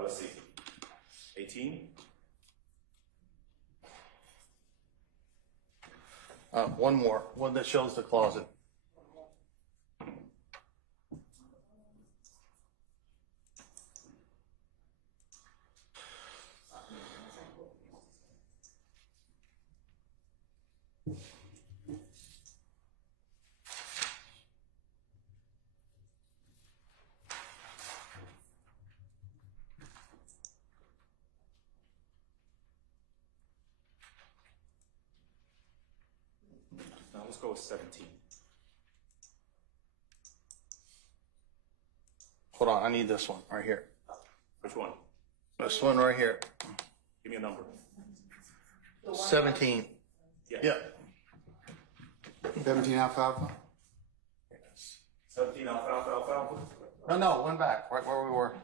Let's see. 18? One more. One that shows the closet. Now let's go with 17. Hold on, I need this one right here. Which one? This one right here. Give me a number. 17. Yeah. 17 alfalfa? 17 alfalfa. No, one back, right where we were.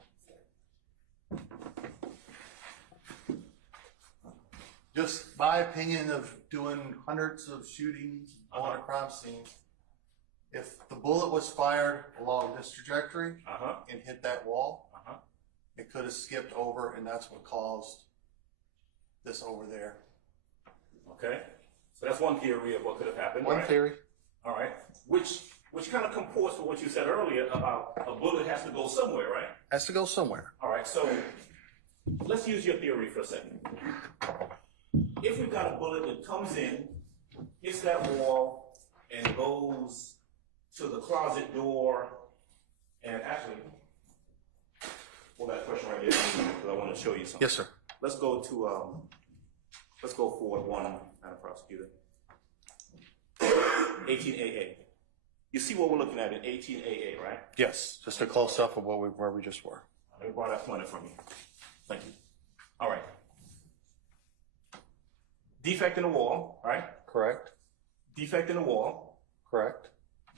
Just my opinion of doing hundreds of shootings on a crime scene. If the bullet was fired along this trajectory and hit that wall, it could have skipped over, and that's what caused this over there. Okay. So that's one theory of what could have happened. One right? theory. All right. Which kind of comports with what you said earlier about a bullet has to go somewhere, right? Has to go somewhere. All right. So let's use your theory for a second. if we've got a bullet that comes in, hits that wall, and goes to the closet door, and actually, hold that question right there, because I want to show you something. Yes, sir. Let's go to, let's go forward one, Madam Prosecutor. 18AA. You see what we're looking at in 18AA, right? Yes, just a close-up of where we just were. Let me borrow that pointer from you. Thank you. All right. Defect in the wall, right? Correct. Defect in the wall. Correct.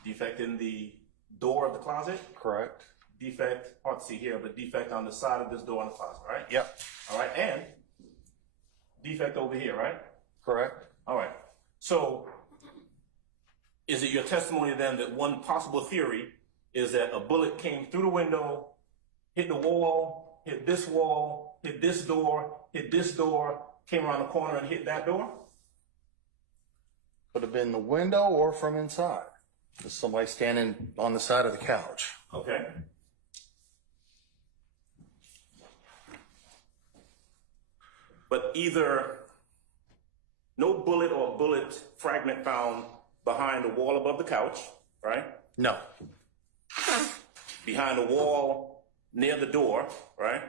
Defect in the door of the closet. Correct. Defect, hard to see here, but defect on the side of this door in the closet, right? Yep. All right, and defect over here, right? Correct. All right. So, is it your testimony then that one possible theory is that a bullet came through the window, hit the wall, hit this wall, hit this door, came around the corner and hit that door? Could have been the window or from inside. There's somebody standing on the side of the couch. Okay. But either no bullet or bullet fragment found behind the wall above the couch, right? No. Behind the wall near the door, right?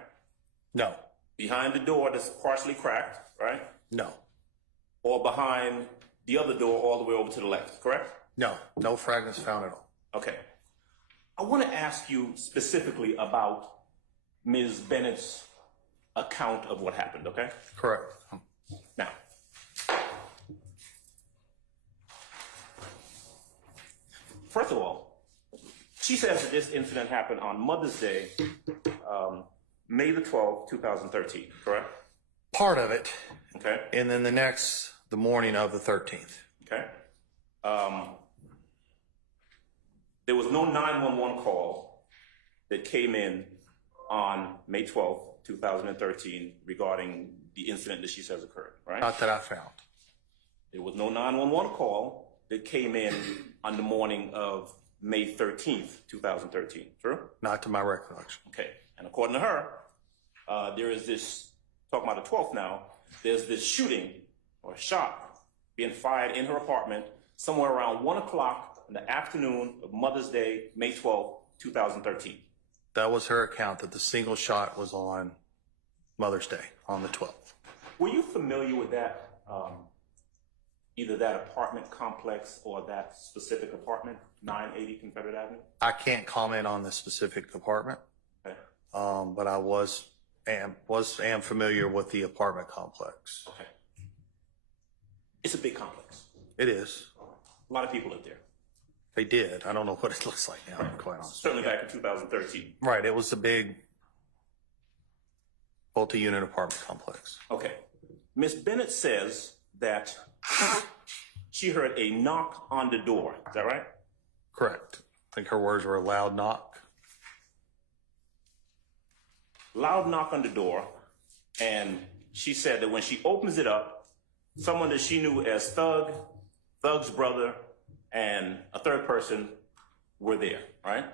No. Behind the door that's partially cracked, right? No. Or behind the other door all the way over to the left, correct? No. No fragments found at all. Okay. I want to ask you specifically about Ms. Bennett's account of what happened, okay? Correct. Now, first of all, she says that this incident happened on Mother's Day, May the 12th, 2013, correct? Part of it. Okay. And then the morning of the 13th. Okay. There was no 911 call that came in on May 12th, 2013 regarding the incident that she says occurred, right? Not that I found. There was no 911 call that came in on the morning of May 13th, 2013, true? Not to my recollection. Okay. And according to her, there is this, talking about the 12th now, there's this shooting or shot being fired in her apartment somewhere around 1 o'clock in the afternoon of Mother's Day, May 12th, 2013. That was her account, that the single shot was on Mother's Day, on the 12th. Were you familiar with that, either that apartment complex or that specific apartment, 980 Confederate Avenue? I can't comment on the specific apartment, Okay. but I am familiar with the apartment complex. Okay. It's a big complex. It is. A lot of people live there. They did. I don't know what it looks like now, to be quite honest. Certainly back in 2013. Right. It was a big multi-unit apartment complex. Okay. Ms. Bennett says that she heard a knock on the door. Is that right? Correct. I think her words were a loud knock. Loud knock on the door. And she said that when she opens it up, someone that she knew as Thug's brother, and a third person were there, right?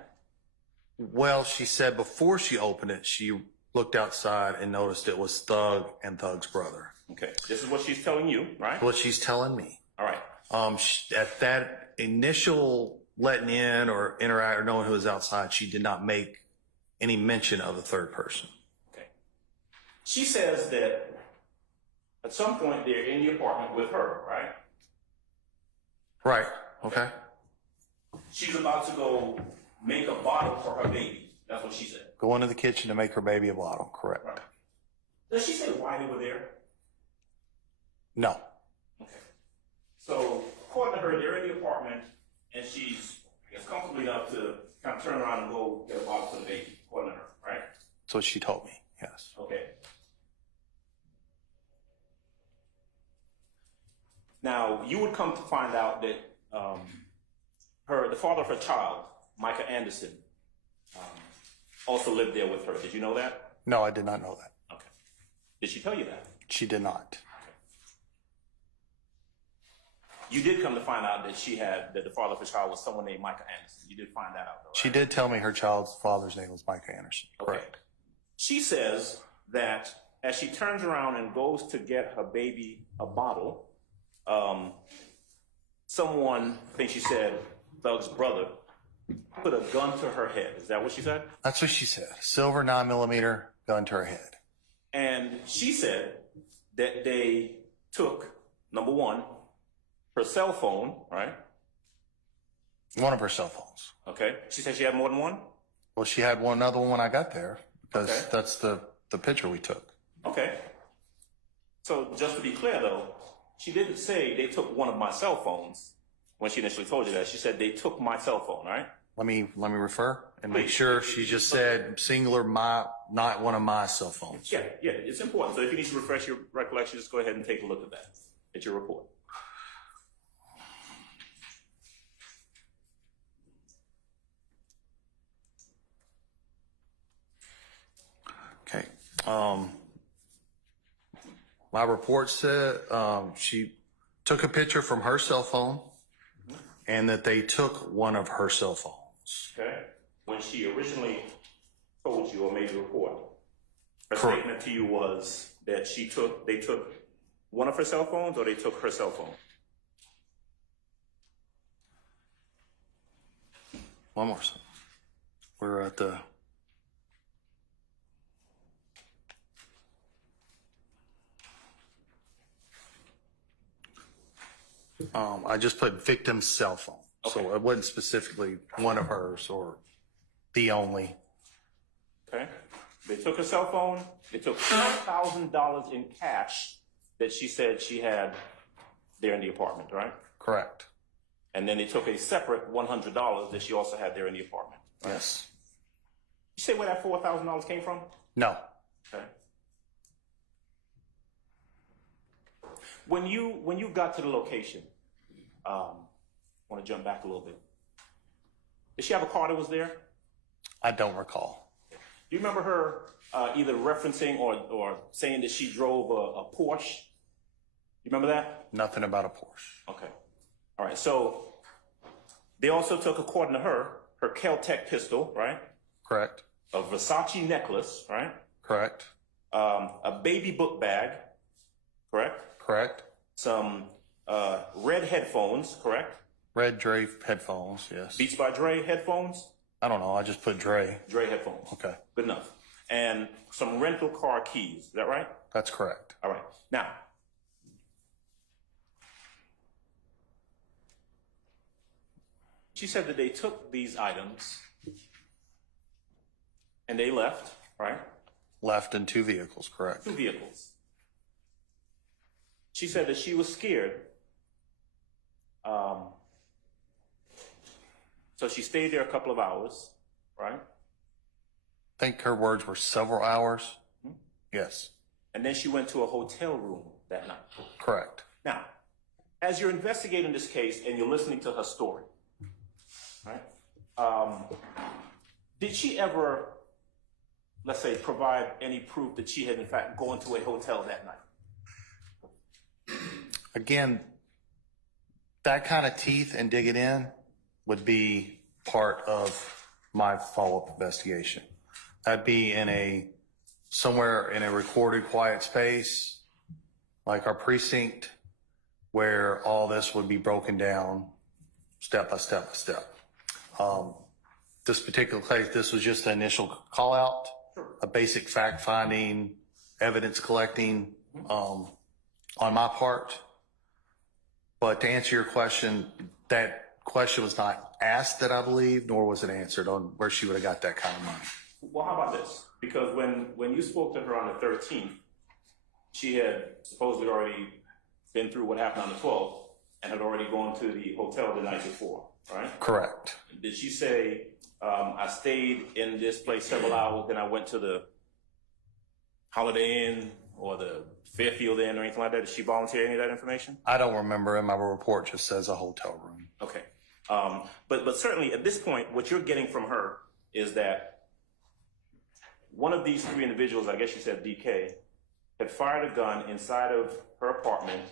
Well, she said before she opened it, she looked outside and noticed it was Thug and Thug's brother. Okay. This is what she's telling you, right? What she's telling me. All right. At that initial letting in or interact or knowing who was outside, she did not make any mention of the third person. Okay. She says that at some point they're in the apartment with her, right? Right. Okay. She's about to go make a bottle for her baby. That's what she said. Go into the kitchen to make her baby a bottle. Correct. Right. Does she say why they were there? No. Okay. So, according to her, they're in the apartment, and she's, I guess, comfortable enough to kind of turn around and go get a bottle for the baby, according to her, right? That's what she told me. Yes. Okay. Now, you would come to find out that the father of her child, Micah Anderson, also lived there with her. Did you know that? No, I did not know that. Okay. Did she tell you that? She did not. You did come to find out that that the father of her child was someone named Micah Anderson. You did find that out, though, right? She did tell me her child's father's name was Micah Anderson. Okay. Correct. She says that as she turns around and goes to get her baby a bottle, someone, I think she said, Thug's brother, put a gun to her head. Is that what she said? That's what she said. Silver 9mm gun to her head. And she said that they took, number one, her cell phone, right? One of her cell phones. Okay. She said she had more than one? Well, she had another one when I got there because Okay. that's the picture we took. Okay. So just to be clear, though, she didn't say they took one of my cell phones when she initially told you that. She said they took my cell phone, right? Let me refer and make Please. sure she just said singular, not one of my cell phones. Yeah, it's important. So if you need to refresh your recollection, just go ahead and take a look at that, at your report. Okay. My report said she took a picture from her cell phone and that they took one of her cell phones. Okay. When she originally told you or made the report, her Correct. statement to you was that they took one of her cell phones or they took her cell phone? One more. Second. We're at the. I just put victim's cell phone. Okay. So it wasn't specifically one of hers or the only. Okay. They took her cell phone. They took $4,000 in cash that she said she had there in the apartment, right? Correct. And then they took a separate $100 that she also had there in the apartment. Right? Yes. You say where that $4,000 came from? No. Okay. When you got to the location, I want to jump back a little bit. Did she have a car that was there? I don't recall. Do you remember her either referencing or saying that she drove a Porsche? You remember that? Nothing about a Porsche. Okay. All right. So they also took, according to her Kel-Tec pistol, right? Correct. A Versace necklace, right? Correct. A baby book bag, correct? Correct. Some red headphones, correct? Red Dre headphones, yes. Beats by Dre headphones? I don't know. I just put Dre. Dre headphones. Okay. Good enough. And some rental car keys. Is that right? That's correct. All right. Now, she said that they took these items and they left, right? Left in 2 vehicles, correct. 2 vehicles. She said that she was scared. So she stayed there a couple of hours, right? I think her words were several hours. Yes. And then she went to a hotel room that night. Correct. Now, as you're investigating this case and you're listening to her story, right? Did she ever, let's say, provide any proof that she had in fact gone to a hotel that night? Again, that kind of teeth and dig it in would be part of my follow-up investigation. That'd be somewhere in a recorded quiet space, like our precinct, where all this would be broken down step by step by step. This particular case, this was just the initial call out, a basic fact finding, evidence collecting, on my part. But to answer your question, that question was not asked that I believe, nor was it answered on where she would have got that kind of money. Well, how about this? Because when you spoke to her on the 13th, she had supposedly already been through what happened on the 12th and had already gone to the hotel the night before, right? Correct. Did she say, I stayed in this place several hours, then I went to the Holiday Inn or the Fairfield Inn or anything like that? Did she volunteer any of that information? I don't remember, and my report just says a hotel room. Okay. But certainly at this point, what you're getting from her is that one of these 3 individuals, I guess you said DK, had fired a gun inside of her apartment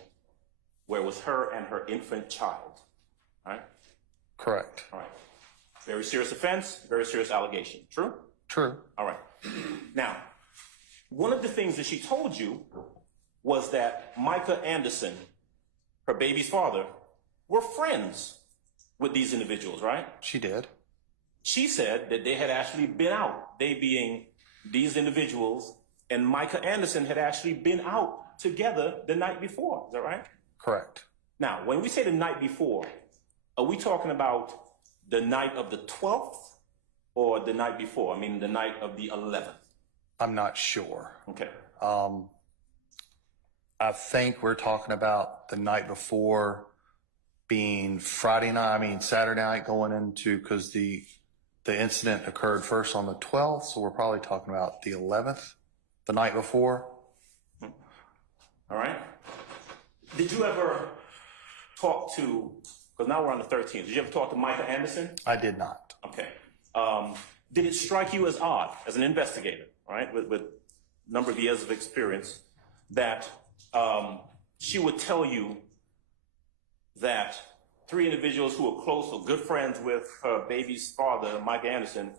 where it was her and her infant child, right? Correct. All right. Very serious offense, very serious allegation. True? True. All right. Now, One of the things that she told you was that Micah Anderson, her baby's father, were friends with these individuals, right? She did. She said that they had actually been out, they being these individuals, and Micah Anderson had actually been out together the night before. Is that right? Correct. Now, when we say the night before, are we talking about the night of the 12th or the night before? I mean, the night of the 11th? I'm not sure. Okay. I think we're talking about the night before being Saturday night going into, because the incident occurred first on the 12th, so we're probably talking about the 11th, the night before. All right. Did you ever talk to, because now we're on the 13th, did you ever talk to Micah Anderson? I did not. Okay. Did it strike you as odd, as an investigator, right, with a number of years of experience, that she would tell you that three individuals who were close or good friends with her baby's father, Mike Anderson,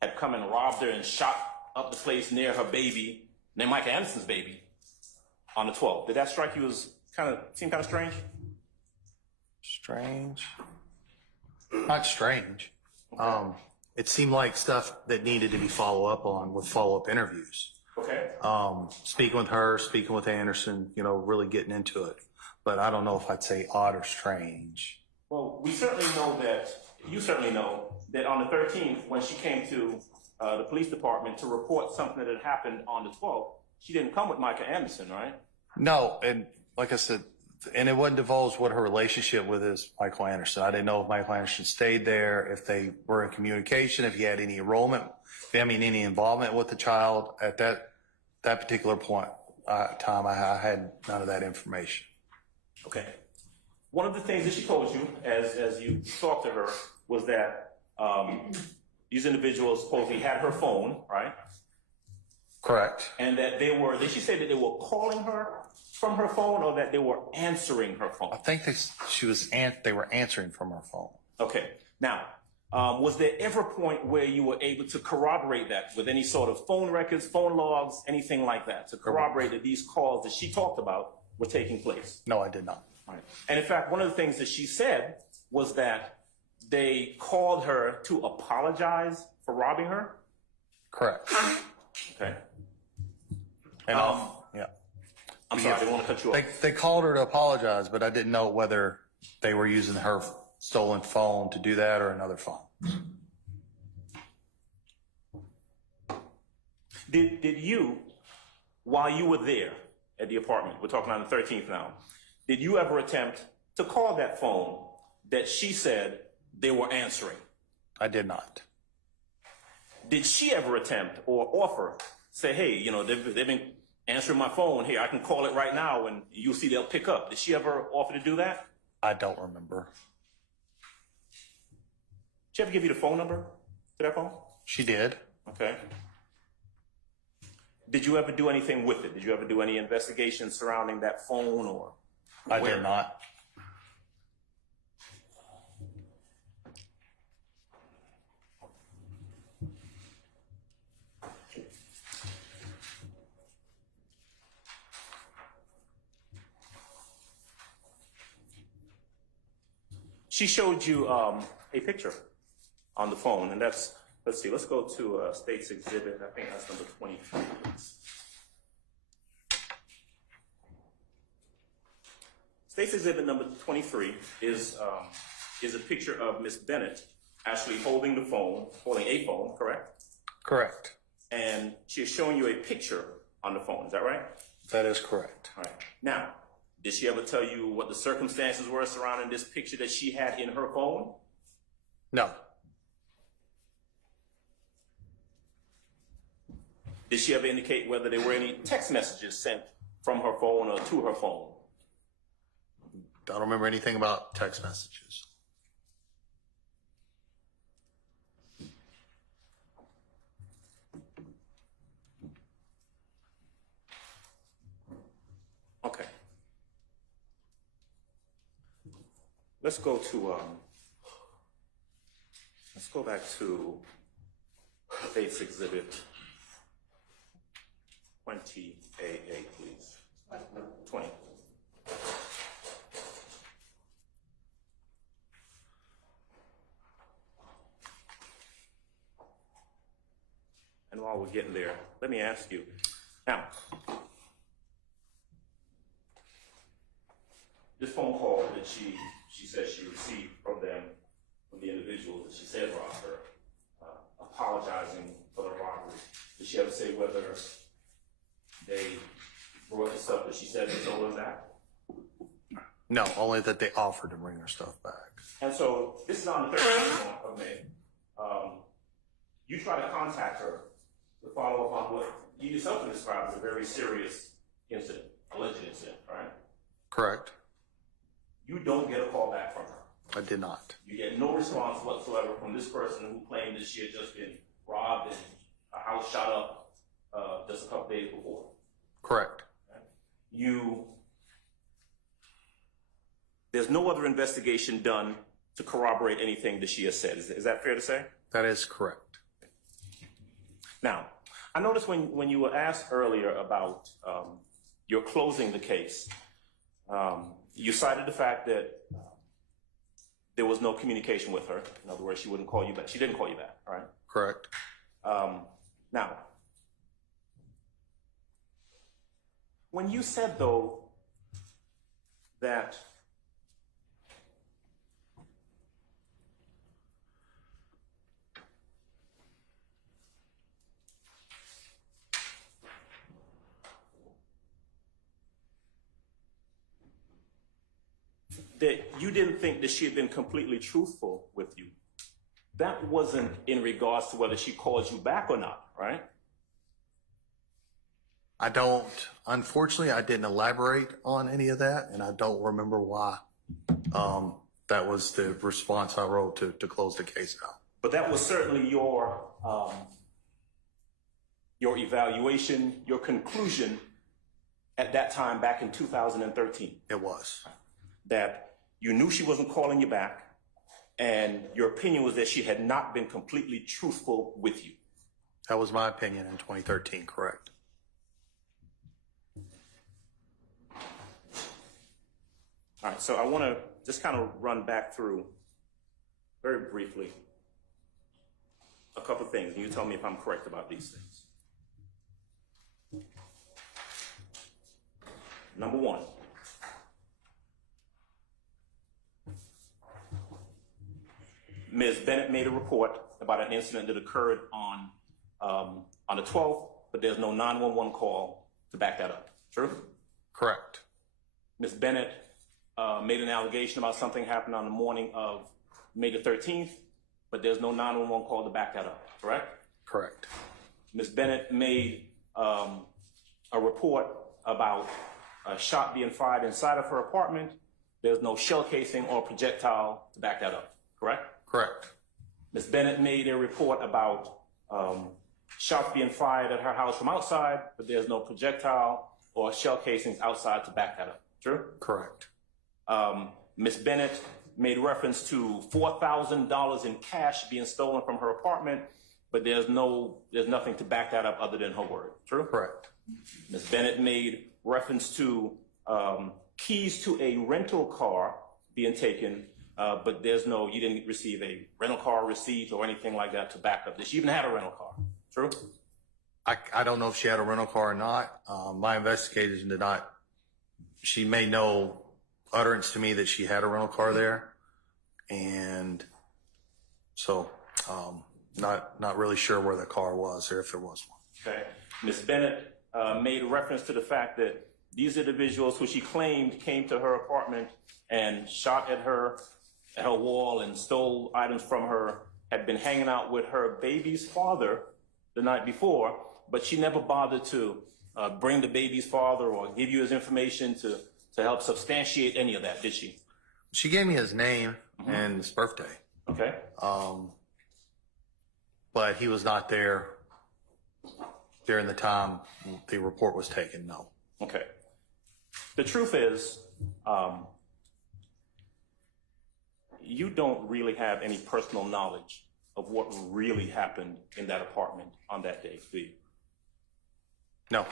had come and robbed her and shot up the place near her baby, named Mike Anderson's baby, on the 12th? Did that strike you as seem kind of strange? Strange? Not strange. It seemed like stuff that needed to be followed up on with follow-up interviews. Okay. Speaking with her, speaking with Anderson, really getting into it. But I don't know if I'd say odd or strange. Well, we certainly know that, you certainly know, that on the 13th, when she came to the police department to report something that had happened on the 12th, she didn't come with Micah Anderson, right? No, and like I said, and it wasn't divulged what her relationship with is Michael Anderson. I didn't know if Michael Anderson stayed there, if they were in communication, if he had any any involvement with the child at that particular point time. I had none of that information. Okay. One of the things that she told you as you talked to her was that these individuals supposedly had her phone, right? Correct. And that did she say that they were calling her from her phone, or that they were answering her phone? I think they were answering from her phone. Okay. Now, was there ever a point where you were able to corroborate that with any sort of phone records, phone logs, anything like that, to corroborate that these calls that she talked about were taking place? No, I did not. Right. And in fact, one of the things that she said was that they called her to apologize for robbing her? Correct. Okay. And yeah. I'm sorry, I didn't want to cut you off. They called her to apologize, but I didn't know whether they were using her stolen phone to do that or another phone. Did you, while you were there at the apartment, we're talking on the 13th now, did you ever attempt to call that phone that she said they were answering? I did not. Did she ever attempt or offer, say, hey, they've been answering my phone here, I can call it right now and you'll see they'll pick up? Did she ever offer to do that? I don't remember. Did she ever give you the phone number to that phone? She did. Okay. Did you ever do anything with it? Did you ever do any investigation surrounding that phone or? I did not. She showed you a picture on the phone, and let's see, let's go to State's Exhibit. I think that's number 23. State's Exhibit number 23 is a picture of Miss Bennett actually holding a phone, correct? Correct. And she is showing you a picture on the phone, is that right? That is correct. All right. Now, did she ever tell you what the circumstances were surrounding this picture that she had in her phone? No. Did she ever indicate whether there were any text messages sent from her phone or to her phone? I don't remember anything about text messages. Okay. Let's go back to State's Exhibit 20AA, please. 20. And while we're getting there, let me ask you, now, this phone call that she said she received from them, from the individuals that she said robbed her, apologizing for the robbery, did she ever say whether they brought the stuff that she said they told her back? No, only that they offered to bring her stuff back. And so, this is on the 13th of May. You try to contact her to follow up on what you yourself have described as a very serious incident, alleged incident, right? Correct. You don't get a call back from her. I did not. You get no response whatsoever from this person who claimed that she had just been robbed and a house shot up just a couple days before. Correct. There's no other investigation done to corroborate anything that she has said. Is that fair to say? That is correct. Now, I noticed when you were asked earlier about your closing the case, you cited the fact that there was no communication with her. In other words, she wouldn't call you back. She didn't call you back, right? Correct. Now, when you said, though, that you didn't think that she had been completely truthful with you, that wasn't in regards to whether she called you back or not, right? Unfortunately, I didn't elaborate on any of that, and I don't remember why. That was the response I wrote to close the case out. But that was certainly your evaluation, your conclusion at that time back in 2013. It was. That you knew she wasn't calling you back, and your opinion was that she had not been completely truthful with you. That was my opinion in 2013, correct. All right, so I want to just kind of run back through, very briefly, a couple things, and you tell me if I'm correct about these things. Number one, Ms. Bennett made a report about an incident that occurred on the 12th, but there's no 911 call to back that up. True? Correct. Ms. Bennett made an allegation about something happened on the morning of May the 13th, but there's no 911 call to back that up. Correct? Correct. Ms. Bennett made a report about a shot being fired inside of her apartment. There's no shell casing or projectile to back that up. Correct? Correct. Ms. Bennett made a report about shots being fired at her house from outside, but there's no projectile or shell casings outside to back that up. True? Correct. Ms. Bennett made reference to $4,000 in cash being stolen from her apartment, but there's nothing to back that up other than her word. True? Correct. Ms. Bennett made reference to keys to a rental car being taken, but you didn't receive a rental car receipt or anything like that to back up that she even had a rental car. True? I don't know if she had a rental car or not. My investigators did not. She made no utterance to me that she had a rental car there, and so not really sure where the car was or if there was one. Okay. Ms. Bennett made reference to the fact that these individuals who she claimed came to her apartment and shot at her wall and stole items from her had been hanging out with her baby's father the night before, but she never bothered to bring the baby's father or give you his information to help substantiate any of that, did she? She gave me his name and his birthday. Okay. But he was not there during the time the report was taken, no. Okay. The truth is, you don't really have any personal knowledge of what really happened in that apartment on that day, do you? No.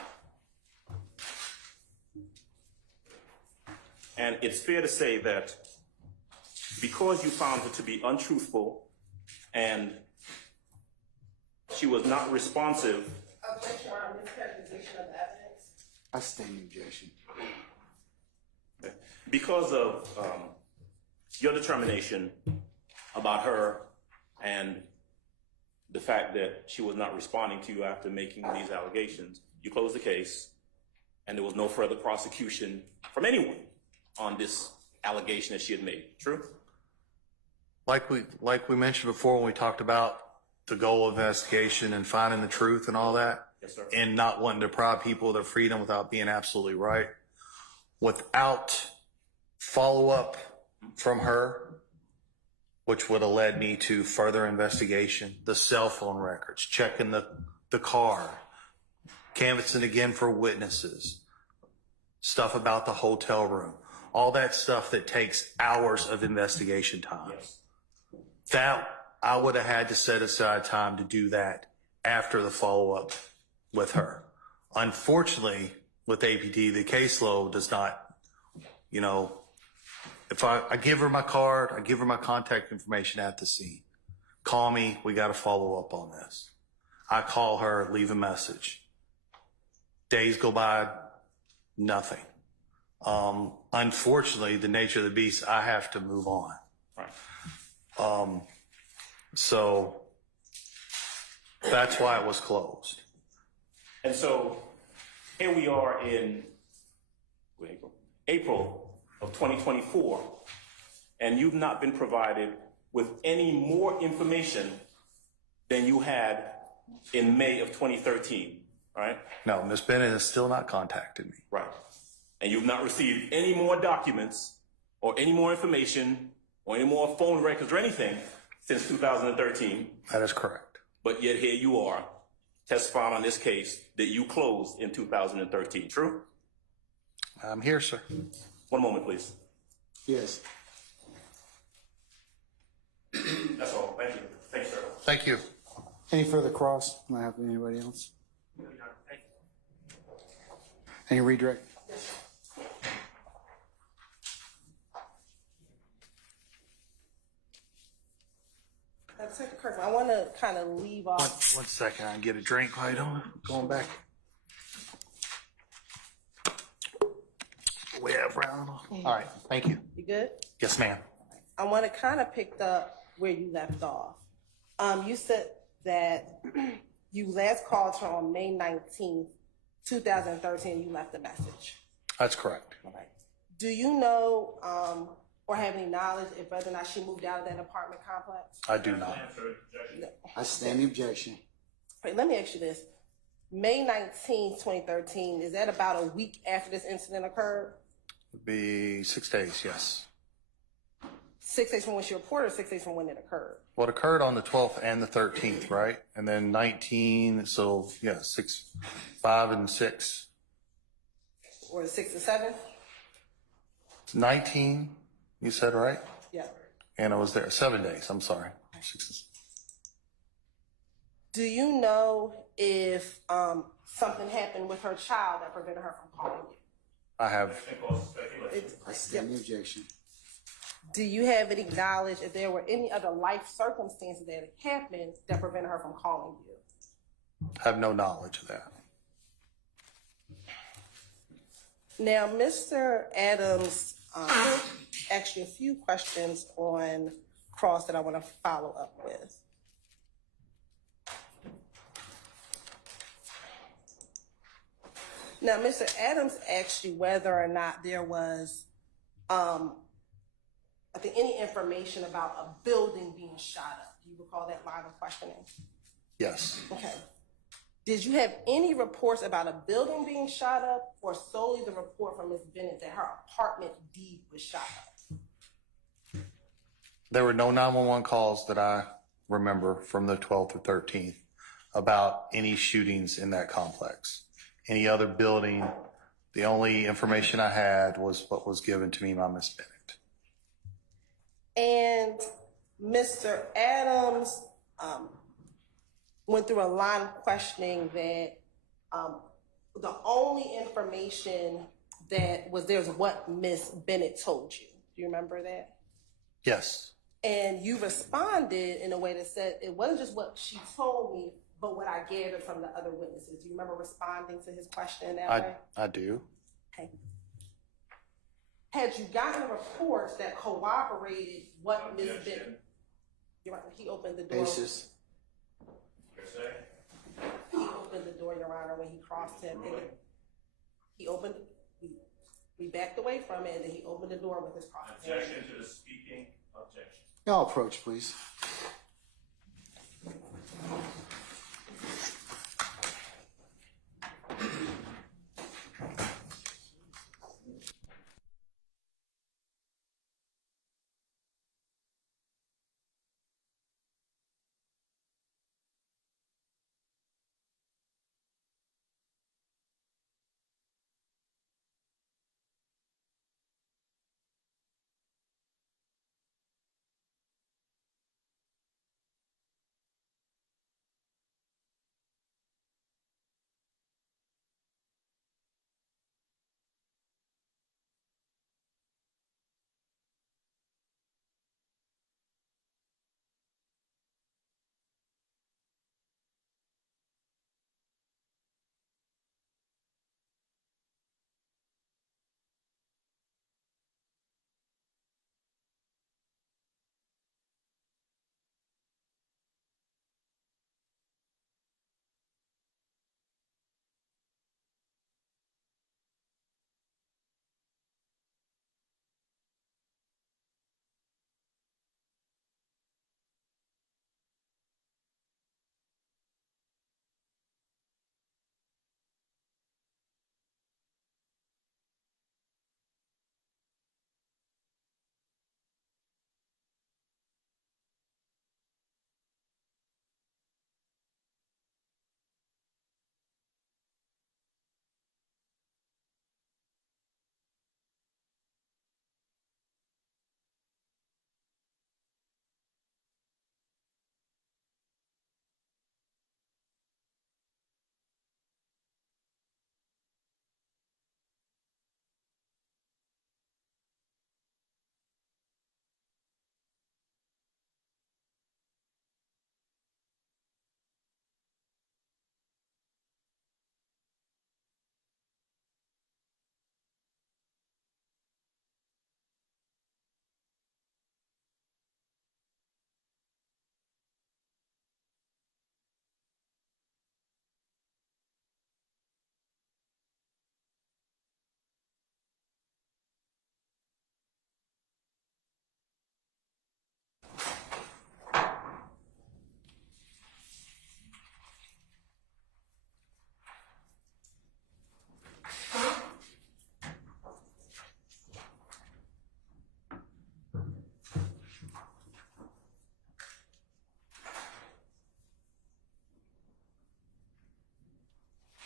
And it's fair to say that because you found her to be untruthful and she was not responsive. Objection or mischaracterization of the evidence. I stand objection. Because of your determination about her and the fact that she was not responding to you after making these allegations, you closed the case, and there was no further prosecution from anyone on this allegation that she had made. True? Like we mentioned before when we talked about the goal of investigation and finding the truth and all that, Yes, sir. and not wanting to deprive people of their freedom without being absolutely right, without follow-up from her, which would have led me to further investigation, the cell phone records, checking the car, canvassing again for witnesses, stuff about the hotel room, all that stuff that takes hours of investigation time. Yes. That I would have had to set aside time to do that after the follow-up with her. Unfortunately, with APT, the caseload does not, if I give her my card, I give her my contact information at the scene. Call me, we got to follow up on this. I call her, leave a message. Days go by, nothing. Unfortunately, the nature of the beast, I have to move on. Right. So that's why it was closed. And so here we are in April of 2024, and you've not been provided with any more information than you had in May of 2013, right? No, Ms. Bennett has still not contacted me. Right. And you've not received any more documents or any more information or any more phone records or anything since 2013. That is correct. But yet here you are testifying on this case that you closed in 2013. True? I'm here, sir. One moment, please. Yes. That's all. Thank you. Thank you, sir. Thank you. Any further cross? Can I have anybody else? Any redirect? Secretary Kirkman, I want to kind of leave off. One second, I can get a drink while you're going back. We have round. All right, thank you. You good? Yes, ma'am. I want to kind of pick up where you left off. You said that you last called her on May 19th, 2013. You left a message. That's correct. All right. Do you know or have any knowledge if whether or not she moved out of that apartment complex? I do not. I stand the objection. Wait, let me ask you this. May 19th, 2013, is that about a week after this incident occurred? Would be 6 days, yes. 6 days from when she reported, or 6 days from when it occurred? Well, it occurred on the 12th and the 13th, right? And then 19, so yeah, 6, 5, and 6. Or the 6th and 7th? 19, you said, right? Yeah. And I was there 7 days, I'm sorry. 6. Do you know if something happened with her child that prevented her from calling you? I have, I stand the objection. Do you have any knowledge if there were any other life circumstances that had happened that prevented her from calling you? have no knowledge of that. Now, Mr. Adams asked you a few questions on cross that I want to follow up with. Now, Mr. Adams asked you whether or not there was, I think, any information about a building being shot up. Do you recall that line of questioning? Yes. Okay. Did you have any reports about a building being shot up, or solely the report from Ms. Bennett that her apartment deed was shot up? There were no 911 calls that I remember from the 12th or 13th about any shootings in that complex. Any other building, the only information I had was what was given to me by Ms. Bennett. And Mr. Adams went through a line of questioning that the only information that was there's what Miss Bennett told you. Do you remember that? Yes. And you responded in a way that said it wasn't just what she told me, but what I gathered from the other witnesses. Do you remember responding to his question that way? I do. Okay. Had you gotten reports that corroborated what Ms. Bennett, you're right, he opened the door. Basis. He opened the door, Your Honor, when he crossed him. And he opened, we backed away from it, and then he opened the door with his cross. Objection to the speaking. Objection. Y'all approach, please.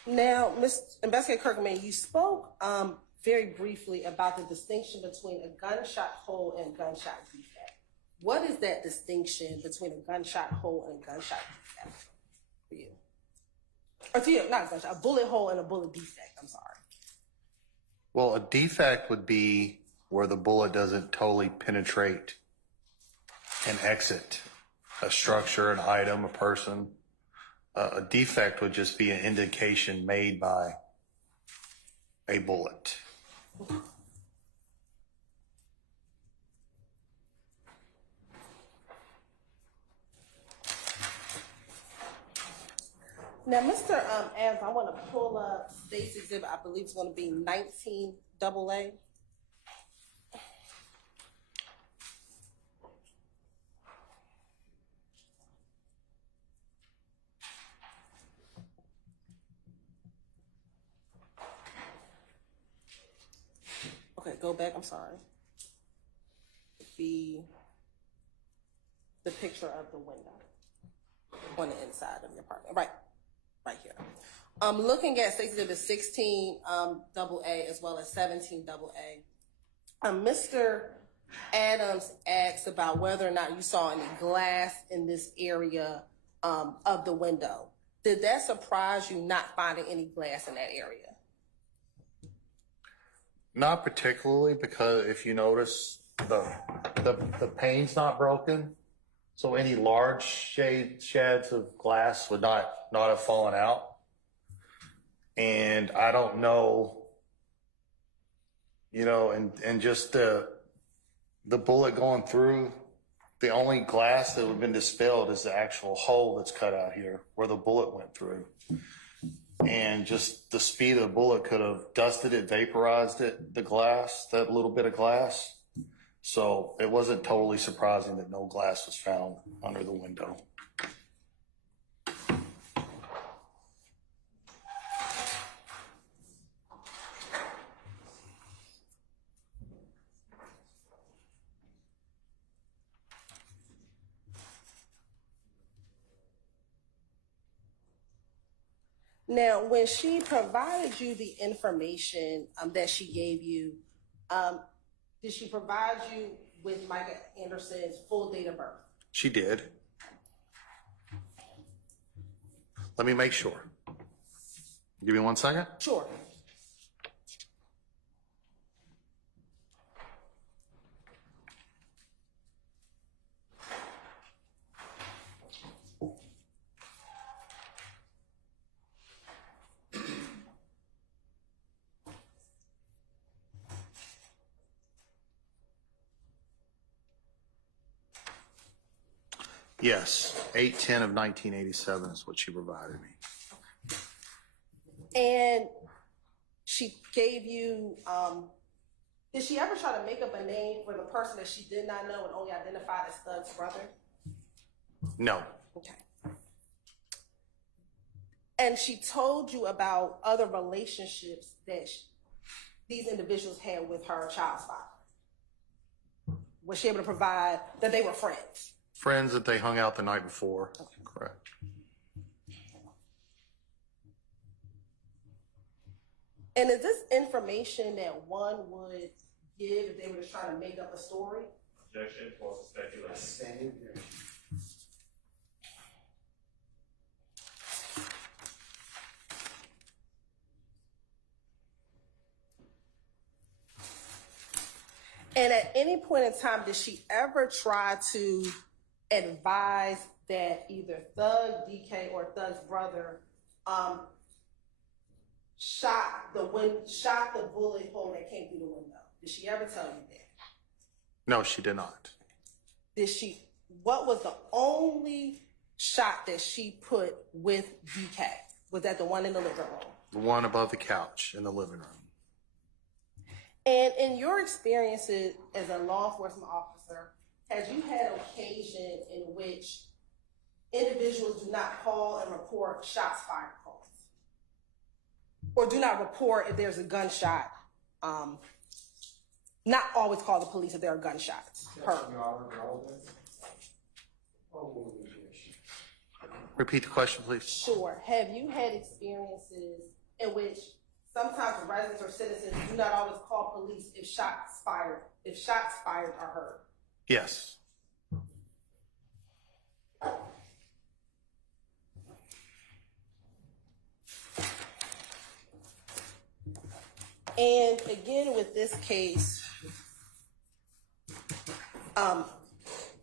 Now, Ms. Investigator Kirkman, you spoke very briefly about the distinction between a gunshot hole and gunshot defect. What is that distinction between a gunshot hole and a gunshot defect for you? Or to you, not a gunshot, a bullet hole and a bullet defect, I'm sorry. Well, a defect would be where the bullet doesn't totally penetrate and exit a structure, an item, a person. A defect would just be an indication made by a bullet. Now, Mr. Adams, I want to pull up State's exhibit. I believe it's going to be 19 AA. Okay, go back. I'm sorry. The picture of the window on the inside of the apartment. Right here. I'm looking at State's exhibit 16 AA as well as 17 AA. Mr. Adams asked about whether or not you saw any glass in this area of the window. Did that surprise you not finding any glass in that area? Not particularly, because if you notice, the pane's not broken, so any large sheds of glass would not have fallen out. And I don't know, and just the bullet going through, the only glass that would have been dispelled is the actual hole that's cut out here where the bullet went through. And just the speed of the bullet could have dusted it, vaporized it, the glass, that little bit of glass. So it wasn't totally surprising that no glass was found under the window. Now, when she provided you the information that she gave you, did she provide you with Micah Anderson's full date of birth? She did. Let me make sure. Give me 1 second. Sure. Yes, 8/10 of 1987 is what she provided me. And she gave you, did she ever try to make up a name for the person that she did not know and only identified as Thug's brother? No. Okay. And she told you about other relationships that these individuals had with her child's father. Was she able to provide that they were friends? Friends that they hung out the night before. Okay. Correct. And is this information that one would give if they were just trying to make up a story? Objection, false speculation. And at any point in time, did she ever try to advise that either Thug, DK, or Thug's brother shot the bullet hole that came through the window? Did she ever tell you that? No, she did not. What was the only shot that she put with DK? Was that the one in the living room? The one above the couch in the living room. And in your experiences as a law enforcement officer, have you had occasion in which individuals do not call and report shots fired calls? Or do not report if there's a gunshot? Not always call the police if there are gunshots. Repeat the question, please. Sure. Have you had experiences in which sometimes residents or citizens do not always call police if shots fired are heard? Yes. And again, with this case,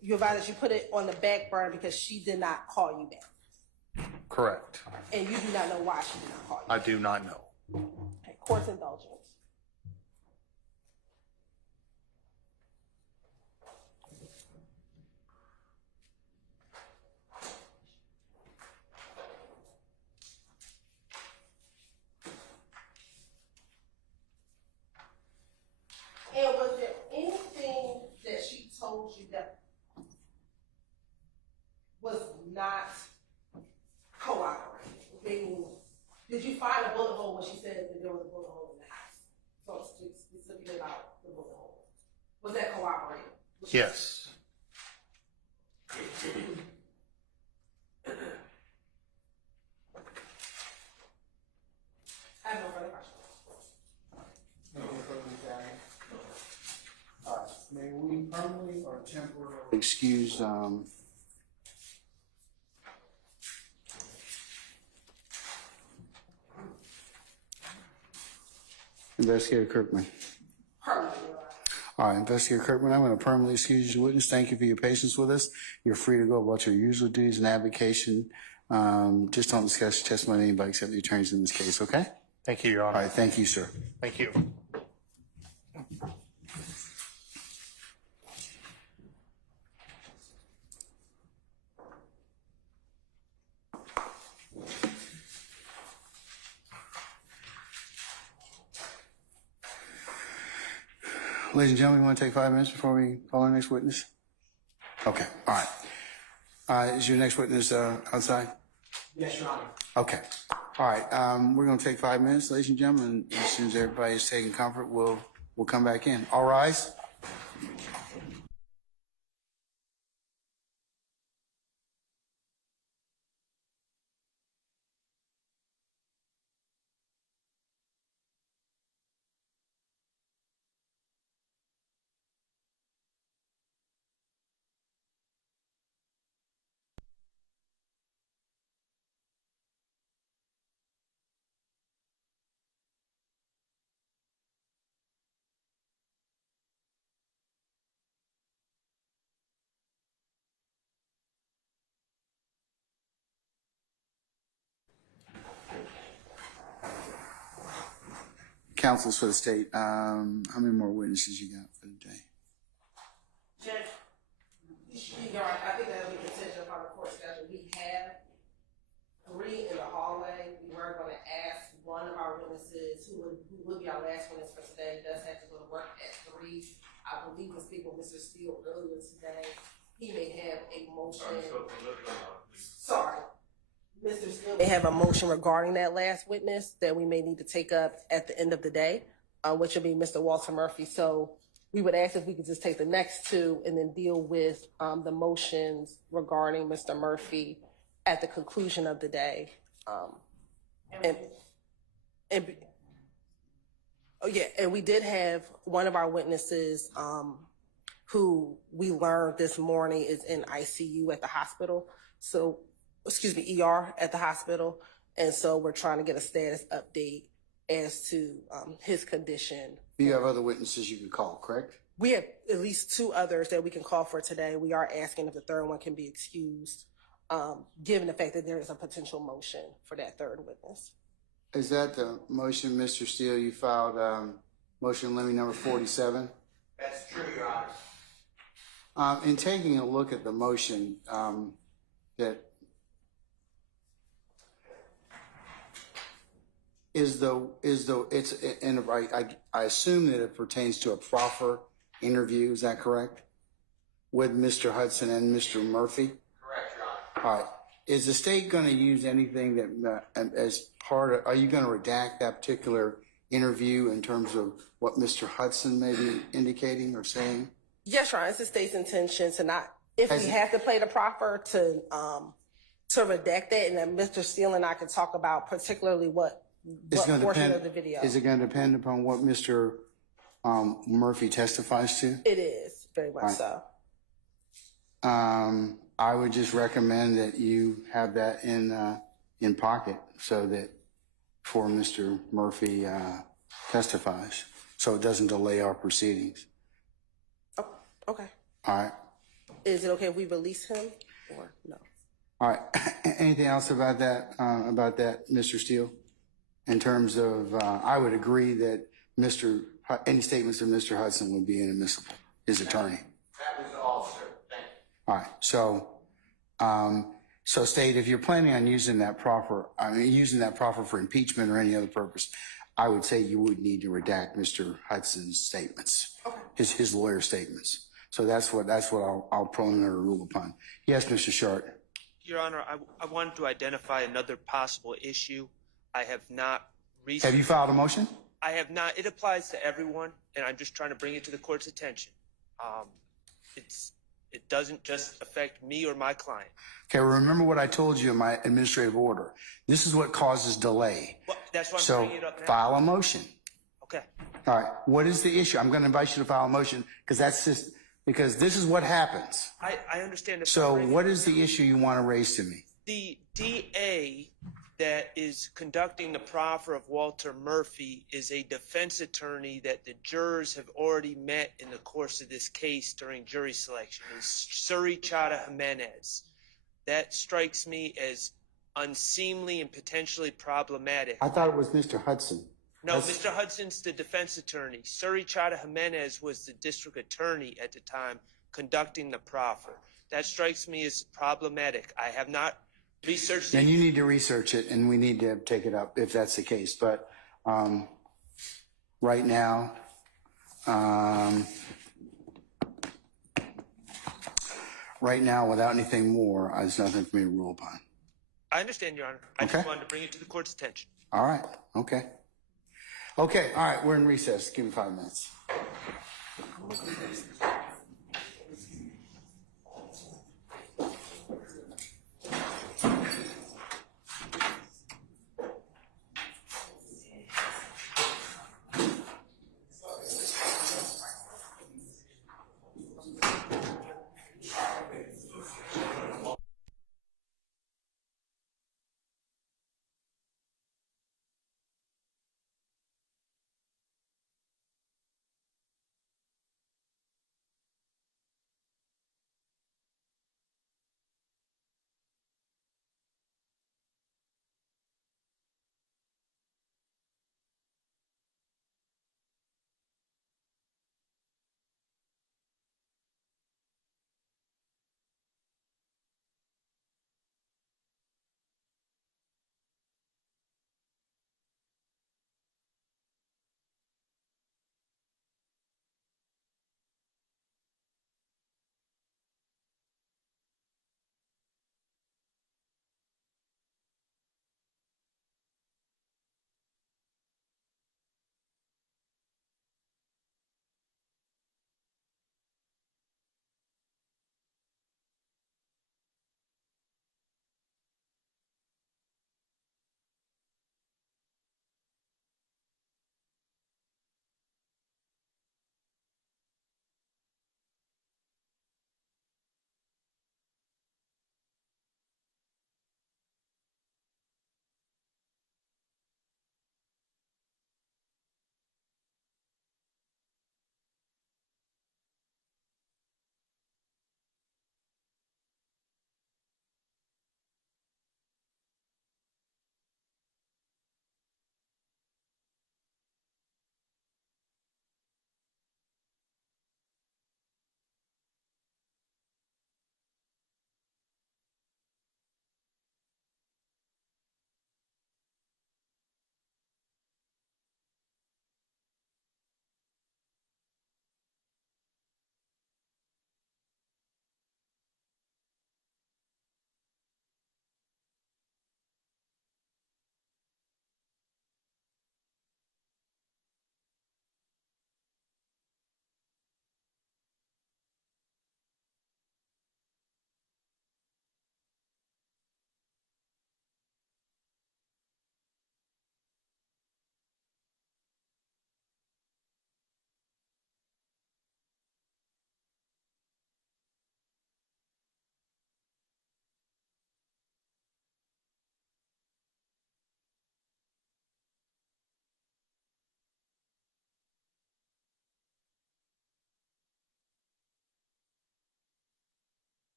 you advised that you put it on the back burner because she did not call you back. Correct. And you do not know why she did not call you I back. do not know. Okay, court's indulgence. And was there anything that she told you that was not cooperating? Meaning, did you find a bullet hole when she said that there was a bullet hole in the house? So specifically about the bullet hole. Was that cooperating? Yes. I have no further questions. May we permanently or temporarily excuse Investigator Kirkman? All right, Investigator Kirkman, I'm going to permanently excuse you as a witness. Thank you for your patience with us. You're free to go about your usual duties and avocation. Just don't discuss your testimony with anybody except the attorneys in this case, okay? Thank you, Your Honor. All right, thank you, sir. Thank you. Ladies and gentlemen, we want to take 5 minutes before we call our next witness? Okay, all right. Is your next witness outside? Yes, Your Honor. Okay. All right, we're going to take 5 minutes, ladies and gentlemen. As soon as everybody is taking comfort, we'll come back in. All rise. Counsels for the state, how many more witnesses you got for the day? Judge, Your Honor, I think that'll be contingent upon the court schedule. We have 3 in the hallway. We were going to ask one of our witnesses, who would be our last witness for today, does have to go to work at 3. I believe we'll speak with Mr. Steele earlier today. He may have a motion. Sorry. Mr. Steele may have a motion regarding that last witness that we may need to take up at the end of the day, which would be Mr. Walter Murphy. So we would ask if we could just take the next 2 and then deal with the motions regarding Mr. Murphy at the conclusion of the day. And we did have one of our witnesses who we learned this morning is in ICU at the hospital. So, ER at the hospital. And so we're trying to get a status update as to his condition. You have other witnesses you can call, correct? We have at least 2 others that we can call for today. We are asking if the third one can be excused, given the fact that there is a potential motion for that third witness. Is that the motion, Mr. Steele, you filed motion limit number 47? That's true, Your Honor. In taking a look at the motion, that I assume that it pertains to a proffer interview, is that correct? With Mr. Hudson and Mr. Murphy? Correct, Your Honor. All right. Is the state going to use anything that, as part of, are you going to redact that particular interview in terms of what Mr. Hudson may be indicating or saying? Yes, Your Honor. It's the state's intention to not, if we have to play the proffer, to redact that, and then Mr. Steele and I can talk about particularly what portion of the video. Is it going to depend upon what Mr. Murphy testifies to? It is, very much so. I would just recommend that you have that in pocket so that before Mr. Murphy testifies, so it doesn't delay our proceedings. Oh, okay. All right. Is it okay if we release him or no? All right. Anything else about that, Mr. Steele? In terms of, I would agree that any statements of Mr. Hudson would be inadmissible, his attorney. That was all, sir. Thank you. All right. So state, if you're planning on using that proffer for impeachment or any other purpose, I would say you would need to redact Mr. Hudson's statements, his lawyer statements. So that's what I'll preliminary rule upon. Yes, Mr. Short. Your Honor, I wanted to identify another possible issue. I have not recently. Have you filed a motion? I have not. It applies to everyone, and I'm just trying to bring it to the court's attention. It doesn't just affect me or my client. Okay, remember what I told you in my administrative order. This is what causes delay. Well, that's why I'm so bringing it up now. File a motion. Okay. All right. What is the issue? I'm going to invite you to file a motion because this is what happens. I understand. So what is the issue you want to raise to me? The DA that is conducting the proffer of Walter Murphy is a defense attorney that the jurors have already met in the course of this case during jury selection. Is Suri Chada Jimenez. That strikes me as unseemly and potentially problematic. I thought it was Mr. Hudson. No, Mr. Hudson's the defense attorney. Suri Chada Jimenez was the district attorney at the time conducting the proffer. That strikes me as problematic. I have not researched it. And you need to research it, and we need to take it up if that's the case. But right now, without anything more, there's nothing for me to rule upon. I understand, Your Honor. I Okay. just wanted to bring it to the court's attention. All right. Okay. Okay. All right. We're in recess. Give me 5 minutes.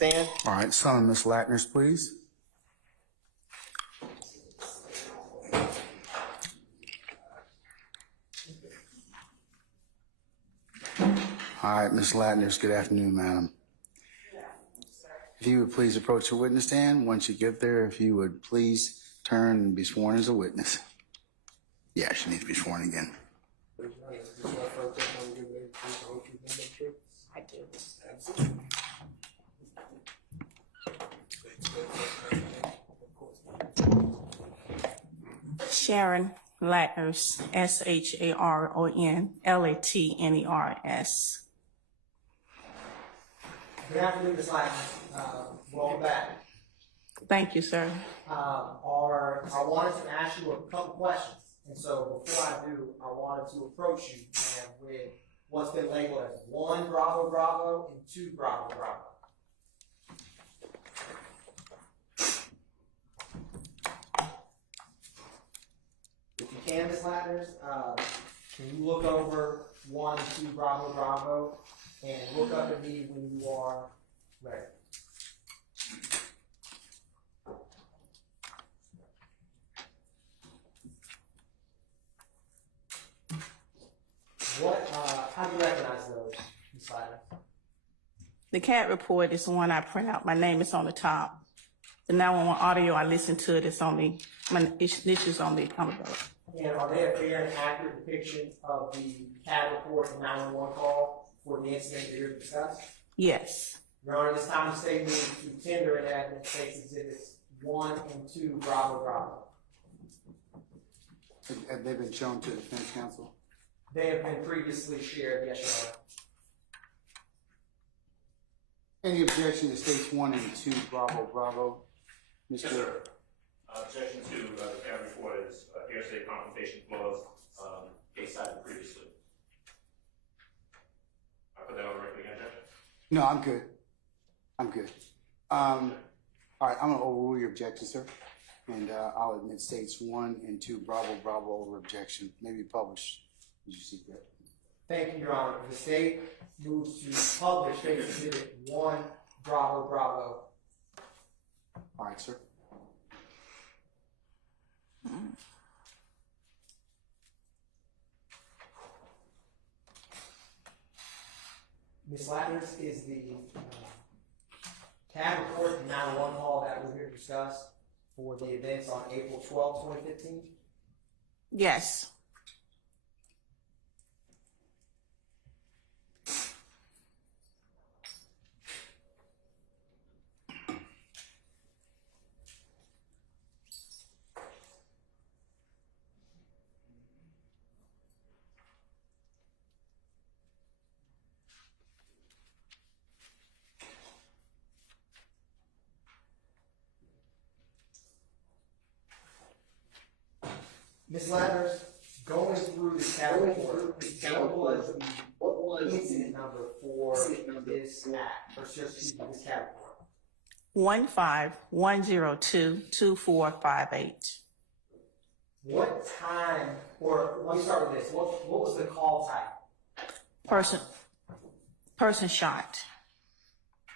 Stand. All right, some of Ms. Latner's, please. All right, Ms. Latner's, good afternoon, madam. If you would please approach the witness stand. Once you get there, if you would please turn and be sworn as a witness. Yeah, she needs to be sworn again. I do. Sharon Latners, SHARON LATNERS. Good afternoon, Ms. Latner. Welcome back. Thank you, sir. I wanted to ask you a couple questions. And so before I do, I wanted to approach you with what's been labeled as 1 Bravo Bravo and 2 Bravo Bravo. If you can, Ms. Latners, can you look over 1 and 2 Bravo Bravo and look up at me when you are ready? How do you recognize those, Ms. Latner? The CAT report is the one I print out. My name is on the top. The 911 audio, I listen to it. It's only, my issues on the accountability. And are they a fair and accurate depiction of the CAT report and 911 call for the incident that you're discussing? Yes. Your Honor, this time the state moves to tender and evidence states exhibits 1 and 2 Bravo Bravo. Have they been shown to the defense counsel? They have been previously shared, yes, Your Honor. Any objection to states 1 and 2 Bravo Bravo? Mr. Yes, sir. Objection to the CAT report is hearsay confrontation clause, case cited previously. I put that on the record again, Judge? No, I'm good. I'm good. All right, I'm gonna overrule your objection, sir. And I'll admit states 1 and 2 Bravo Bravo over objection. Maybe publish. Did you see that? Thank you, Your Honor. The state moves to publish state exhibit 1 Bravo Bravo. All right, sir. Ms. Latners, is the CAD report the 911 call that we're here to discuss for the events on April 12, 2015? Yes. Ms. Latners, going through the CAD report, what was the incident number for this act, or just this CAD report? 151022458. What time, or let me start with this, what was the call type? Person shot.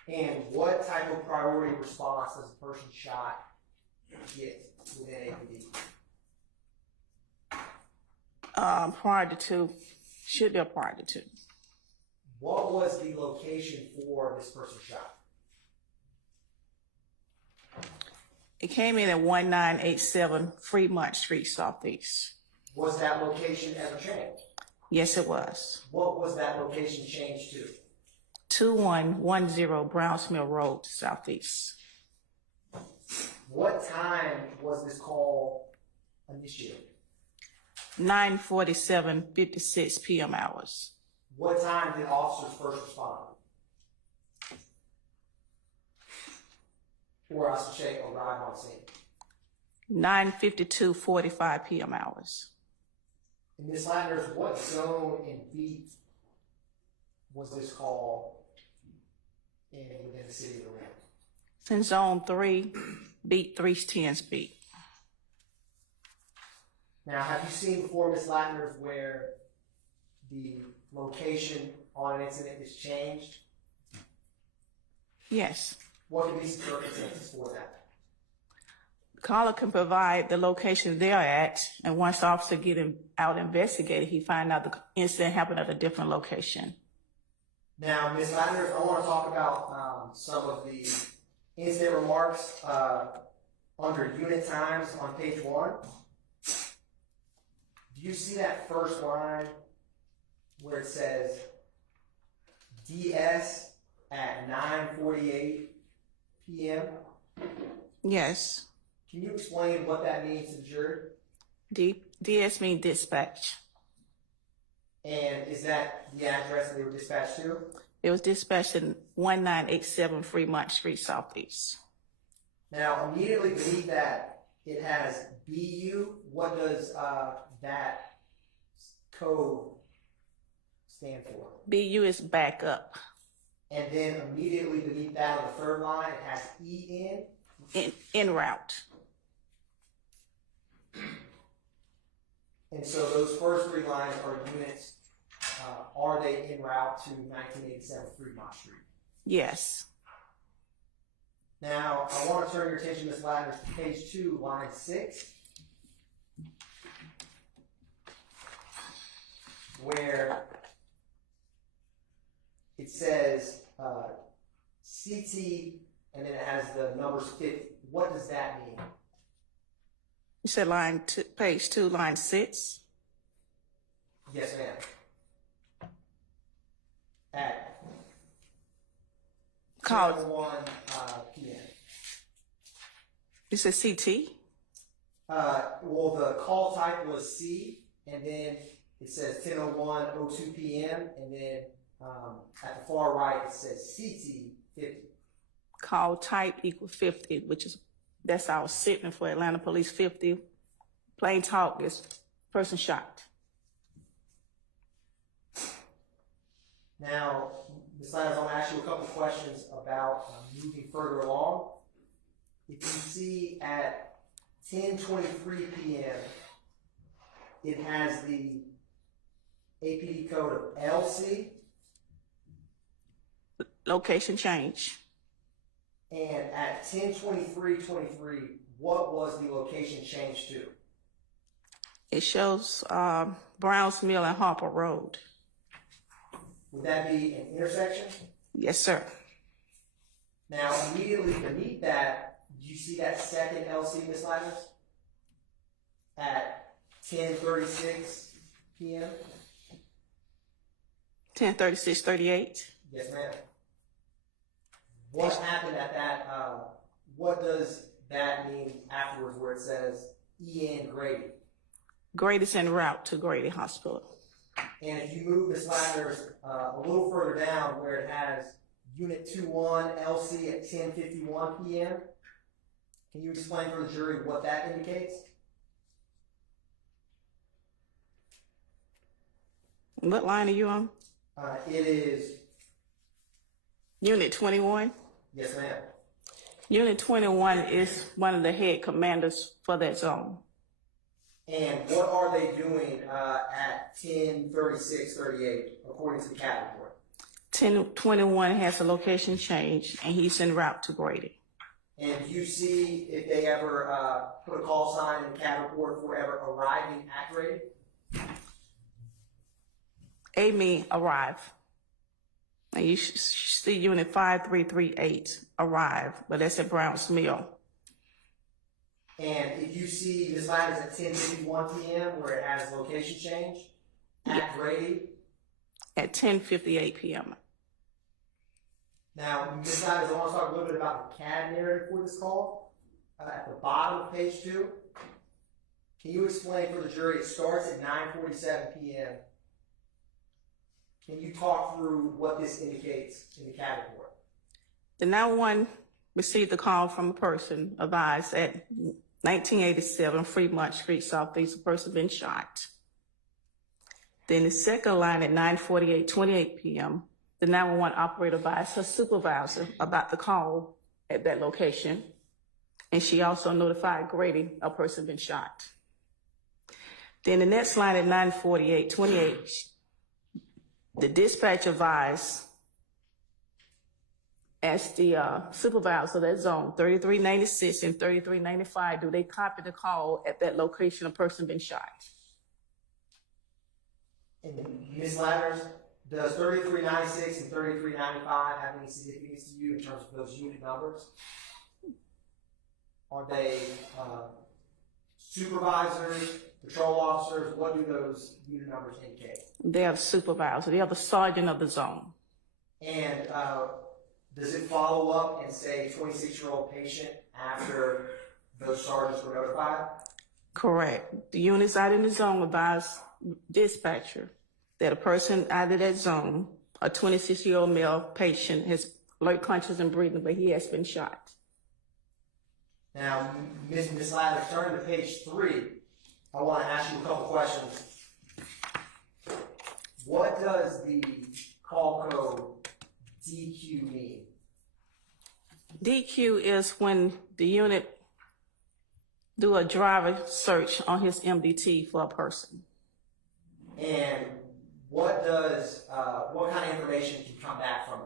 And what type of priority response does a person shot get within APD? Prior to 2, should be a prior to 2. What was the location for this person shot? It came in at 1987 Fremont Street, Southeast. Was that location ever changed? Yes, it was. What was that location changed to? 2110 Browns Mill Road, Southeast. What time was this call initiated? 9:47:56 p.m. hours. What time did officers first respond? Or I should say arrive on scene? 9:52:45 p.m. hours. And Ms. Latners, what zone and beat was this call in within the city of Atlanta? It's in zone 3, beat 310's beat. Now, have you seen before, Ms. Latners, where the location on an incident is changed? Yes. What could be some circumstances for that? Caller can provide the location they're at, and once the officer get him out investigated, he find out the incident happened at a different location. Now, Ms. Latters, I want to talk about some of the incident remarks under unit times on page 1. Do you see that first line where it says DS at 9:48 p.m.? Yes. Can you explain what that means to the jury? DS means dispatch. And is that the address that they were dispatched to? It was dispatched in 1987 Fremont Street Southeast. Now, immediately beneath that, it has BU. What does that code stand for? BU is backup. And then immediately beneath that on the third line, it has EN. En route. And so those first 3 lines are units. Are they en route to 1987 Fremont Street? Yes. Now, I want to turn your attention, Ms. Latters, to page 2, line 6, where it says CT, and then it has the numbers 50. What does that mean? You said page 2, line 6? Yes, ma'am. At Call. 1 p.m. You said CT? Well, the call type was C, and then it says 10:01:02 p.m., and then at the far right it says CT 50. Call type equal 50, that's our statement for Atlanta Police 50. Plain talk is person shot. Now, Ms. Latters, I want to ask you a couple questions about moving further along. If you see at 10:23 p.m., it has the APD code of LC. Location change. And at 10:23:23, what was the location changed to? It shows Browns Mill and Harper Road. Would that be an intersection? Yes, sir. Now, immediately beneath that, do you see that second LC, Ms. Latters? At 10:36 p.m.? 10:36:38. Yes, ma'am. What happened at that, what does that mean afterwards where it says EN Grady? Grady's en route to Grady Hospital. And if you move Ms. Latters a little further down where it has Unit 21 LC at 10:51 p.m., can you explain for the jury what that indicates? What line are you on? It is... Unit 21? Yes, ma'am. Unit 21 is one of the head commanders for that zone. And what are they doing at 10:36:38 according to the CAT report? 1021 has a location change, and he's en route to Grady. And do you see if they ever put a call sign in the CAT report for ever arriving at Grady? Amy arrive. And you should see Unit 5338 arrive, but that's at Browns Mill. And if you see Ms. Latters at 10:51 p.m. where it has location change at Grady? At 10:58 p.m. Now, Ms. Latters, I want to talk a little bit about the CAD narrative for this call. At the bottom of page 2, can you explain for the jury, it starts at 9:47 p.m. Can you talk through what this indicates in the CAD report? The 911 received a call from a person advised at 1987 Fremont Street Southeast, a person been shot. Then the second line at 9:48:28 p.m., the 911 operator advised her supervisor about the call at that location, and she also notified Grady a person been shot. Then the next line at 9:48:28, the dispatch advised as the supervisor of that zone, 3396 and 3395, do they copy the call at that location a person been shot? And Ms. Ladders, does 3396 and 3395 have any significance to you in terms of those unit numbers? Are they supervisors, patrol officers? What do those unit numbers indicate? They are the supervisor. They are the sergeant of the zone. And does it follow up and say 26-year-old patient after those sergeants were notified? Correct. The units out in the zone advise dispatcher that a person out of that zone, a 26-year-old male patient, has alert conscious and breathing, but he has been shot. Now, Ms. Ladders, turning to page 3, I want to ask you a couple questions. What does the call code DQ mean? DQ is when the unit do a driver search on his MDT for a person. And what kind of information can come back from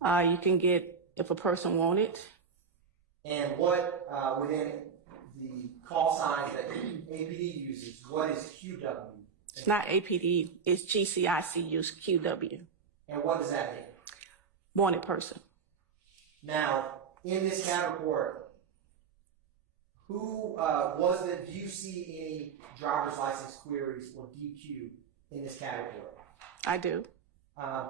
that? You can get if a person want it. And what, within the call signs that APD uses, what is QW? It's not APD, it's GCIC use QW. And what does that mean? Wanted person. Now, in this CAD report, do you see any driver's license queries or DQ in this CAD report? I do.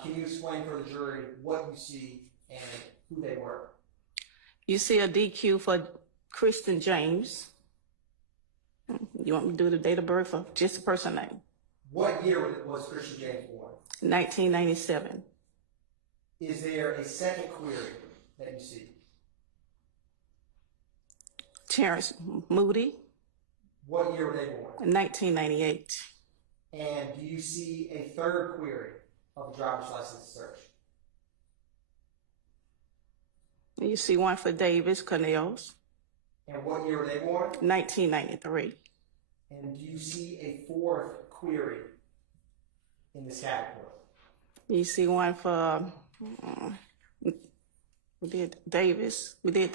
Can you explain for the jury what you see and who they were? You see a DQ for Kristen James. You want me to do the date of birth or just the person name? What year was Christian James born? 1997. Is there a second query that you see? Terrence Moody. What year were they born? 1998. And do you see a third query of a driver's license search? You see one for Davis Cornels. And what year were they born? 1993. And do you see a fourth query in this category? You see one for, we did Davis. Do you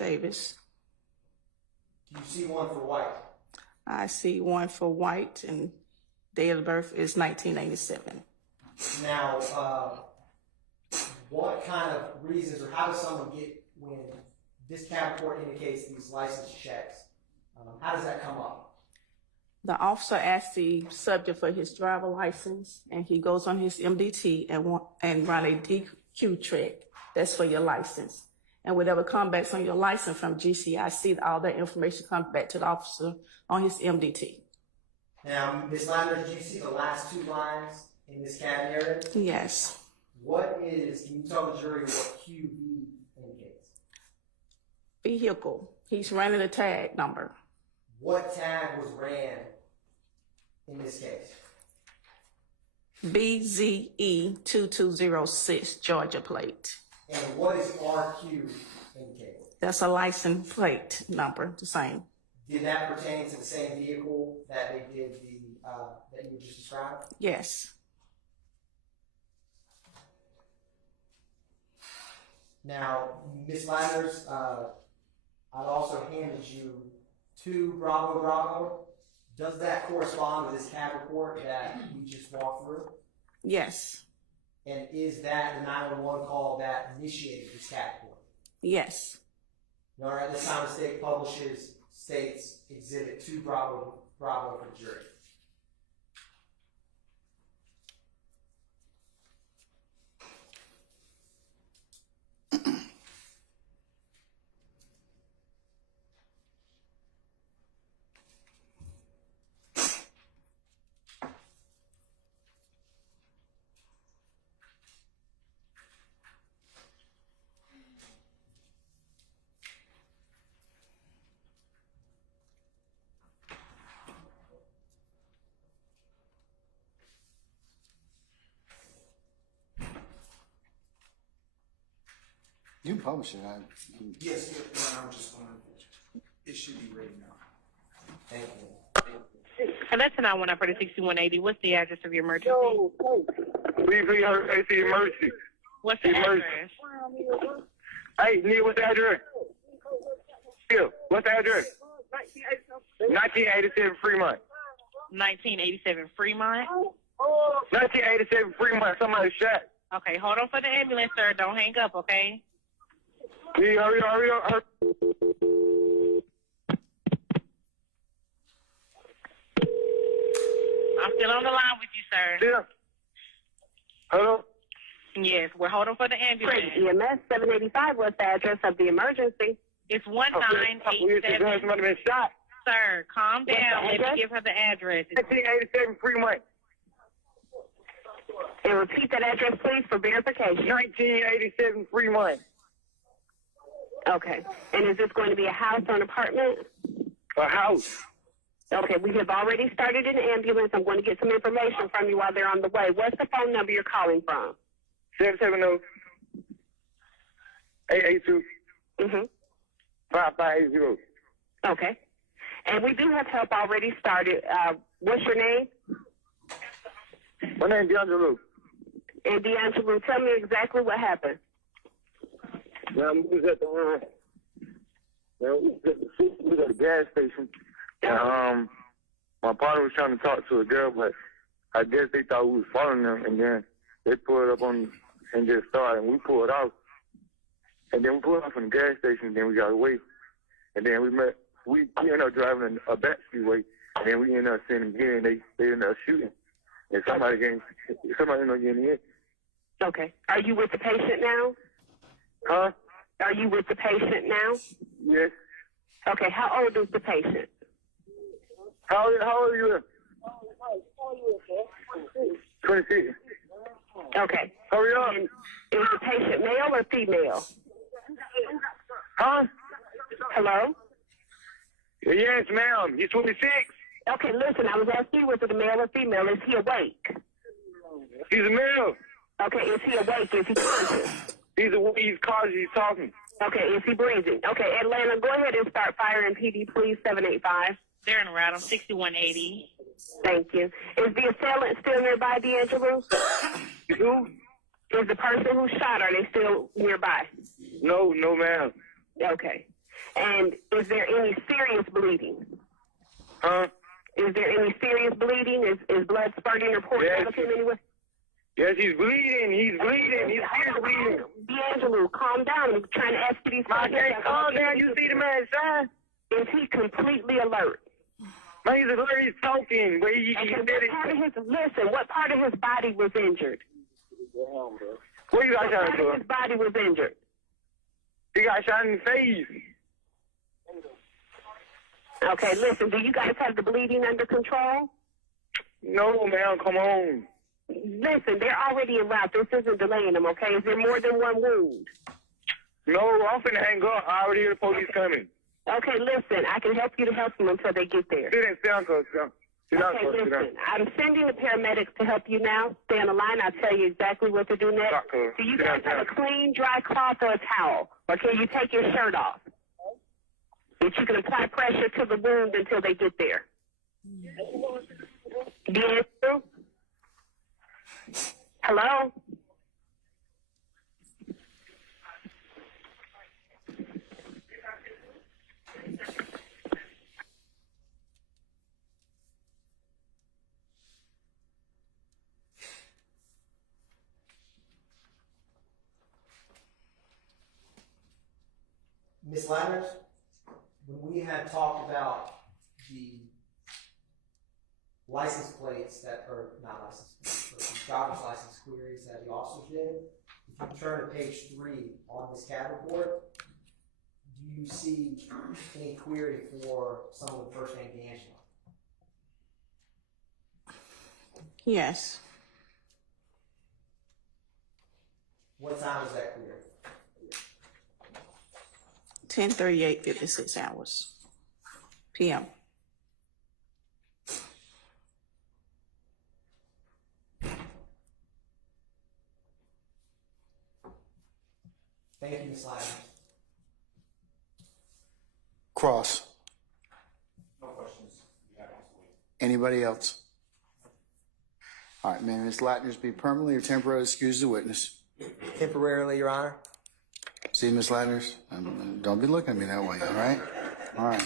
see one for White? I see one for White, and date of birth is 1987. Now, what kind of reasons, or how does someone get, when this CAD report indicates these license checks, how does that come up? The officer asks the subject for his driver license, and he goes on his MDT and run a DQ check. That's for your license. And whatever comes back on your license from GCIC, all that information comes back to the officer on his MDT. Now, Ms. Lander, do you see the last two lines in this CAD narrative? Yes. Can you tell the jury what QB indicates? Vehicle. He's running a tag number. What tag was ran in this case? BZE 2206 Georgia plate. And what is RQ indicate? That's a license plate number, the same. Did that pertain to the same vehicle that they did that you just described? Yes. Now, Ms. Landers, I've also handed you 2 Bravo Bravo. Does that correspond with this CAD report that we just walked through? Yes. And is that the 911 call that initiated this CAD report? Yes. All right, this time the state publishes states exhibit 2 Bravo Bravo for the jury. You can publish it. Yes, I'm just going to, it should be ready now. Thank you. And that's an I-1 for the 6180. What's the address of your emergency? BVAC emergency. What's the address? Hey, Neil, what's the address? Neil, what's the address? 1987 Fremont. 1987 Fremont. 1987 Fremont. Somebody shot. Okay, hold on for the ambulance, sir. Don't hang up, okay? Yeah, hurry up. I'm still on the line with you, sir. Yeah. Hello? Yes, we're holding for the ambulance. EMS 785, what's the address of the emergency? It's 1987. Somebody been shot. Sir, calm down. Let me give her the address. 1987 Fremont. And repeat that address, please, for verification. 1987 Fremont. Okay. And is this going to be a house or an apartment? A house. Okay, we have already started an ambulance. I'm going to get some information from you while they're on the way. What's the phone number you're calling from? 770-882-5580. Okay. And we do have help already started. What's your name? My name is D'Angelo. And D'Angelo, tell me exactly what happened. Now, we was at the gas station. And, my partner was trying to talk to a girl, but I guess they thought we was following them, and then they pulled up on and just started, and we pulled off. And then we pulled off from the gas station, and then we got away. And then we ended up driving a back streetway, and then we ended up seeing them here, and they ended up shooting. And somebody ended up getting hit. Okay. Are you with the patient now? Huh? Are you with the patient now? Yes. Okay. How old is the patient? How old are you? 26. Okay. Hurry up. And is the patient male or female? Huh? Hello? Yes, ma'am. He's 26. Okay, listen, I was asking you, was it a male or female? Is he awake? He's a male. Okay, is he awake? Is he conscious? He's conscious. He's talking. Okay, is he breathing? Okay, Atlanta, go ahead and start firing PD, please, 785. They're in route. I'm 6180. Thank you. Is the assailant still nearby, D'Angelo? Who? Is the person who shot, are they still nearby? No, ma'am. Okay. And is there any serious bleeding? Huh? Is there any serious bleeding? Is blood spurting or pouring out of him anywhere? Yes, he's bleeding. He's bleeding. He's still bleeding. D'Angelo, calm down. I'm trying to ask you these questions. Okay, calm down. You see the man shine? Is he completely alert? Man, he's alert. He's talking. But Listen, what part of his body was injured? What you got shot in? What part of his body was injured? He got shot in the face. Okay, listen, do you guys have the bleeding under control? No, ma'am, come on. Listen, they're already en route. This isn't delaying them, okay? Is there more than one wound? No, I'm finna hang up. I already hear the police coming. Okay, listen, I can help you to help them until they get there. Sit down, cuz. Okay, listen, I'm sending the paramedics to help you now. Stay on the line. I'll tell you exactly what to do next. Do you guys have a clean, dry cloth or a towel? Or can you take your shirt off? That you can apply pressure to the wound until they get there. D'Angelo? Hello? Ms. Ladders, when we had talked about the license plates that are not license plates, but the driver's license queries that the officers did, if you turn to page 3 on this CAD report, do you see any query for someone with first name D'Angelo? Yes. What time is that query? 10:38, 56 hours p.m. Thank you, Ms. Ladders. Cross. No questions. Anybody else? All right, may Ms. Latners be permanently or temporarily excused as a witness? Temporarily, Your Honor. See, Ms. Ladders? Don't be looking at me that way, all right? All right.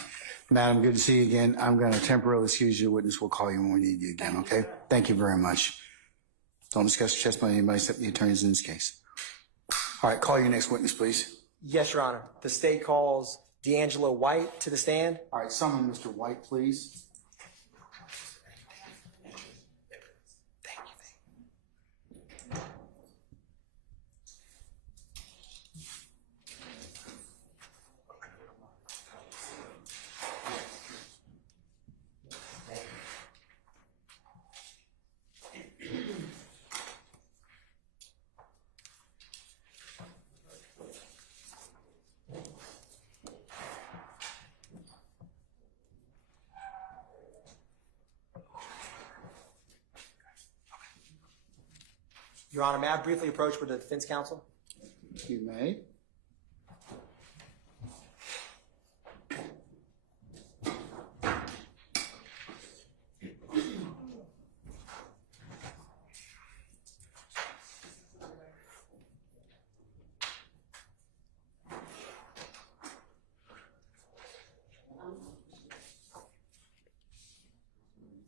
Madam, good to see you again. I'm going to temporarily excuse your witness. We'll call you when we need you again, okay? Thank you very much. Don't discuss your testimony with anybody except the attorneys in this case. All right, call your next witness, please. Yes, Your Honor. The state calls D'Angelo White to the stand. All right, summon Mr. White, please. Your Honor, may I briefly approach with the defense counsel? You may.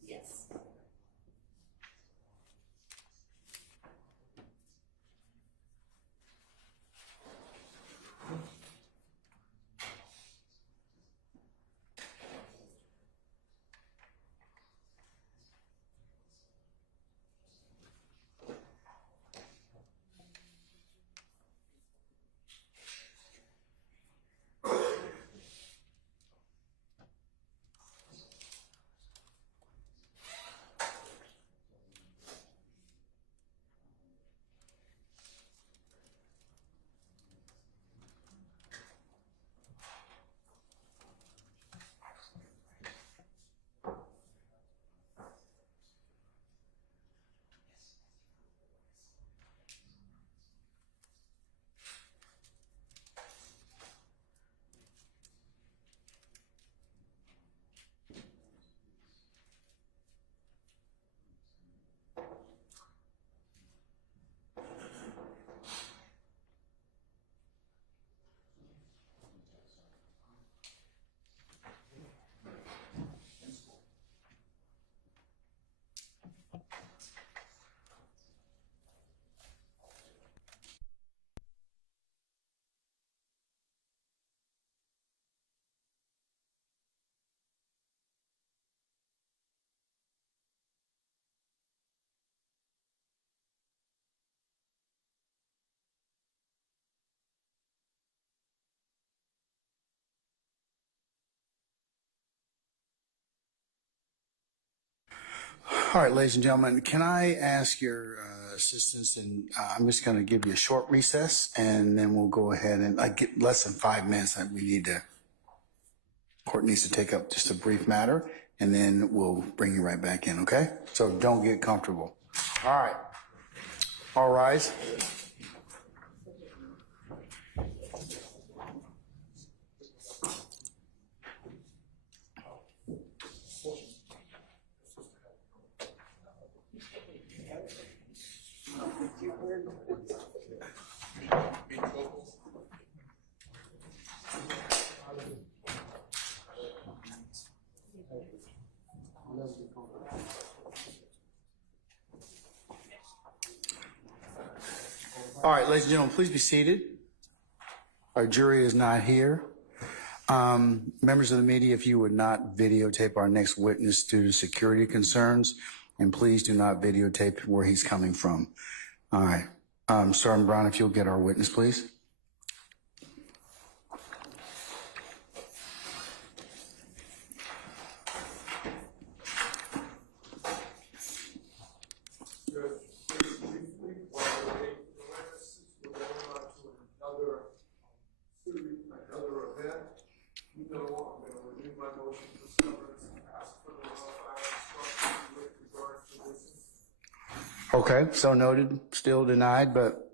Yes. All right, ladies and gentlemen, can I ask your assistance? And I'm just going to give you a short recess, and then we'll go ahead and get less than 5 minutes. That we need to. Court needs to take up just a brief matter, and then we'll bring you right back in. Okay? So don't get comfortable. All right. All rise. All right, ladies and gentlemen, please be seated. Our jury is not here. Members of the media, if you would not videotape our next witness due to security concerns, and please do not videotape where he's coming from. All right. Sergeant Brown, if you'll get our witness, please. Okay, so noted, still denied, but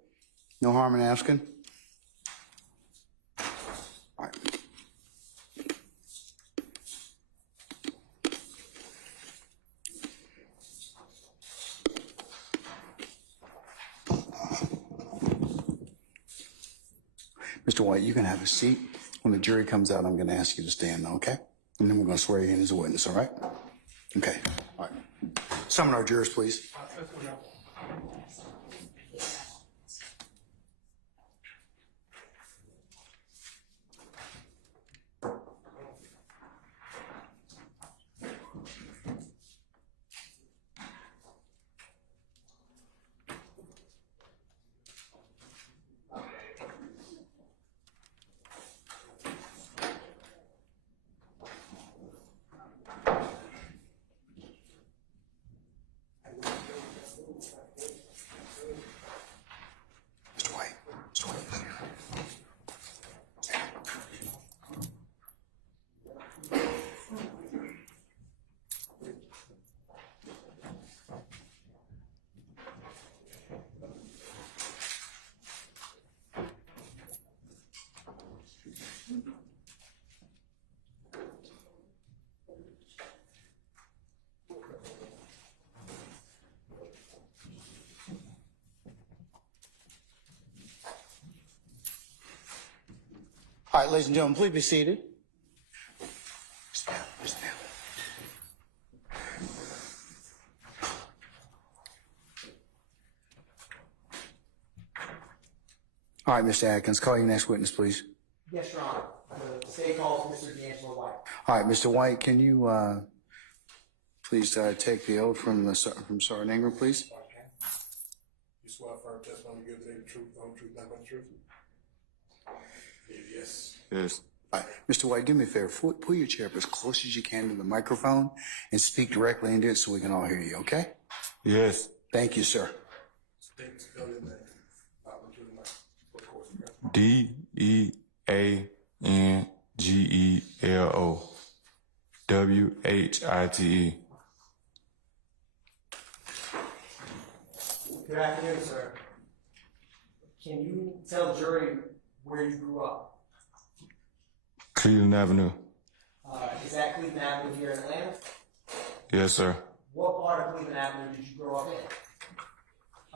no harm in asking. All right. Mr. White, you can have a seat. When the jury comes out, I'm going to ask you to stand, okay? And then we're going to swear you in as a witness, all right? Okay, all right. Summon our jurors, please. All right, ladies and gentlemen, please be seated. All right, Mr. Atkins, call your next witness, please. Yes, Your Honor. The state calls Mr. D'Angelo White. All right, Mr. White, can you please take the oath from Sergeant Ingram, please? You swear firm testimony you give today the truth, the whole truth, nothing but the truth? Yes. Yes. All right, Mr. White, do me a favor. Pull your chair up as close as you can to the microphone and speak directly into it so we can all hear you, okay? Yes. Thank you, sir. DEANGELO WHITE. Good afternoon, sir. Can you tell the jury where you grew up? Cleveland Avenue. Is that Cleveland Avenue here in Atlanta? Yes, sir. What part of Cleveland Avenue did you grow up in?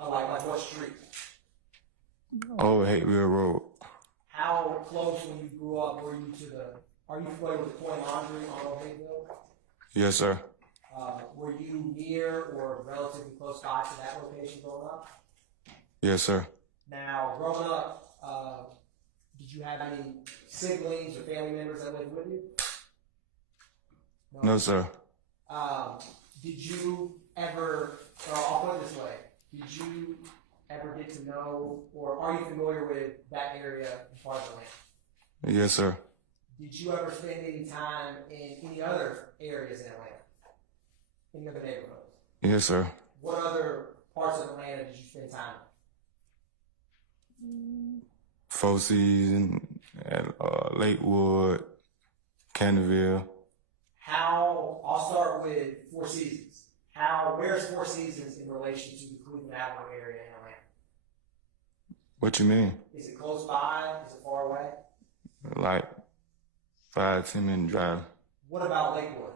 Like what street? Old Hateville Road. How close when you grew up were you to are you familiar with the Coin Laundry on Old Hateville? Yes, sir. Were you near or relatively close by to that location growing up? Yes, sir. Now, growing up, did you have any siblings or family members that lived with you? No, sir. Did you ever, or I'll put it this way, did you ever get to know, or are you familiar with that area and part of the land? Yes, sir. Did you ever spend any time in any other areas in Atlanta? Any other neighborhoods? Yes, sir. What other parts of Atlanta did you spend time in? Four Seasons, Lakewood, Canterville. I'll start with Four Seasons. Where's Four Seasons in relation to the Cleveland Avenue area in Atlanta? What you mean? Is it close by? Is it far away? Like 5-10 minute drive. What about Lakewood?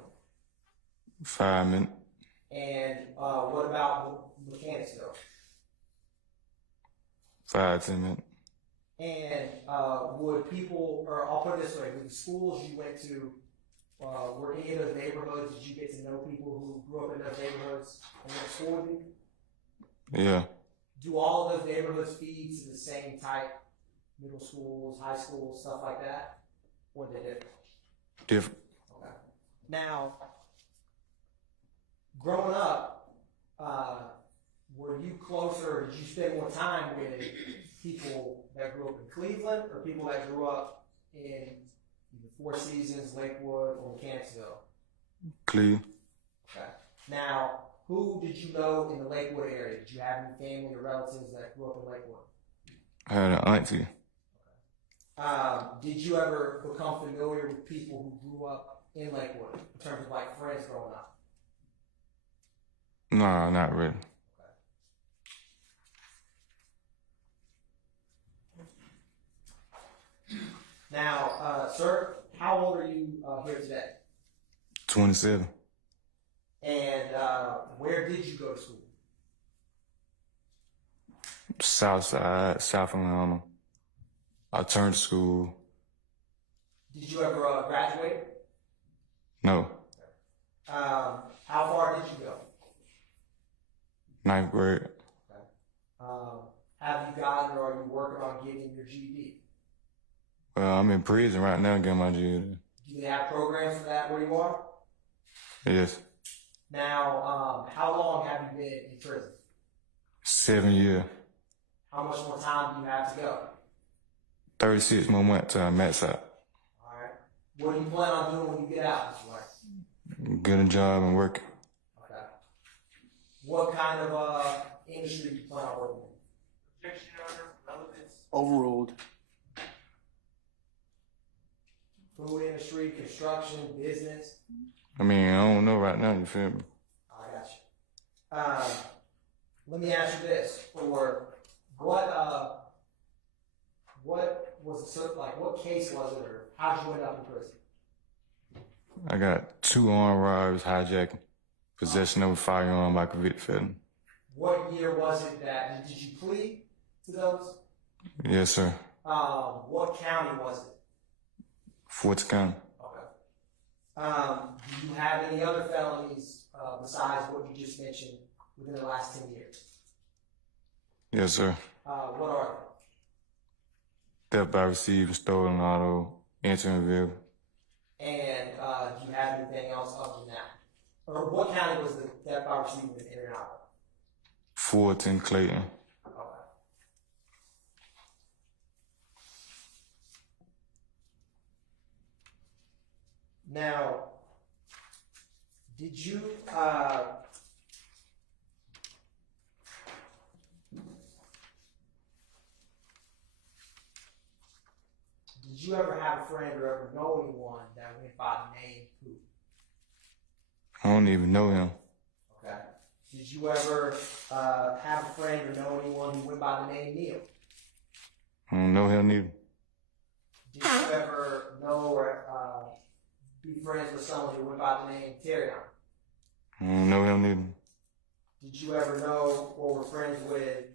5 minutes. And what about Mechanicsville? 5-10 minutes. And would people, or I'll put it this way, with the schools you went to, were any of those neighborhoods, did you get to know people who grew up in those neighborhoods and went to school with you? Yeah. Do all of those neighborhoods feed to the same type, middle schools, high schools, stuff like that? Or are they different? Different. Okay. Now, growing up, were you closer, did you spend more time with people that grew up in Cleveland or people that grew up in either Four Seasons, Lakewood, or Mechanicsville? Cleveland. Okay. Now, who did you know in the Lakewood area? Did you have any family or relatives that grew up in Lakewood? I had an auntie. Did you ever become familiar with people who grew up in Lakewood in terms of like friends growing up? No, not really. Now, sir, how old are you here today? 27. And where did you go to school? South Side, South Atlanta. I turned to school. Did you ever graduate? No. How far did you go? 9th grade. Have you gotten or are you working on getting your GED? Well, I'm in prison right now getting my GED. Do they have programs for that where you are? Yes. Now, how long have you been in prison? 7 years. How much more time do you have to go? 36 more months till I'm max out. All right. What do you plan on doing when you get out, Mr. White? Get a job and work. Okay. What kind of industry do you plan on working in? Objection, Your Honor. Relevance. Overruled. Food industry, construction, business? I mean, I don't know right now, you feel me? I got you. Let me ask you this: for what was it like? What case was it, or how did you end up in prison? I got 2 armed robberies, hijacking, possession of a firearm by convicted felon. What year was it that did you plead to those? Yes, sir. What county was it? Fulton County. Okay. Do you have any other felonies besides what you just mentioned within the last 10 years? Yes, sir. What are Theft by receiving stolen auto, entering vehicle. they? And do you have anything else other than that? Or what county was the theft by receiving in and out? Fulton, Clayton. Now, did you ever have a friend or ever know anyone that went by the name who? I don't even know him. Okay. Did you ever have a friend or know anyone who went by the name Neil? I don't know him neither. Did you ever know or be friends with someone who went by the name Terry? I don't know him neither. Did you ever know or were friends with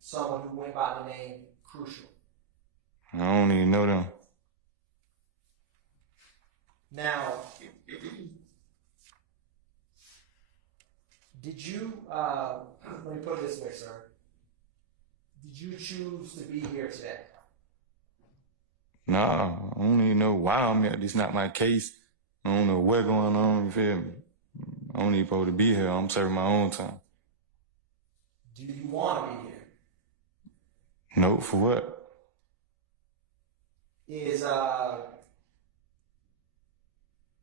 someone who went by the name Crucial? I don't even know them. Now, did you, let me put it this way, sir. Did you choose to be here today? Nah, I don't even know why I'm here. This is not my case. I don't know what's going on, you feel me? I don't even supposed to be here. I'm serving my own time. Do you want to be here? No, for what? Is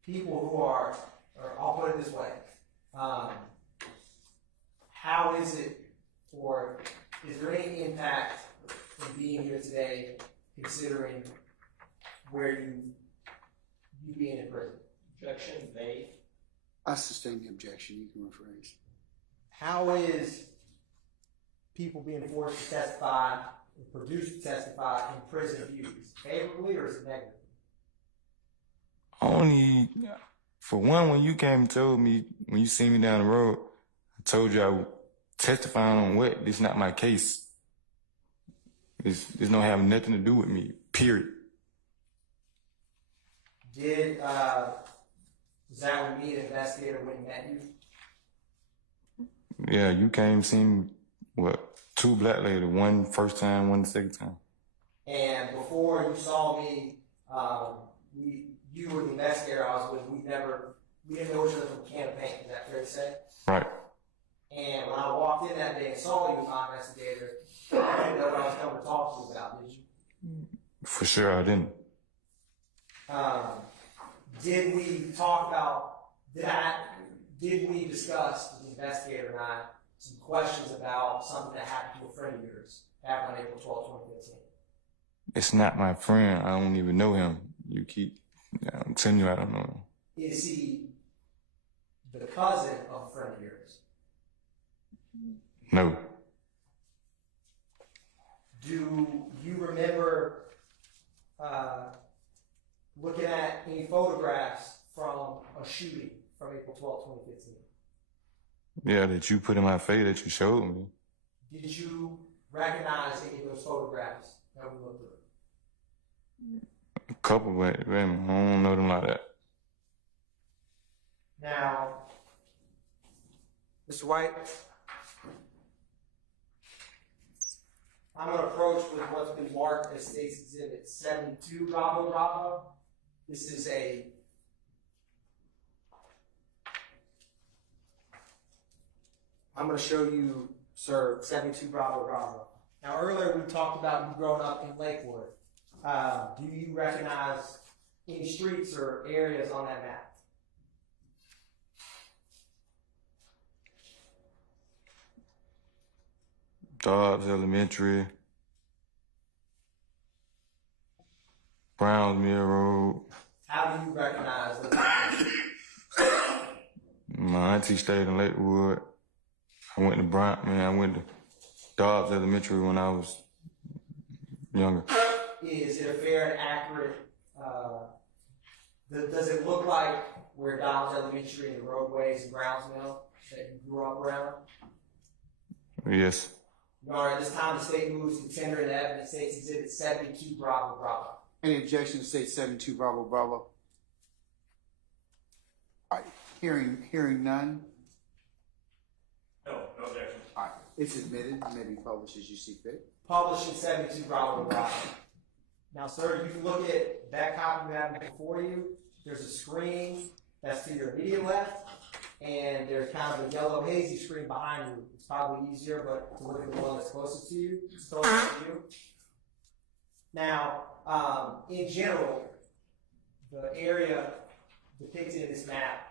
people who are, or I'll put it this way, how is it, or is there any impact in being here today, considering where you being in prison? Objection made. I sustain the objection. You can rephrase. How is people being forced to testify, or produced to testify in prison abuse, favorably or is it negative? Only, for one, when you came and told me, when you see me down the road, I told you I was testifying on what? This is not my case. This don't have nothing to do with me, period. Did, was that when me, an investigator, went and met you? Yeah, you came and seen me, what, 2 black ladies, one first time, one the second time. And before you saw me, you were the investigator I was with. We didn't know each other from a can of paint. Is that fair to say? Right. And when I walked in that day and saw you as my investigator, I didn't know what I was coming to talk to you about, did you? For sure, I didn't. Did we talk about that? Did we discuss with the investigator and I some questions about something that happened to a friend of yours back on April 12, 2015? It's not my friend. I don't even know him. You keep, I'm telling you, I don't know him. Is he the cousin of a friend of yours? No. Do you remember looking at any photographs from a shooting from April 12, 2015? Yeah, that you put in my face that you showed me. Did you recognize any of those photographs that we looked through? A couple, but I don't know them like that. Now, Mr. White, I'm going to approach with what's been marked as State's Exhibit 72 Bravo Bravo. This is I'm going to show you, sir, 72 Bravo Bravo. Now, earlier we talked about you growing up in Lakewood. Do you recognize any streets or areas on that map? Dobbs Elementary, Brownsmere Road. How do you recognize those? My auntie stayed in Lakewood. I went to Dobbs Elementary when I was younger. Is it a fair and accurate, does it look like where Dobbs Elementary and the roadways in Brownsville that you grew up around? Yes. All right, this time the state moves to tender and evidence State's Exhibit 72 Bravo Bravo. Any objection to State 72 Bravo Bravo? All right, hearing none. No objection. All right, it's admitted. It may be published as you see fit. Publishing 72 Bravo Bravo. Now, sir, you can look at that copy you have before you. There's a screen that's to your immediate left, and there's kind of a yellow hazy screen behind you. It's probably easier, but to look at the one that's closest to you. It's closest to you. Now, in general, the area depicted in this map,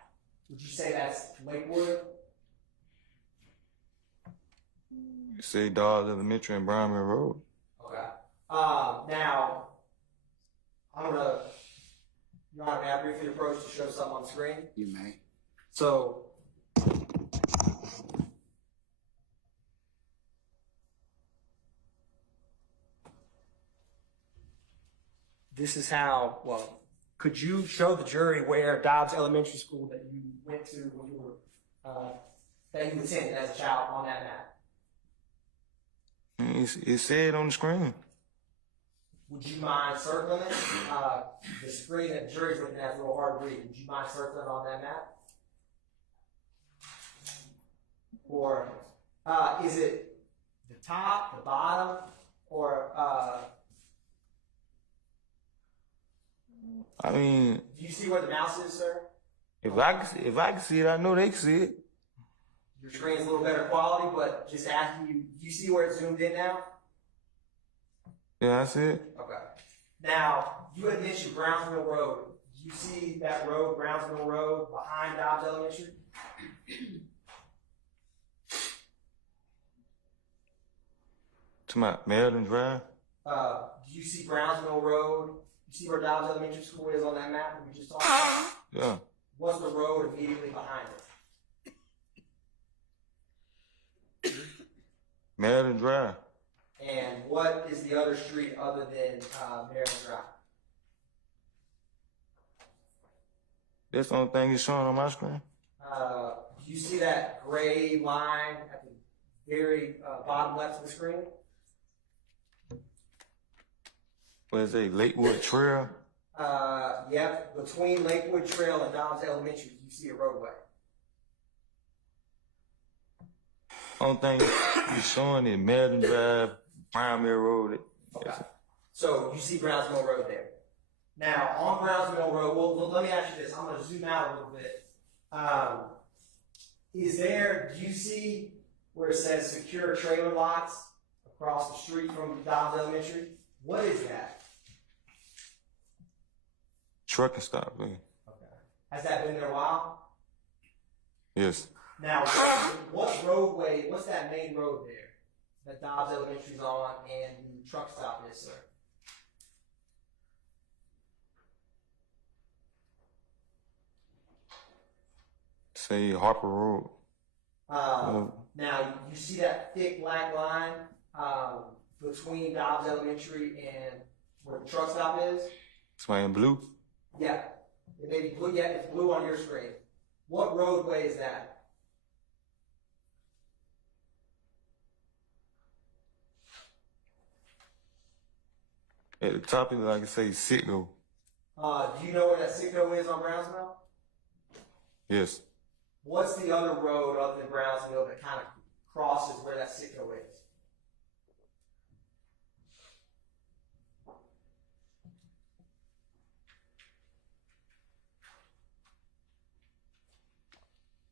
would you say that's Lakewood? You say Dobbs Elementary and Brownsmere Road. Okay. Now, Your Honor, may I briefly approach to show something on the screen? You may. So, this is how, could you show the jury where Dobbs Elementary School that you went to when you were, that you attended as a child on that map? It said on the screen. Would you mind circling it? The screen that the jury's looking at is a little hard to read. Would you mind circling on that map? Or is it the top, the bottom, or I mean, do you see where the mouse is, sir? if I can see it, I know they can see it. Your screen's a little better quality, but just asking you, do you see where it's zoomed in now? Yeah, I see it. Okay. Now, you had mentioned Brownsville Road. Do you see that road, Brownsville Road, behind Dobbs Elementary? To my Maryland Drive. Do you see Brownsville Road? You see where Dobbs Elementary School is on that map that we just talked about? Yeah. What's the road immediately behind it? Maryland Drive. And what is the other street other than Maryland Drive? That's the only thing it's showing on my screen. Do you see that gray line at the very bottom left of the screen? What is it, Lakewood Trail? Yep, between Lakewood Trail and Dobbs Elementary, you see a roadway. Only thing it's showing is Maryland Drive, Brownsmere Road. Okay. So you see Brownsville Road there. Now, on Brownsville Road, well, let me ask you this. I'm going to zoom out a little bit. Do you see where it says secure trailer lots across the street from Dobbs Elementary? What is that? Trucking stop, man. Okay. Has that been there a while? Yes. Now, what roadway, what's that main road there that Dobbs Elementary's on and the truck stop is, sir? Say Harper Road. Now, you see that thick black line between Dobbs Elementary and where the truck stop is? Somebody in blue? Yeah. It may be blue, yeah, it's blue on your screen. What roadway is that? At the top of it, like I say, Sitgo. Do you know where that Sitco is on Brownsville? Yes. What's the other road other than Brownsville that kind of crosses where that Sitco is?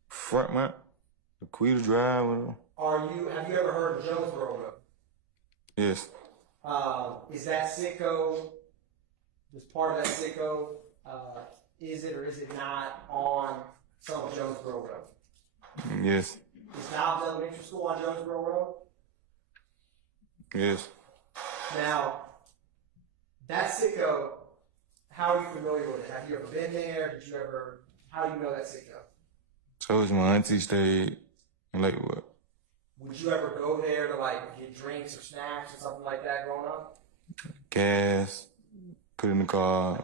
Frontmont, Aquita Drive, whatever. Have you ever heard of Jonesboro Road? Yes. Is that Sitco, is part of that Sitco, is it or is it not on some of Jonesboro Road? Yes. Is Dobbs Elementary School on Jonesboro Road? Yes. Now, that Sitco, how are you familiar with it? Have you ever been there? How do you know that Sitco? So it's my auntie stayed in Lakewood. Would you ever go there to like get drinks or snacks or something like that growing up? Gas, put in the car.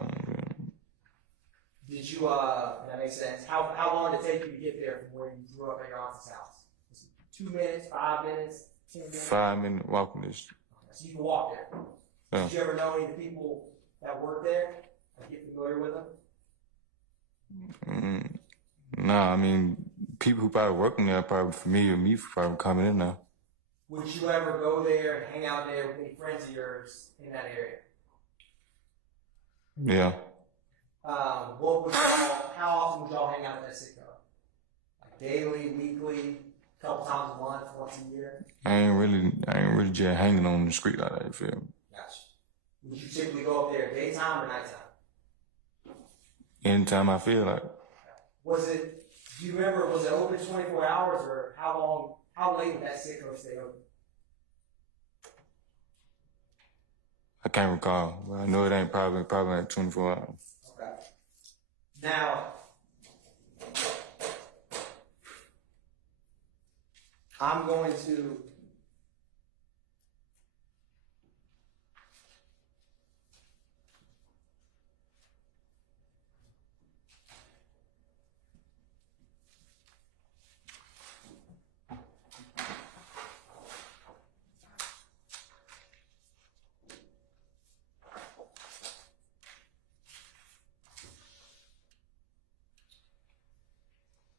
Did you, that makes sense. How long did it take you to get there from where you grew up at your aunt's house? Was it 2 minutes, 5 minutes, 10 minutes? 5-minute walking distance. So you can walk there. Yeah. Did you ever know any of the people that work there? Or get familiar with them? Nah, I mean, people who probably working there are probably familiar with me for probably coming in there. Would you ever go there and hang out there with any friends of yours in that area? Yeah. How often would y'all hang out at that Sitco? Like daily, weekly, a couple times a month, once a year? I ain't really just hanging on the street like that, you feel me? Gotcha. Would you typically go up there daytime or nighttime? Anytime I feel like. Do you remember, was it open 24 hours or how late would that Sitco stay open? I can't recall, but I know it ain't probably like 24 hours. Okay. Now, I'm going to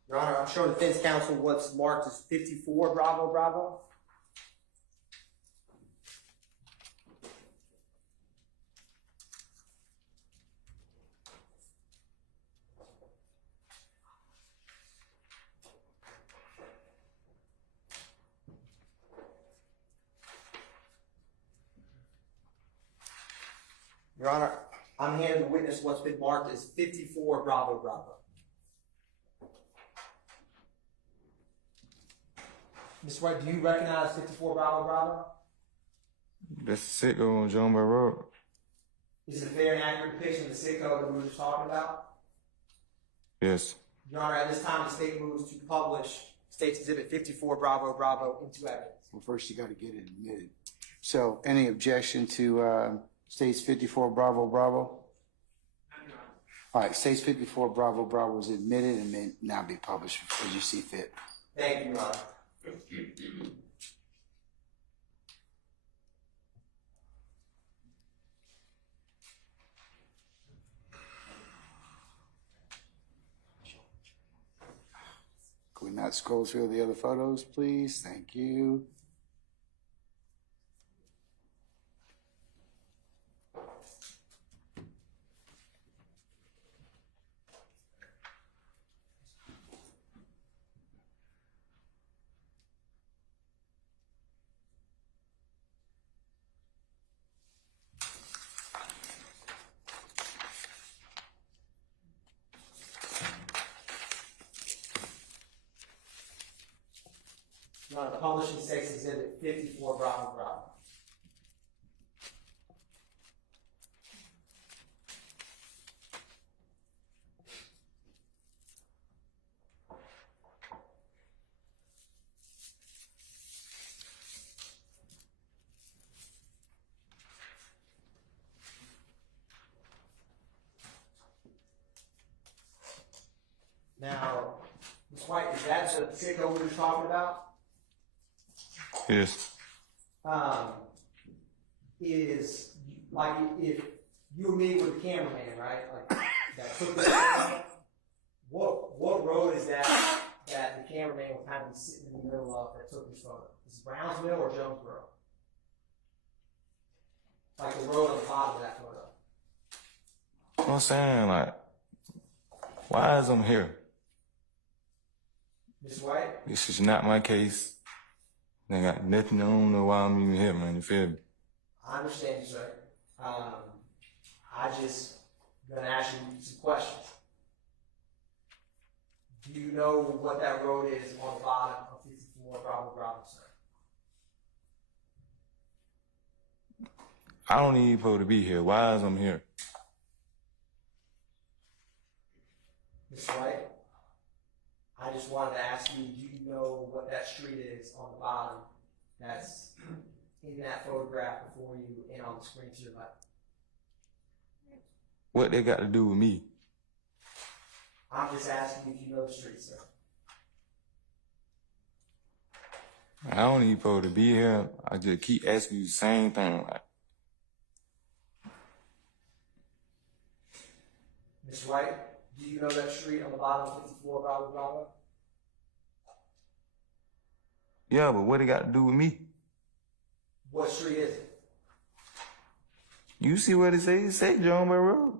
Your Honor, I'm showing the defense counsel what's marked as 54 Bravo Bravo. Your Honor, I'm handing the witness what's been marked as 54 Bravo Bravo. Mr. White, do you recognize 54 Bravo Bravo? That's the Sitco on Jonesboro Road. Is it a fair and accurate depiction of the Sitco that we were just talking about? Yes. Your Honor, at this time, the state moves to publish State's Exhibit 54 Bravo Bravo into evidence. Well, first you got to get it admitted. So, any objection to State's 54 Bravo Bravo? All right, State's 54 Bravo Bravo is admitted and may now be published as you see fit. Thank you, Your Honor. Could we not scroll through the other photos, please? Thank you. Your Honor, publishing State's Exhibit 54 Bravo Bravo. Now, Ms. White, is that the Sitco we were talking about? Yes. like if you and me were the cameraman, right? Like that took the photo, what road is that the cameraman was kind of sitting in the middle of that took this photo? Is it Brownsville or Jonesboro? Like the road on the bottom of that photo. You know what I'm saying? Like, why is I'm here? Ms. White? This is not my case. I got nothing, I don't know why I'm even here, man. You feel me? I understand you, sir. I just gonna ask you some questions. Do you know what that road is on the bottom of 54 Bravo Bravo, sir? I don't even supposed to be here. Why is I'm here? Ms. White, I just wanted to ask you, do you know what that street is on the bottom that's in that photograph before you and on the screen to your left? What they got to do with me? I'm just asking if you know the street, sir. I don't even supposed to be here. I just keep asking you the same thing. Like, Ms. White, do you know that street on the bottom of 54 Bravo Bravo? yeah, but what they got to do with me? What street is it? You see what it say? It say John Bay Road.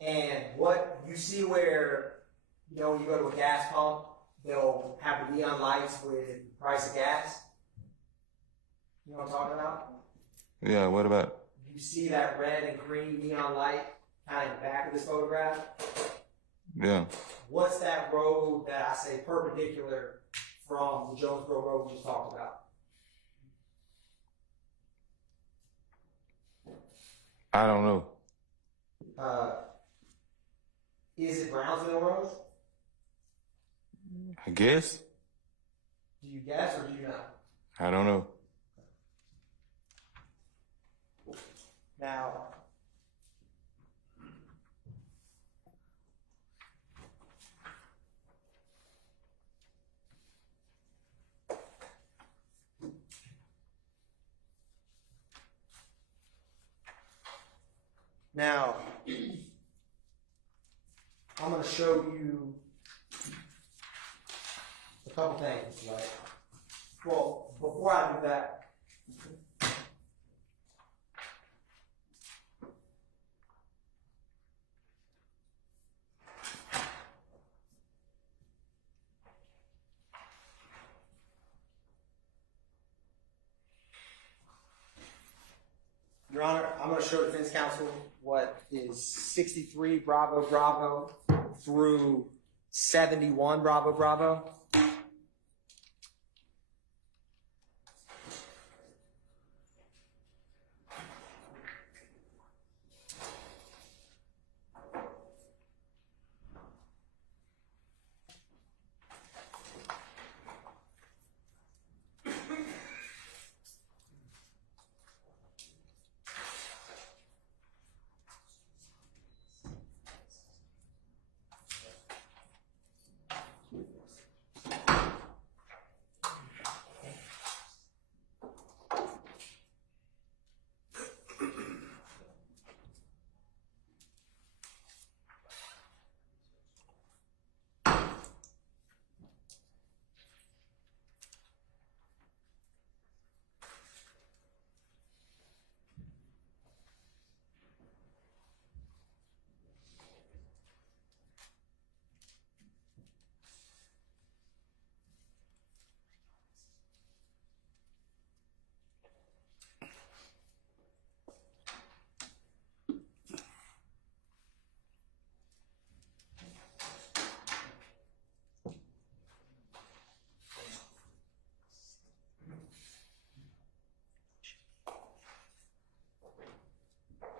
And what you see where, you know, when you go to a gas pump, they'll have the neon lights with the price of gas. You know what I'm talking about? Yeah, what about it? You see that red and green neon light kind of in the back of this photograph? Yeah. What's that road that I say perpendicular from the Jonesboro Road we just talked about? I don't know. Is it Brownsville Road? I guess. Do you guess or do you know? I don't know. Now, I'm going to show you a couple things, right? Well, before I do that, Your Honor, I'm going to show defense counsel what is 63 Bravo Bravo through 71 Bravo Bravo.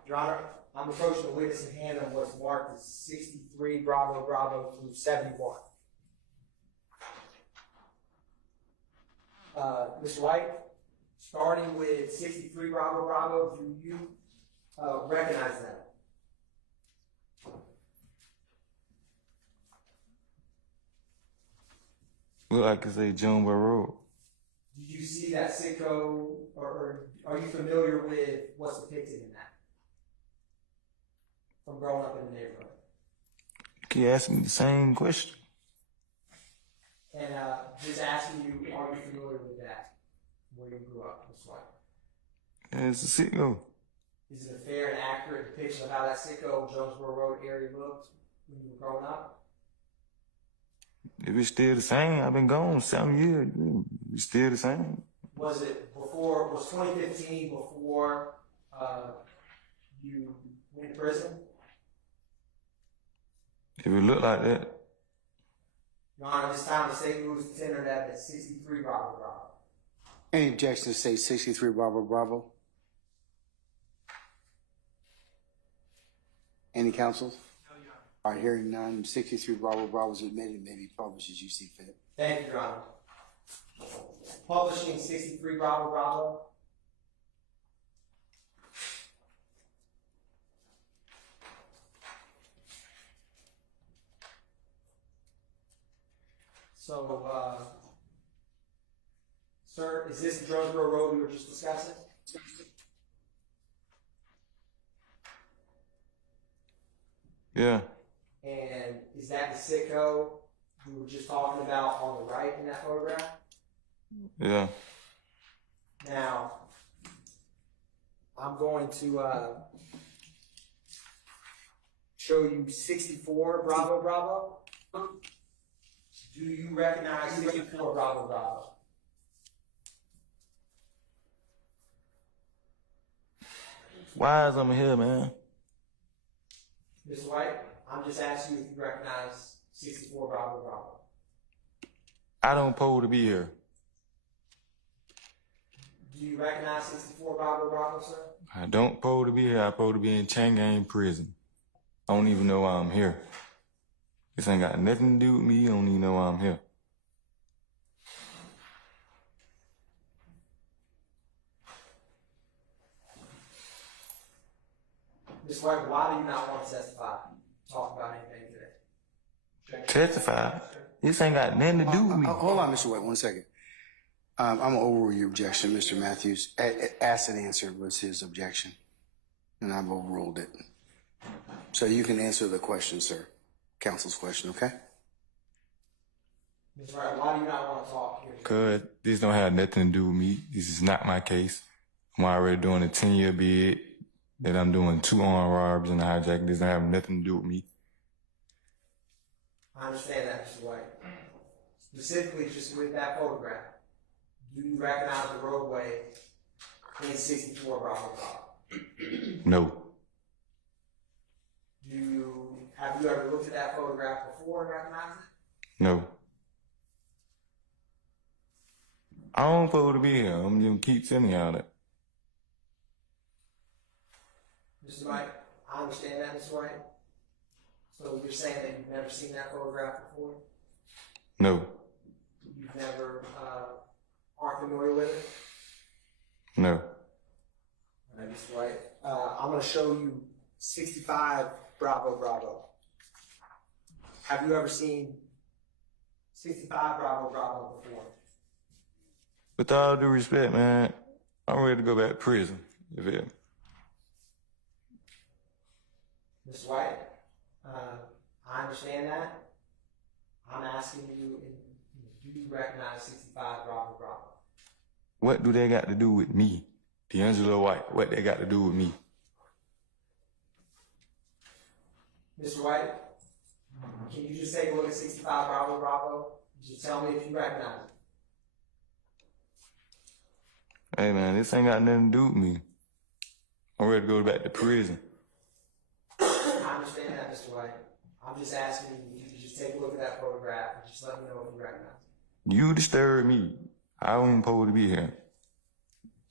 Your Honor, I'm approaching the witness in hand on what's marked as 63 Bravo Bravo through 71. Mr. White, starting with 63 Bravo Bravo, do you recognize that? Look like it's a John Bay Road. Do you see that sicko, or are you familiar with what's depicted in that? From growing up in the neighborhood. You ask me the same question. And just asking you, are you familiar with that, where you grew up, this way? It's a sicko. Is it a fair and accurate depiction of how that sicko Jonesboro Road area looked when you were growing up? If it's still the same, I've been gone 7 years. It's still the same. Was it before, was 2015 before you went to prison? If it look like that, Your Honor, this time the state rules tendered that at 63 Bravo Bravo. Any objection to say 63 Bravo Bravo? Any counsels? No, Your Honor. All right, hearing none. 63 Bravo Bravo is admitted, may be published as you see fit. Thank you, Your Honor. Publishing 63 Bravo Bravo. So, sir, is this the Jonesboro Road we were just discussing? yeah, And is that the sicko we were just talking about on the right in that photograph? yeah. Now, I'm going to show you 64 Bravo Bravo. Do you recognize 64 Bravo Bravo? Why is I'm here, man? Mr. White, I'm just asking you if you recognize 64 Bravo Bravo. I don't pose to be here. Do you recognize 64 Bravo Bravo, sir? I don't pose to be here. I pose to be in Chang'an prison. I don't even know why I'm here. This ain't got nothing to do with me. I don't even know why I'm here. Mr. White, why do you not want to testify? Talk about anything today? Testify? This ain't got nothing to do with me. Hold on, Mr. White, 1 second. I'm going to overrule your objection, Mr. Matthews. Asked and answered was his objection, and I've overruled it. So you can answer the question, sir. Counsel's question, okay? Mr. White, why do you not want to talk here? Cause this don't have nothing to do with me. This is not my case. I'm already doing a 10-year bid that I'm doing 2 armed robberies and a hijack. This don't have nothing to do with me. I understand that, Mr. White. Specifically, just with that photograph, do you recognize the roadway in 64 Bravo Bravo? No. Have you ever looked at that photograph before and recognized it? No. I don't supposed to be here. I'm gonna keep telling y'all that. Mr. White, I understand that, Mr. White. So you're saying that you've never seen that photograph before? No. You've never aren't familiar with it? No. All right, Mr. White. I'm going to show you 65 Bravo Bravo. Have you ever seen 65 Bravo Bravo before? With all due respect, man, I'm ready to go back to prison. You feel me? Mr. White, I understand that. I'm asking you, do you recognize 65 Bravo Bravo? What do they got to do with me? D'Angelo White, what they got to do with me? Mr. White, can you just take a look at 65 Bravo Bravo? Just tell me if you recognize it. Hey, man, this ain't got nothing to do with me. I'm ready to go back to prison. I understand that, Mr. White. I'm just asking you to just take a look at that photograph and just let me know if you recognize it. You disturb me. I wasn't supposed to be here.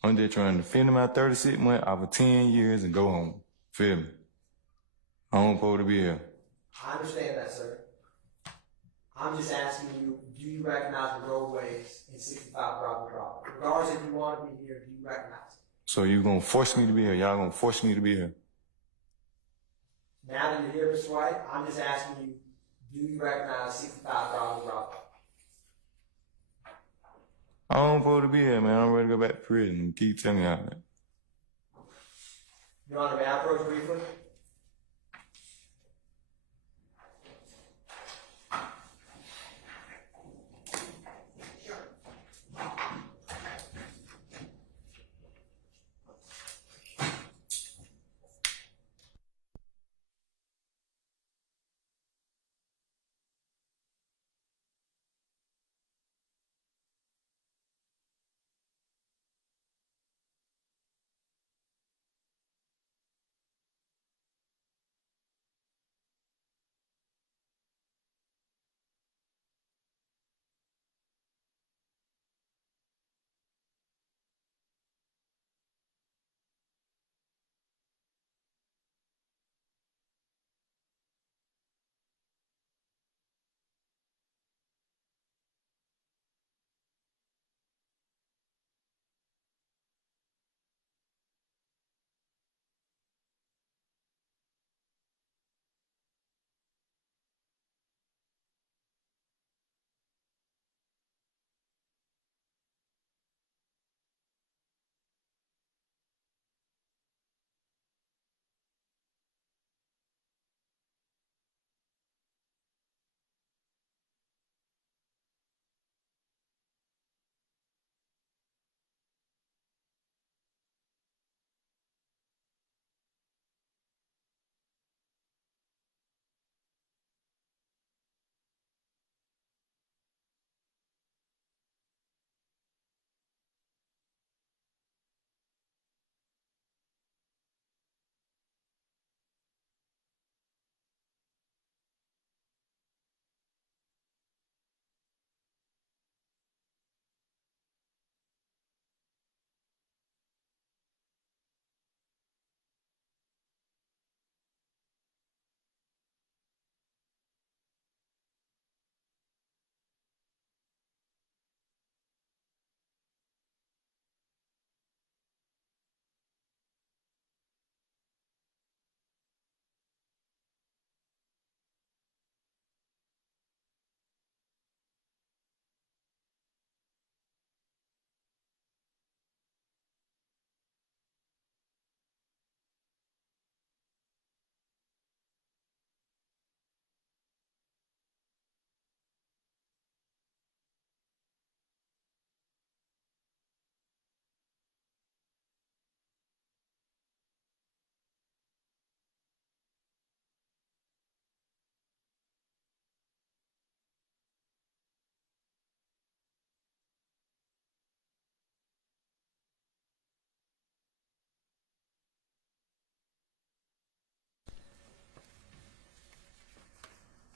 I'm just trying to finish my 36 months over 10 years and go home. Feel me? I don't supposed to be here. I understand that, sir. I'm just asking you, do you recognize the roadways in 65 Bravo Bravo? Regardless if you want to be here, do you recognize it? So you gonna force me to be here? Y'all gonna force me to be here? Now that you're here, Mr. White, I'm just asking you, do you recognize 65 Bravo Bravo? I don't supposed to be here, man. I'm ready to go back to prison. Keep telling y'all that. Your Honor, may I approach briefly?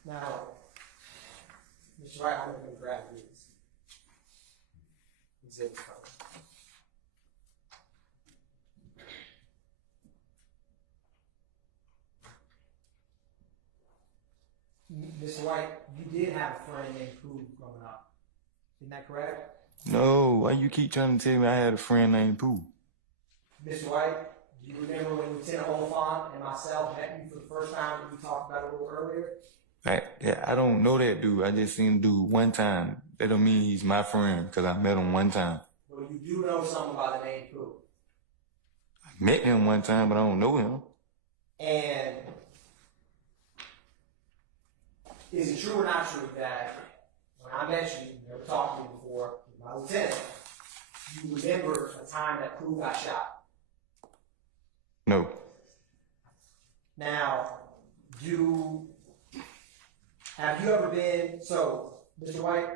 Now, Mr. Wright, I'm going to grab these. Exhibits from. Mr. White, you did have a friend named Pooh growing up. Isn't that correct? No, why you keep trying to tell me I had a friend named Pooh? Mr. White, do you remember when Lieutenant Oliphant and myself met you for the first time that we talked about it a little earlier? I don't know that dude. I just seen the dude one time. That don't mean he's my friend because I met him one time. Well, you do know someone by the name Pooh. I met him one time, but I don't know him. And is it true or not true that when I met you, you never talked to me before, my lieutenant, you remember a time that Pooh got shot? No. Now, have you ever been, so, Mr. White,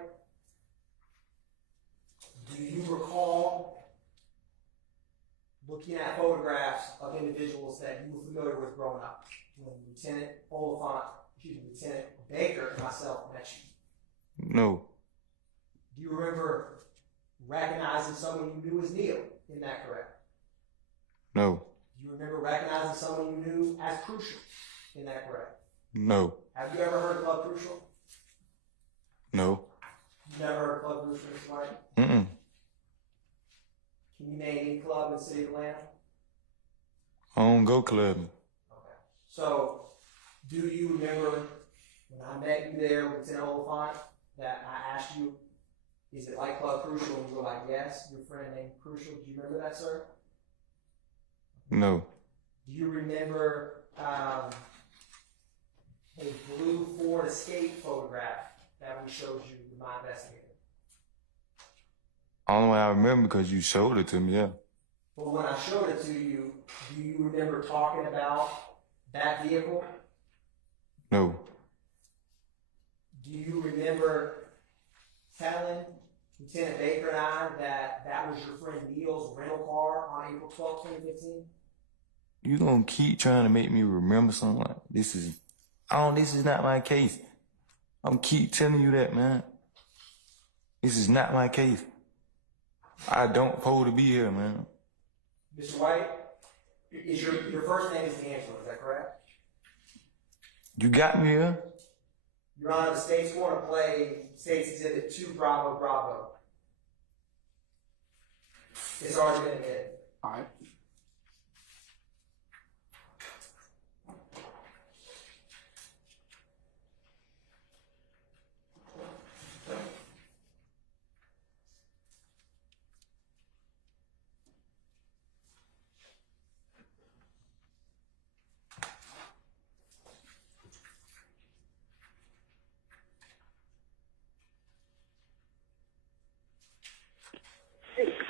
do you recall looking at photographs of individuals that you were familiar with growing up? When Lieutenant Baker and myself met you? No. Do you remember recognizing someone you knew as Neil? Isn't that correct? No. Do you remember recognizing someone you knew as Crucial? Isn't that correct? No. Have you ever heard of Club Crucial? No. You never heard of Club Crucial, Mr. White? Mm-mm. Can you name any club in the city of Atlanta? I don't go clubbing. Okay. So, do you remember when I met you there with Lieutenant Oliphant that I asked you Is it like Club Crucial? And you were like, yes, your friend named Crucial. Do you remember that, sir? No. Do you remember a blue Ford Escape photograph that we showed you with my investigator? Only way I remember because you showed it to me, yeah. But when I showed it to you, do you remember talking about that vehicle? No. Do you remember telling Lieutenant Baker and I that that was your friend Neil's rental car on April 12, 2015? You gonna keep trying to make me remember something like this is not my case. I'm keep telling you that, man. This is not my case. I don't supposed to be here, man. Mr. White, is your first name is D'Angelo, is that correct? You got me here? Your Honor, the state's going to play State's Exhibit 2, Bravo, Bravo. It's already been admitted. All right.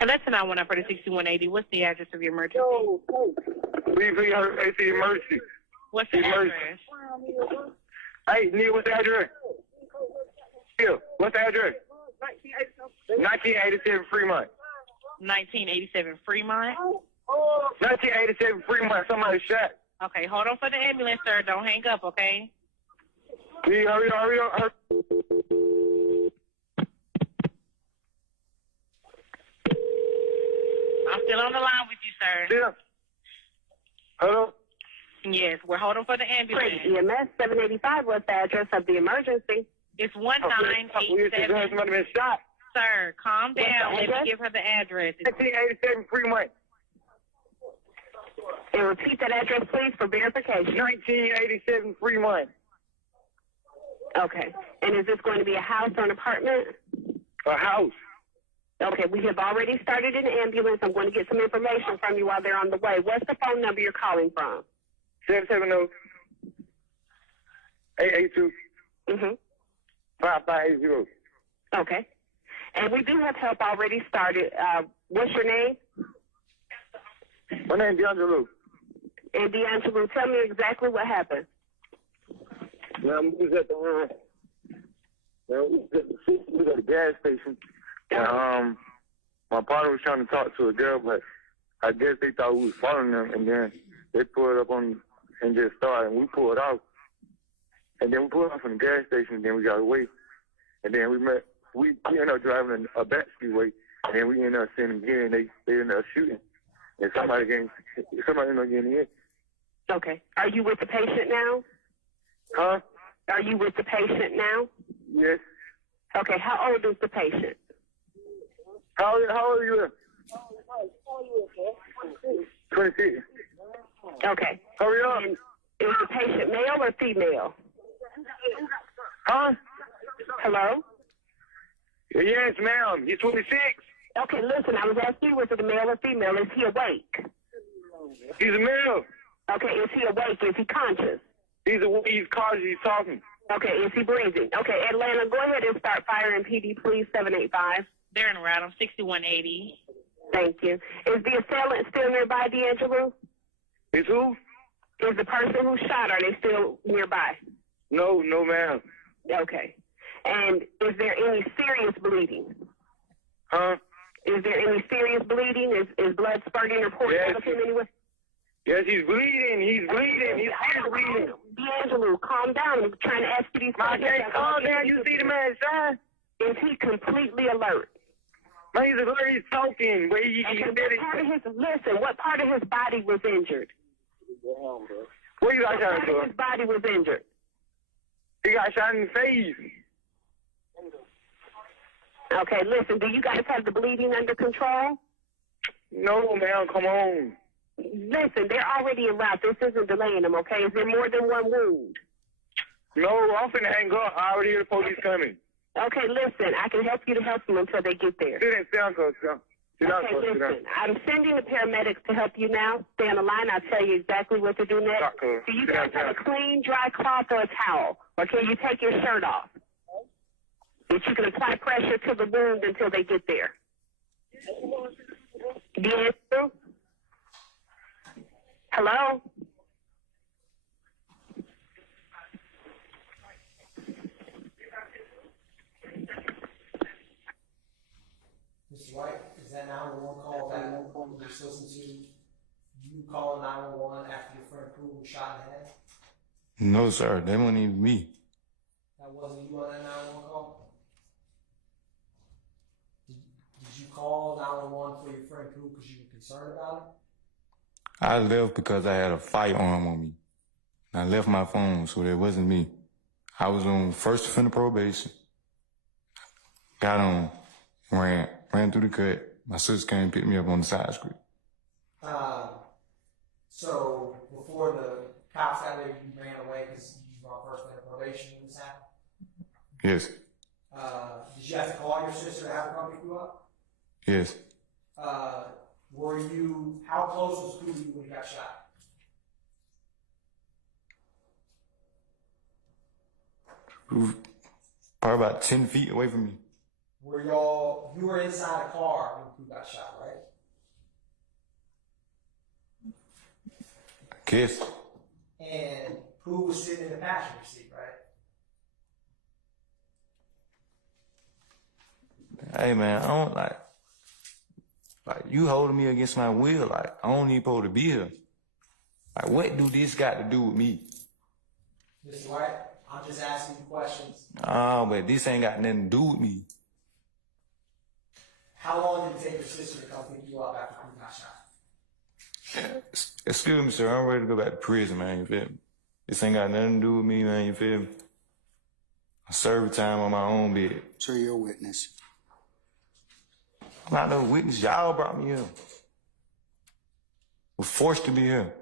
And that's an I-1 for the 6180. What's the address of your emergency? We heard the emergency. What's the address? Hey, Neil, what's the address? Neil, what's the address? 1987 Fremont. 1987 Fremont? 1987 Fremont, somebody shot. Okay, hold on for the ambulance, sir. Don't hang up, okay? Hurry up. I'm still on the line with you, sir. Yeah. Hello? Yes, we're holding for the ambulance. EMS 785, what's the address of the emergency? It's 1987. Somebody been shot. Sir, calm down. Let me give her the address. 1987 Fremont. And repeat that address, please, for verification. 1987 Fremont. Okay. And is this going to be a house or an apartment? A house. Okay, we have already started an ambulance. I'm going to get some information from you while they're on the way. What's the phone number you're calling from? 770-882. 5580. Okay. And we do have help already started. What's your name? My name is D'Angelo. And D'Angelo, tell me exactly what happened. Yeah, we was at the gas station. And, my partner was trying to talk to a girl, but I guess they thought we was following them, and then they pulled up on and just started, and we pulled off. And then we pulled off from the gas station, and then we got away. And then we ended up driving a back way, and then we ended up seeing them again, and they ended up shooting. And somebody ended up getting hit. Okay. Are you with the patient now? Huh? Are you with the patient now? Yes. Okay. How old is the patient? How old are you? 26. Okay. Hurry up. And is the patient male or female? Huh? Hello? Yes, ma'am. He's 26. Okay, listen, I was asking you, was it a male or female? Is he awake? He's a male. Okay, is he awake? Is he conscious? He's conscious. He's talking. Okay, is he breathing? Okay, Atlanta, go ahead and start firing PD, please, 785. They're en route. I'm 6180. Thank you. Is the assailant still nearby, D'Angelo? Is who? Is the person who shot, are they still nearby? No, ma'am. Okay. And is there any serious bleeding? Huh? Is there any serious bleeding? Is blood spurting or pouring out of him anyway? Yes, he's bleeding. He's bleeding. He's bleeding. D'Angelo, calm down. I'm trying to ask you these questions. Okay, calm down. You see the man shine? Is he completely alert? Man, he's alert. He's talking. But What part of his body was injured? What you got shot in? What part of his body was injured? He got shot in the face. Okay, listen, do you guys have the bleeding under control? No, ma'am, come on. Listen, they're already en route. This isn't delaying them, okay? Is there more than one wound? No, I'm finna hang up. I already hear the police coming. Okay, listen, I can help you to help them until they get there. Okay, listen, I'm sending the paramedics to help you now. Stay on the line. I'll tell you exactly what to do next. Do you guys have a clean, dry cloth or a towel? Or can you take your shirt off? That you can apply pressure to the wound until they get there. Yes. Hello? Mr. White, is that 911 call that you're just listening to? You calling 911 after your friend Pooh was shot in the head? No, sir. That wasn't even me. That wasn't you on that 911 call? Did you call 911 for your friend Pooh because you were concerned about it? I left because I had a firearm on me. I left my phone, so that wasn't me. I was on first offender probation. Got on, ran through the cut. My sister came and picked me up on the side street. So before the cops got there, you ran away because you were on first offender probation when this happened? Yes. Did you have to call your sister to have her come pick you up? Yes. How close was Pooh to you when he got shot? Probably about 10 feet away from me. You were inside a car when Pooh got shot, right? I guess. And Pooh was sitting in the passenger seat, right? Hey, man, I don't like you holding me against my will. Like, I don't even supposed to be here. Like, what do this got to do with me? Mr. White, I'm just asking you questions. Oh, but this ain't got nothing to do with me. How long did it take your sister to come pick you up after Pooh got shot? Excuse me, sir. I'm ready to go back to prison, man. You feel me? This ain't got nothing to do with me, man. You feel me? I served time on my own bed. Sir, you're a witness. I'm not no witness. Y'all brought me here. Was forced to be here.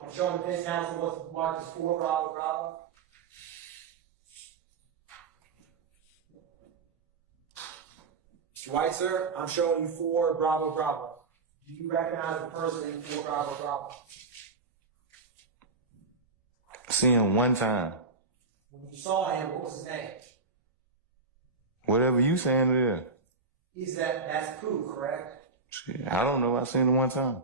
I'm showing the defense counsel what's marked as 4 Bravo Bravo. Mr. White, sir, I'm showing you 4 Bravo Bravo. Do you recognize the person in 4 Bravo Bravo? Seen him one time. When you saw him, what was his name? Whatever you saying it is. That's Pooh, correct? Shit, I don't know. I seen him one time.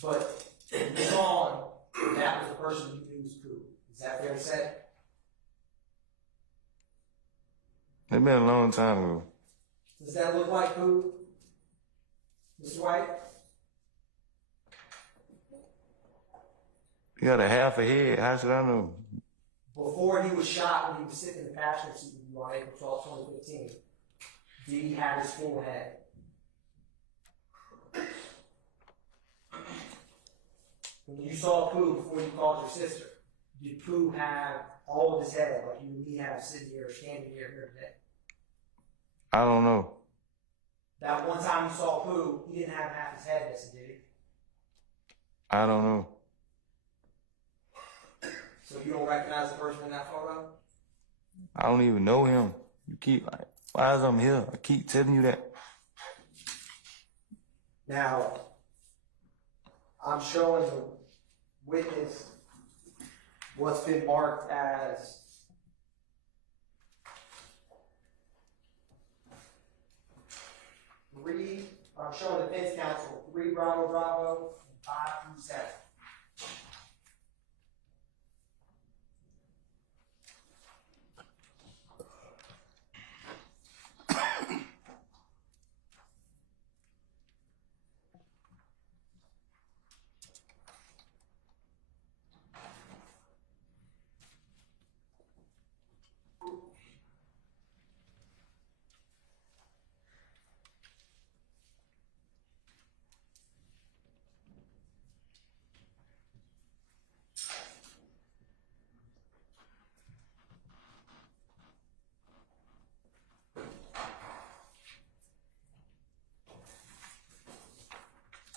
But you saw him, that was the person you knew was Pooh. Is that fair to say? It's been a long time ago. Does that look like Pooh, Mr. White? You got a half a head. How should I know? Before he was shot, when he was sitting in the passenger seat with you on April 12, 2015, did he have his full head? When you saw Pooh before you called your sister, did Pooh have all of his head like you and me have sitting here or standing here today? I don't know. That one time you saw Pooh, he didn't have half his head missing, did he? I don't know. So you don't recognize the person in that photo? I don't even know him. You keep like, why is I'm here? I keep telling you that. Now, I'm showing the witness what's been marked as I'm showing the defense counsel 3 Bravo Bravo and 5 through 7.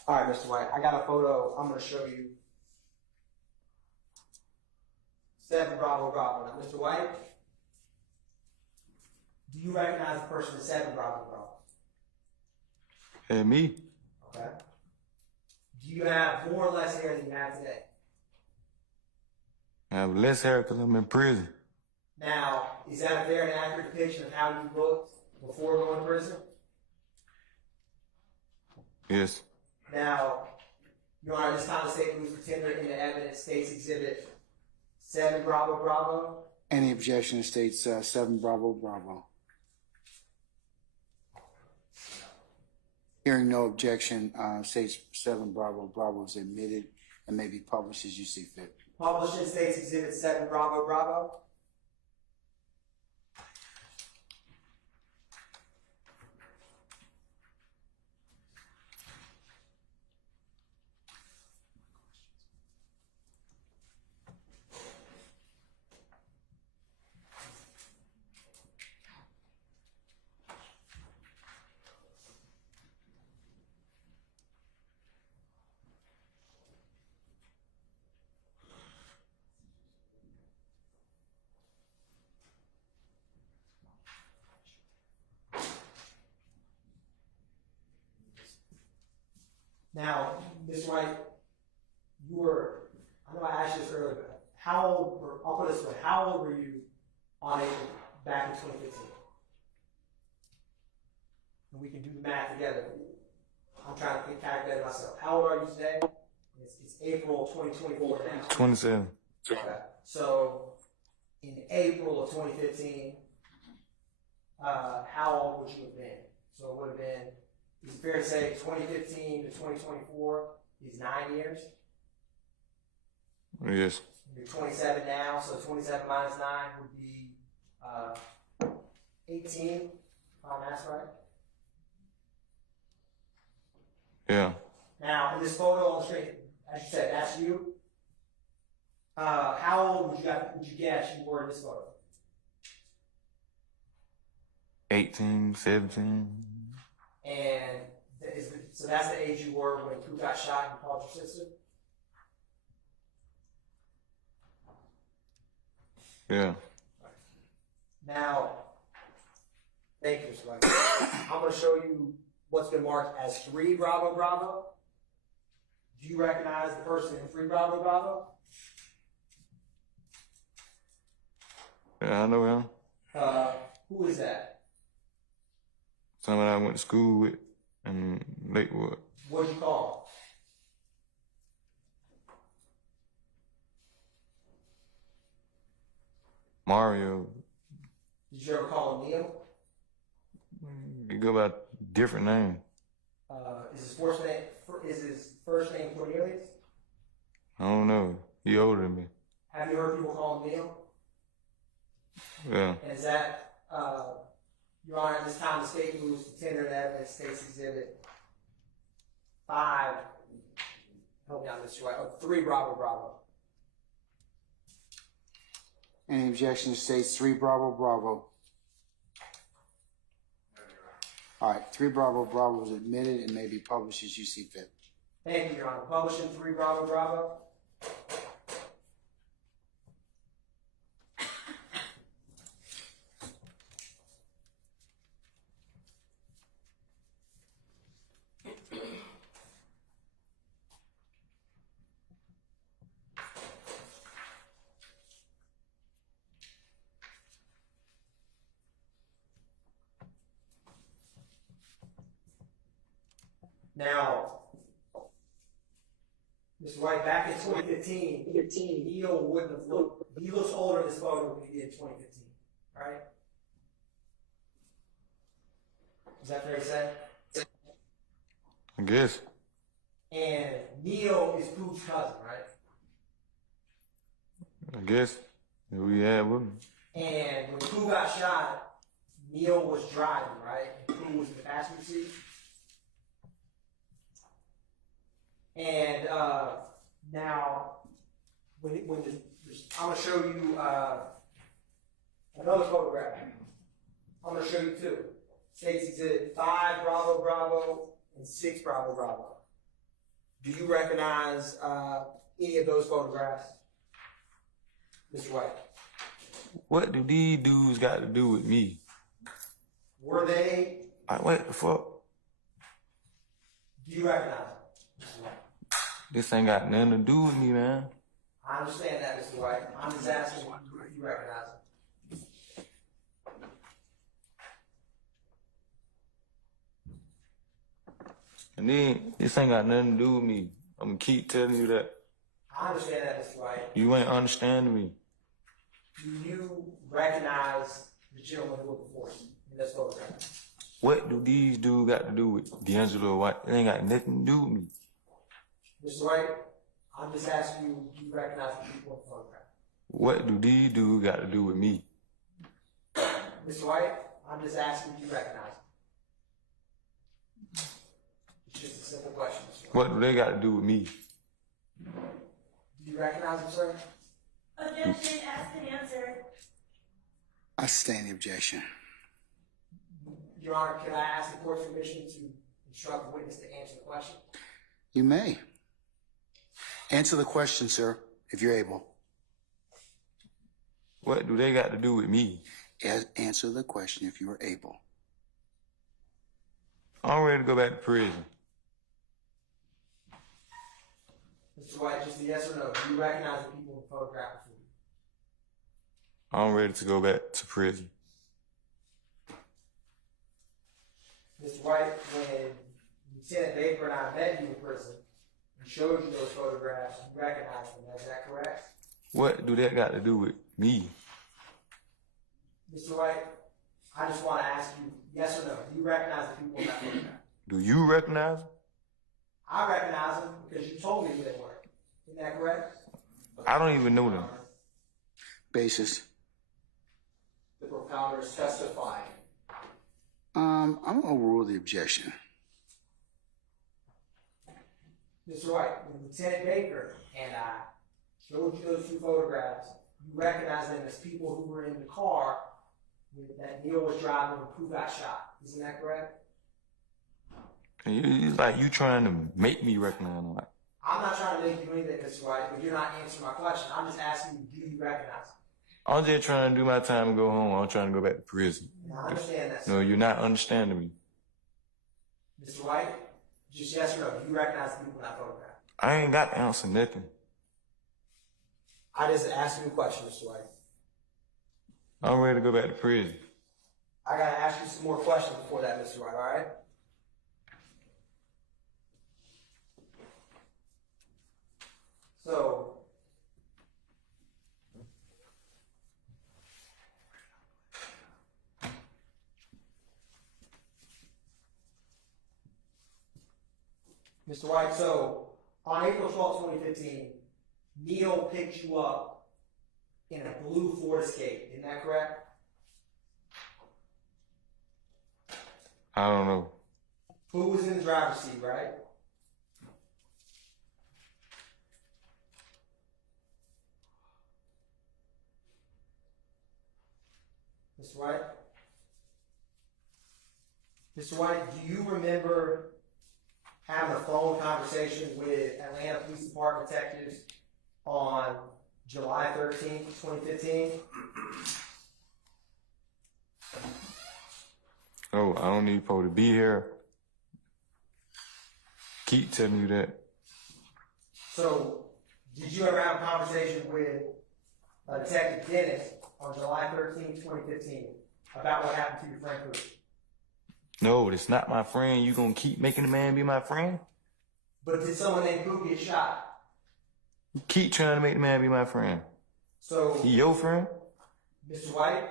All right, Mr. White, I got a photo I'm going to show you. 7 Bravo Bravo. Now, Mr. White, do you recognize the person as 7 Bravo Bravo? And me, Okay. Do you have more or less hair than you have today? I have less hair because I'm in prison. Now, is that a fair and accurate depiction of how you looked before going to prison? Yes. Now, Your Honor, this time the state moves for tender in the evidence states exhibit 7 Bravo Bravo. Any objection states 7 Bravo Bravo. Hearing no objection, states 7 Bravo Bravo is admitted and may be published as you see fit. Published in states exhibit 7 Bravo Bravo. Now, Ms. White, I know I asked you this earlier, but how old, or I'll put it this way, how old were you on April back in 2015? And we can do the math together. I'm trying to calculate it myself. How old are you today? It's April 2024 now. 27. Okay. So, in April of 2015, how old would you have been? So it would have been, is it fair to say 2015 to 2024 is 9 years? Yes. You're 27 now, so 27 minus 9 would be 18, if my math's right. Yeah. Now, in this photo on the screen, as you said, that's you. How old would you guess you were in this photo? 18, 17. And so that's the age you were when you got shot and you called your sister? Yeah. Now, thank you, Mr. White. I'm going to show you what's been marked as 3 Bravo Bravo. Do you recognize the person in 3 Bravo Bravo? Yeah, I know him. Who is that? Someone I went to school with in Lakewood. What'd you call him? Mario. Did you ever call him Neil? You go by different name. Is his first name Cornelius? I don't know. He older than me. Have you heard people call him Neil? Yeah. And is that, Your Honor, at this time the state moves to tender evidence, states exhibit 5, help me out, Mr. White, 3 Bravo Bravo. Any objection states 3 Bravo Bravo. All right, 3 Bravo Bravo is admitted and may be published as you see fit. Thank you, Your Honor. Publishing 3 Bravo Bravo. Now, Mr. White, back in 2015, Neil wouldn't have looked, he looks older in this photo than he did in 2015, right? Is that fair to say? I guess. And Neil is Pooh's cousin, right? I guess. We had with him. And when Pooh got shot, Neil was driving, right? And Pooh was in the passenger seat. And now, I'm going to show you another photograph. I'm going to show you 2. States exhibit 5 Bravo Bravo and 6 Bravo Bravo. Do you recognize any of those photographs, Mr. White, What do these dudes got to do with me? were they, What the fuck? do you recognize them? Mr. White? This ain't got nothing to do with me, man. I understand that, Mr. White. I'm just asking if you recognize them. And then, this ain't got nothing to do with me. I'm gonna keep telling you that. I understand that, Mr. White. You ain't understanding me. Do you recognize the gentleman who was before you in this photograph? What do these dudes got to do with D'Angelo White? It ain't got nothing to do with me. Mr. White, I'm just asking you, do you recognize the people in the photograph? What do these dudes got to do with me? Mr. White, I'm just asking you, do you recognize them? It's just a simple question, Mr. White. What do they got to do with me? Do you recognize them, sir? Objection, ask and answer. I sustain the objection. Your Honor, can I ask the court's permission to instruct the witness to answer the question? You may. Answer the question, sir, if you're able. What do they got to do with me? Answer the question if you are able. I'm ready to go back to prison. Mr. White, just a yes or no. Do you recognize the people in the photograph before you? I'm ready to go back to prison. Mr. White, when Lieutenant Baker and I met you in prison and showed you those photographs, you recognized them. Is that correct? What do that got to do with me? Mr. White, I just want to ask you, yes or no, do you recognize the people in that photograph? Do you recognize them? I recognize them because you told me who they were. Isn't that correct? I don't even know them. Basis. The propounders testifying. I'm going to overrule the objection. Mr. White, when Lieutenant Baker and I showed you those two photographs, you recognize them as people who were in the car that Neil was driving and who got shot. Isn't that correct? It's like you trying to make me recognize them. Like, I'm not trying to make you anything, Mr. White, but you're not answering my question. I'm just asking you, do you recognize them? I'm just trying to do my time and go home. I'm trying to go back to prison. I understand that, sir. No, you're not understanding me. Mr. White, just yes or no, do you recognize the people in that photograph? I ain't got to answer nothing. I just asked you a question, Mr. White. I'm ready to go back to prison. I gotta ask you some more questions before that, Mr. White, all right? So, Mr. White, so on April 12, 2015, Neil picked you up in a blue Ford Escape. Isn't that correct? I don't know. Who was in the driver's seat, right? Mr. White? Mr. White, do you remember having a phone conversation with Atlanta Police Department detectives on July 13th, 2015? Oh, I don't need Poe to be here. Keep telling you that. So, did you ever have a conversation with Detective Dennis on July 13th, 2015 about what happened to your friend Pooh? No, it's not my friend. You gonna keep making the man be my friend? But did someone named Pooh get shot? You keep trying to make the man be my friend. So, He your friend? Mr. White,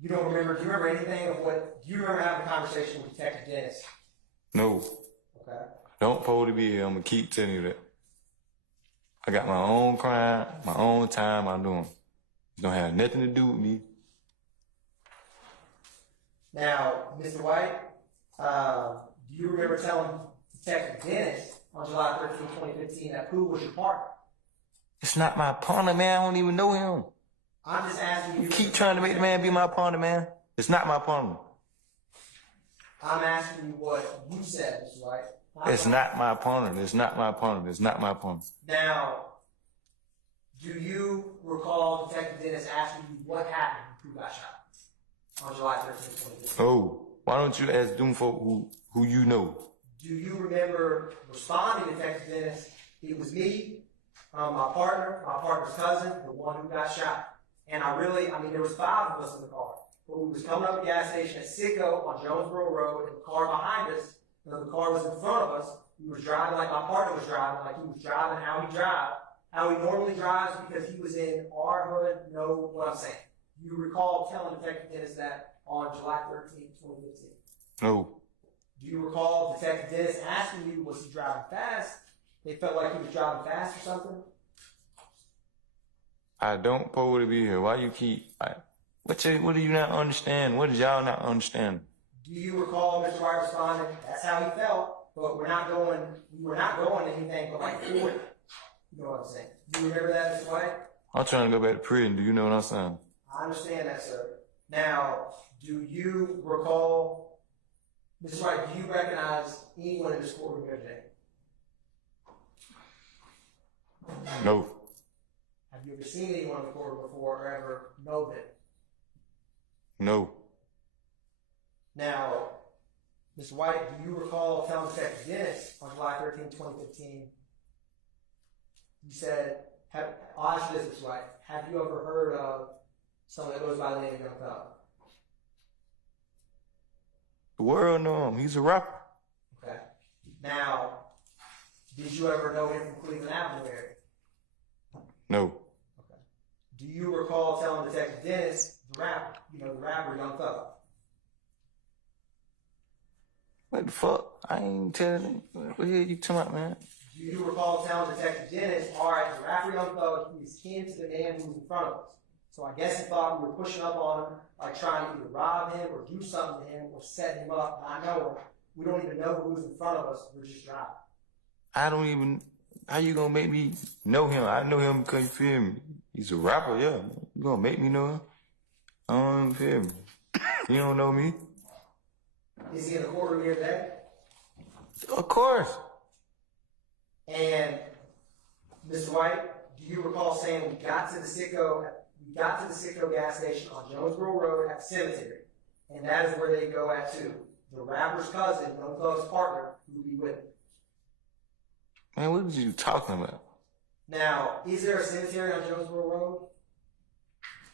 you don't remember, do you remember anything of what, do you remember having a conversation with Detective Dennis? No. Okay. Don't Poe to be here. I'm gonna keep telling you that. I got my own crime, my own time I'm doing. It don't have nothing to do with me. Now, Mr. White, do you remember telling Detective Dennis on July 13, 2015 that Pooh was your partner? It's not my partner, man. I don't even know him. I'm just asking you. You keep trying to make the man be my partner, man. It's not my partner. I'm asking you what you said, Mr. White. It's not my partner. It's not my partner. It's not my partner. Now, do you asking you what happened when who got shot on July 13th, 2015. Oh, why don't you ask them folk who you know? Do you remember responding to Detective Dennis? It was me, my partner's cousin, the one who got shot. And there was 5 of us in the car. But we was coming up the gas station at Sicko on Jonesboro Road, and the car behind us, the car was in front of us. We was driving like my partner was driving, like he was driving how he normally drives, because he was in our hood, know what I'm saying. Do you recall telling Detective Dennis that on July 13th, 2015? No. Do you recall Detective Dennis asking you, was he driving fast? They felt like he was driving fast or something? I don't pay to be here. Why you keep... What do you not understand? What did y'all not understand? Do you recall Mr. White responding, that's how he felt, but we were not going to anything but like 40. You know what I'm saying? Do you remember that, Mr. White? I'm trying to go back to prison. Do you know what I'm saying? I understand that, sir. Now, do you recall, Mr. White, do you recognize anyone in this courtroom here today? No. Have you ever seen anyone in the courtroom before or ever know them? No. Now, Mr. White, do you recall telling Detective Dennis on July 13, 2015, you said, I'll ask you this, Mr. White, have you ever heard of someone that goes by the name of Young Thug? The world know him. He's a rapper. Okay. Now, did you ever know him from Cleveland Avenue area? No. Okay. Do you recall telling Detective Dennis, the rapper Young Thug? What the fuck? I ain't telling him. What the hell you talking about, man? Do you recall telling Detective Dennis, all right, the rapper Young Thug, he was kin to the man who was in front of us. So I guess he thought we were pushing up on him, like trying to either rob him or do something to him or set him up. Not knowing. We don't even know who's in front of us. We're just driving. I don't even... How you gonna make me know him? I know him because you feel me. He's a rapper, yeah. You gonna make me know him? I don't even feel me. You don't know me? Is he in the courtroom here today? Of course. And Mr. White, do you recall saying we got to the Sicko gas station on Jonesboro Road at the cemetery, and that is where they go at too. The rapper's cousin, Young Thug's partner, who would be with him. Man, what was you talking about? Now, is there a cemetery on Jonesboro Road?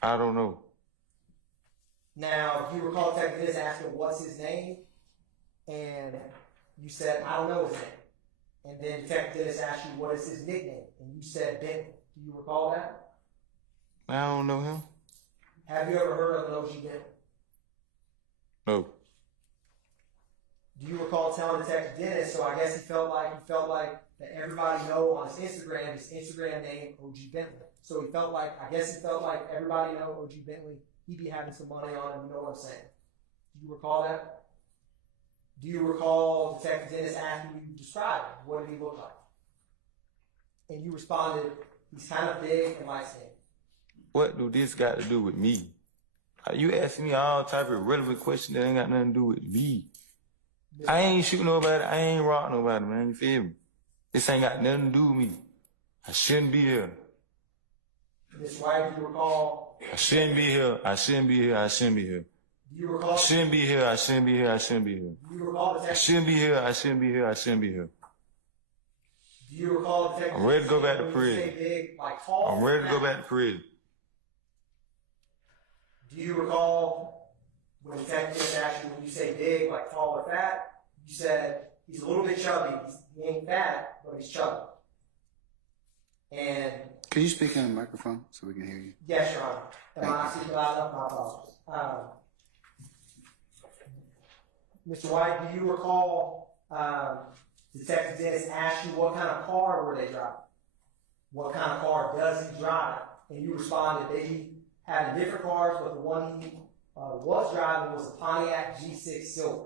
I don't know. Now, do you recall Detective Dennis asking what's his name? And you said, I don't know his name. And then Detective Dennis asked you what is his nickname? And you said Bentley. Do you recall that? I don't know him. Have you ever heard of an OG Bentley? No. Do you recall telling Detective Dennis, so I guess he felt like that everybody know on his Instagram name, OG Bentley. So I guess he felt like everybody know OG Bentley, he'd be having some money on him, you know what I'm saying? Do you recall that? Do you recall Detective Dennis asking you to describe him? What did he look like? And you responded, he's kind of big and light-skinned. What do this got to do with me? You asking me all type of relevant questions that ain't got nothing to do with me. I ain't shoot nobody. I ain't rock nobody, man. You feel me? This ain't got nothing to do with me. I shouldn't be here. Ms. White, do you recall? I shouldn't be here. I shouldn't be here. I shouldn't be here. Do you recall? I shouldn't be here. I shouldn't be here. I shouldn't be here. Do you recall the I shouldn't be here. I shouldn't be here. I shouldn't be here. Do you recall the I'm ready to go back to prison. Big, like tall? I'm ready to go back to prison. Do you recall when Detective asked you when you say big, like tall or fat? You said he's a little bit chubby. He ain't fat, but he's chubby. And can you speak in the microphone so we can hear you? yes, Your Honor. Am I speaking loud enough? My apologies. Mr. White, do you recall Detective Dennis asked you what kind of car were they driving? What kind of car does he drive? And you responded they had different cars, but the one he was driving was a Pontiac G6 Silver.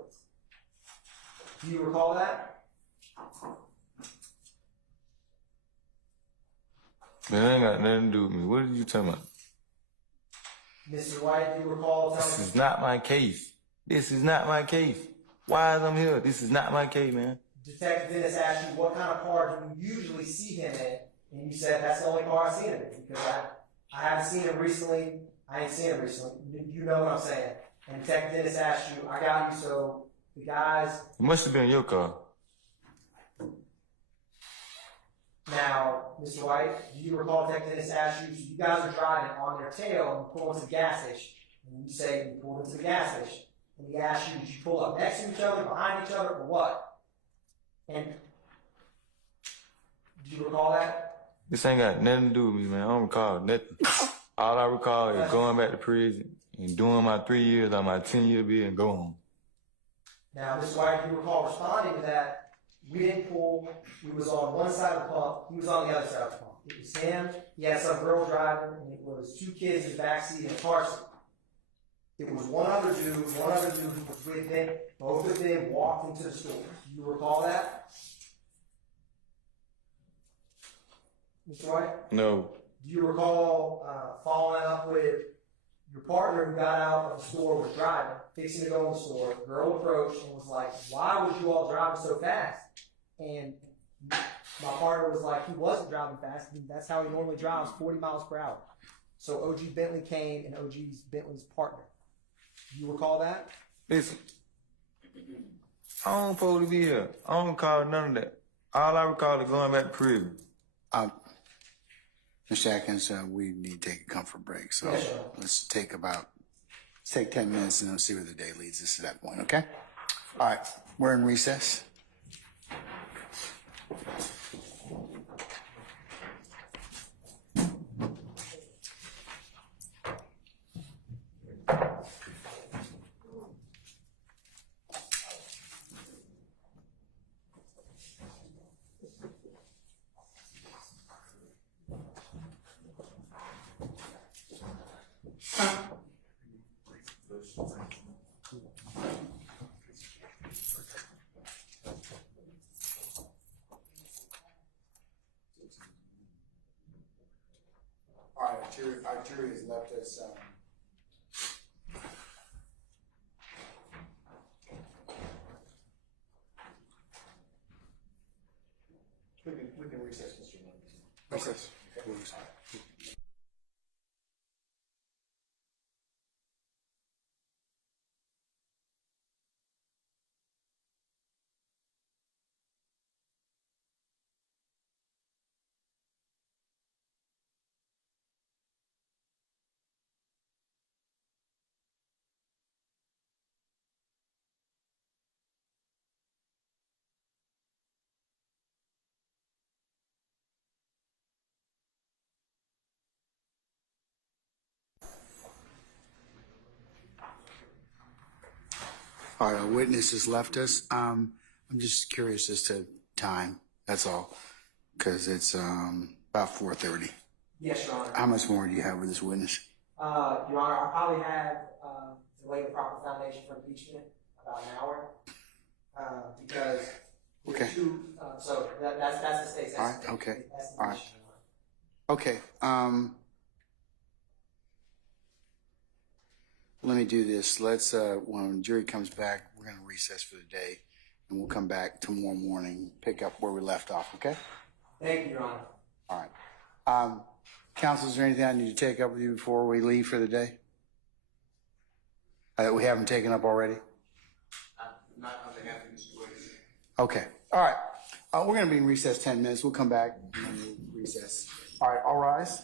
Do you recall that? That ain't got nothing to do with me. What are you talking about? Mr. White, do you recall telling me? This is not my case. This is not my case. Why is I'm here? This is not my case, man. Detective Dennis asked you what kind of car do you usually see him in, and you said that's the only car I've seen him in, because I haven't seen him recently I ain't seen him recently. You know what I'm saying. And Detective Dennis asked you, I got you, so the guys. It must have been your car. Now, Mr. White, do you recall Detective Dennis asked you, so you guys are driving on their tail and you pull into the gas station. And you say you pulled into the gas station. And he asked you, did you pull up next to each other, behind each other, or what? And do you recall that? This ain't got nothing to do with me, man. I don't recall nothing. All I recall is going back to prison and doing my 3 years on my 10-year bid and go home. Now, Mr. White, do you recall responding to that? We didn't pull. We was on one side of the pump. He was on the other side of the pump. It was him. He had some girl driving, and it was 2 kids in the backseat in a car seat. It was one other dude who was with him. Both of them walked into the store. Do you recall that? Mr. White? No. Do you recall following up with your partner who got out of the store, was driving, fixing to go in the store? The girl approached and was like, why was you all driving so fast? And my partner was like, he wasn't driving fast. That's how he normally drives, 40 miles per hour. So OG Bentley came and OG's Bentley's partner. Do you recall that? Listen, I don't supposed to be here. I don't recall none of that. All I recall is going back to prison. Mr. Atkins, we need to take a comfort break. So Yeah, sure. let's take 10 minutes and then see where the day leads us to that point, okay? All right, we're in recess. All right, our jury has left us. We can recess, Mr. Williams. Recess. All right, our witness has left us. I'm just curious as to time. That's all, because it's about 4:30. Yes, Your Honor. How much more do you have with this witness? Your Honor, I probably have to lay the proper foundation for impeachment about an hour because Okay. So that's the state's All right. estimate. Okay. That's the All right. issue, Your Honor. Okay. Let me do this. Let's when the jury comes back, we're going to recess for the day, and we'll come back tomorrow morning, pick up where we left off. Okay. Thank you, Your Honor. All right. Counsel, is there anything I need to take up with you before we leave for the day? That we haven't taken up already? Not on behalf of Mr. Williams. Okay. All right. We're going to be in recess 10 minutes. We'll come back and then we'll recess. All right. All rise.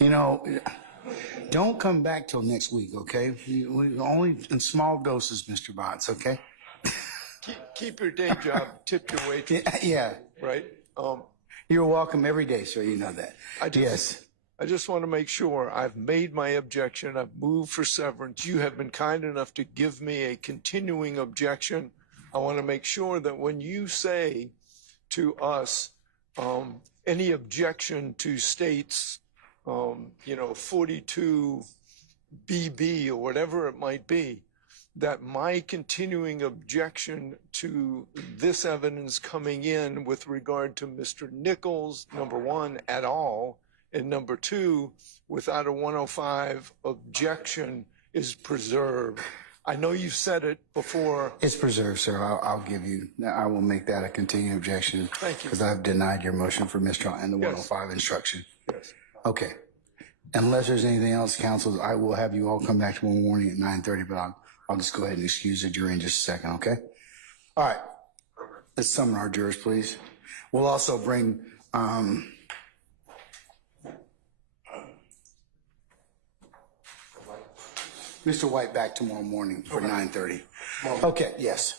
You know, don't come back till next week, okay? We only in small doses, Mr. Botts, okay? Keep your day job, tip your waitress. Yeah. Right? You're welcome every day, sir. You know that. Yes. I just want to make sure I've made my objection. I've moved for severance. You have been kind enough to give me a continuing objection. I want to make sure that when you say to us, any objection to states, 42 BB or whatever it might be, that my continuing objection to this evidence coming in with regard to Mr. Nichols, number one, at all, and number two, without a 105 objection, is preserved. I know you've said it before. It's preserved, sir. I'll give you. I will make that a continuing objection. Thank you. Because I've denied your motion for mistrial and the 105 instruction. Yes. Okay. Unless there's anything else, counsel, I will have you all come back tomorrow morning at 9:30, but I'll just go ahead and excuse the jury in just a second, okay? All right. Let's summon our jurors, please. We'll also bring Mr. White back tomorrow morning for 9:30. Okay, yes.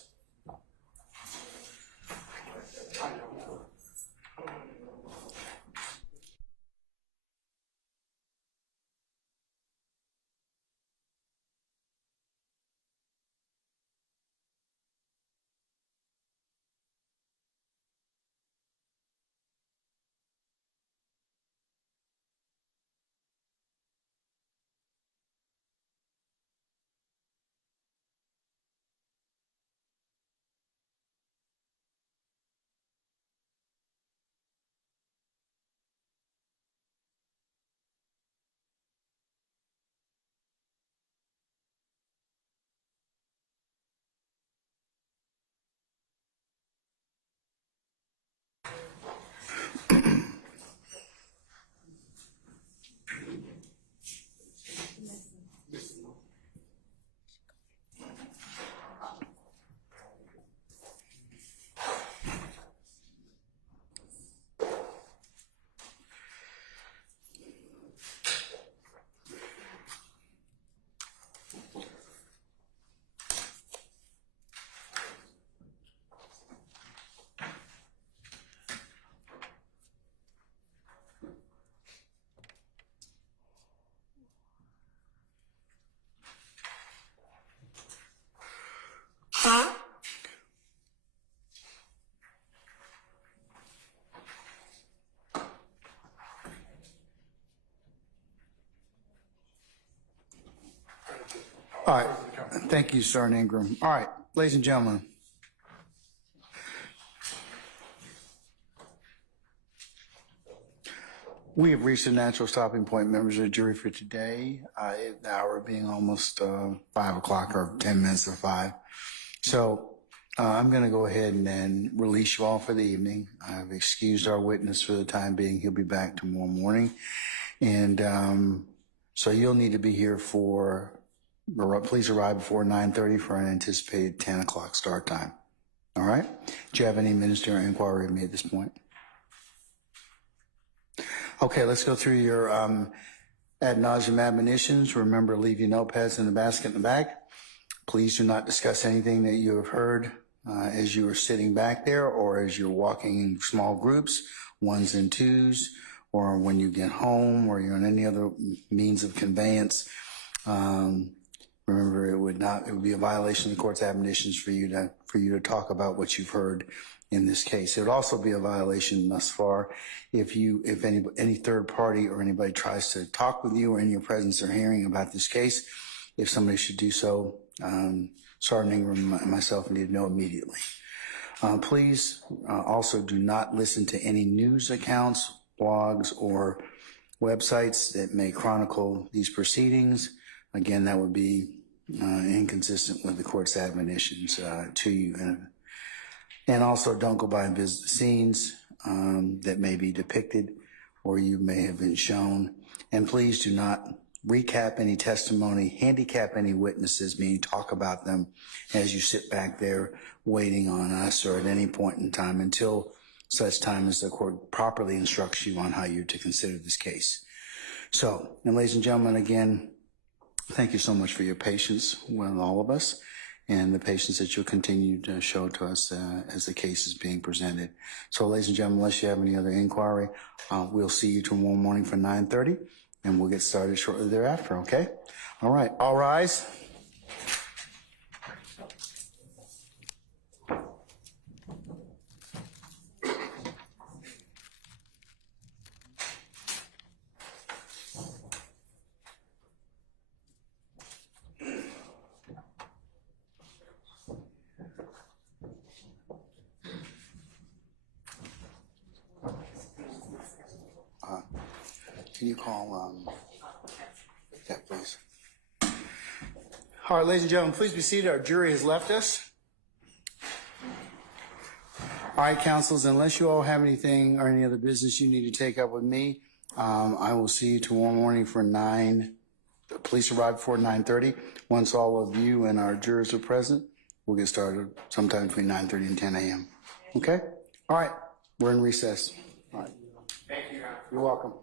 All right. Thank you, Sir Ingram. All right, ladies and gentlemen. We have reached the natural stopping point, members of the jury, for today. The hour being almost 5 o'clock or 10 minutes to 5. So I'm going to go ahead and then release you all for the evening. I've excused our witness for the time being. He'll be back tomorrow morning. And so you'll need to be here for, please arrive before 9:30 for an anticipated 10 o'clock start time. All right? Do you have any ministerial inquiry of me at this point? Okay, let's go through your ad nauseum admonitions. Remember, leave your notepads in the basket in the back. Please do not discuss anything that you have heard as you are sitting back there or as you're walking in small groups, ones and twos, or when you get home or you're on any other means of conveyance. Remember, it would be a violation of the court's admonitions for you to talk about what you've heard in this case. It would also be a violation thus far if any third party or anybody tries to talk with you or in your presence or hearing about this case. If somebody should do so, Sergeant Ingram and myself need to know immediately. Please also do not listen to any news accounts, blogs, or websites that may chronicle these proceedings. Again, that would be inconsistent with the court's admonitions to you. And also don't go by and visit scenes that may be depicted or you may have been shown. And please do not recap any testimony, handicap any witnesses, meaning talk about them as you sit back there waiting on us or at any point in time until such time as the court properly instructs you on how you're to consider this case. So, and ladies and gentlemen, again, thank you so much for your patience with all of us and the patience that you'll continue to show to us as the case is being presented. So, ladies and gentlemen, unless you have any other inquiry, we'll see you tomorrow morning for 9:30, and we'll get started shortly thereafter, okay? All right, all rise. Can you call that, please? All right, ladies and gentlemen, please be seated. Our jury has left us. All right, counsels, unless you all have anything or any other business you need to take up with me, I will see you tomorrow morning for 9. Police arrive before 9:30. Once all of you and our jurors are present, we'll get started sometime between 9:30 and 10 a.m. Okay? All right, we're in recess. All right. Thank you, Your Honor. You're welcome.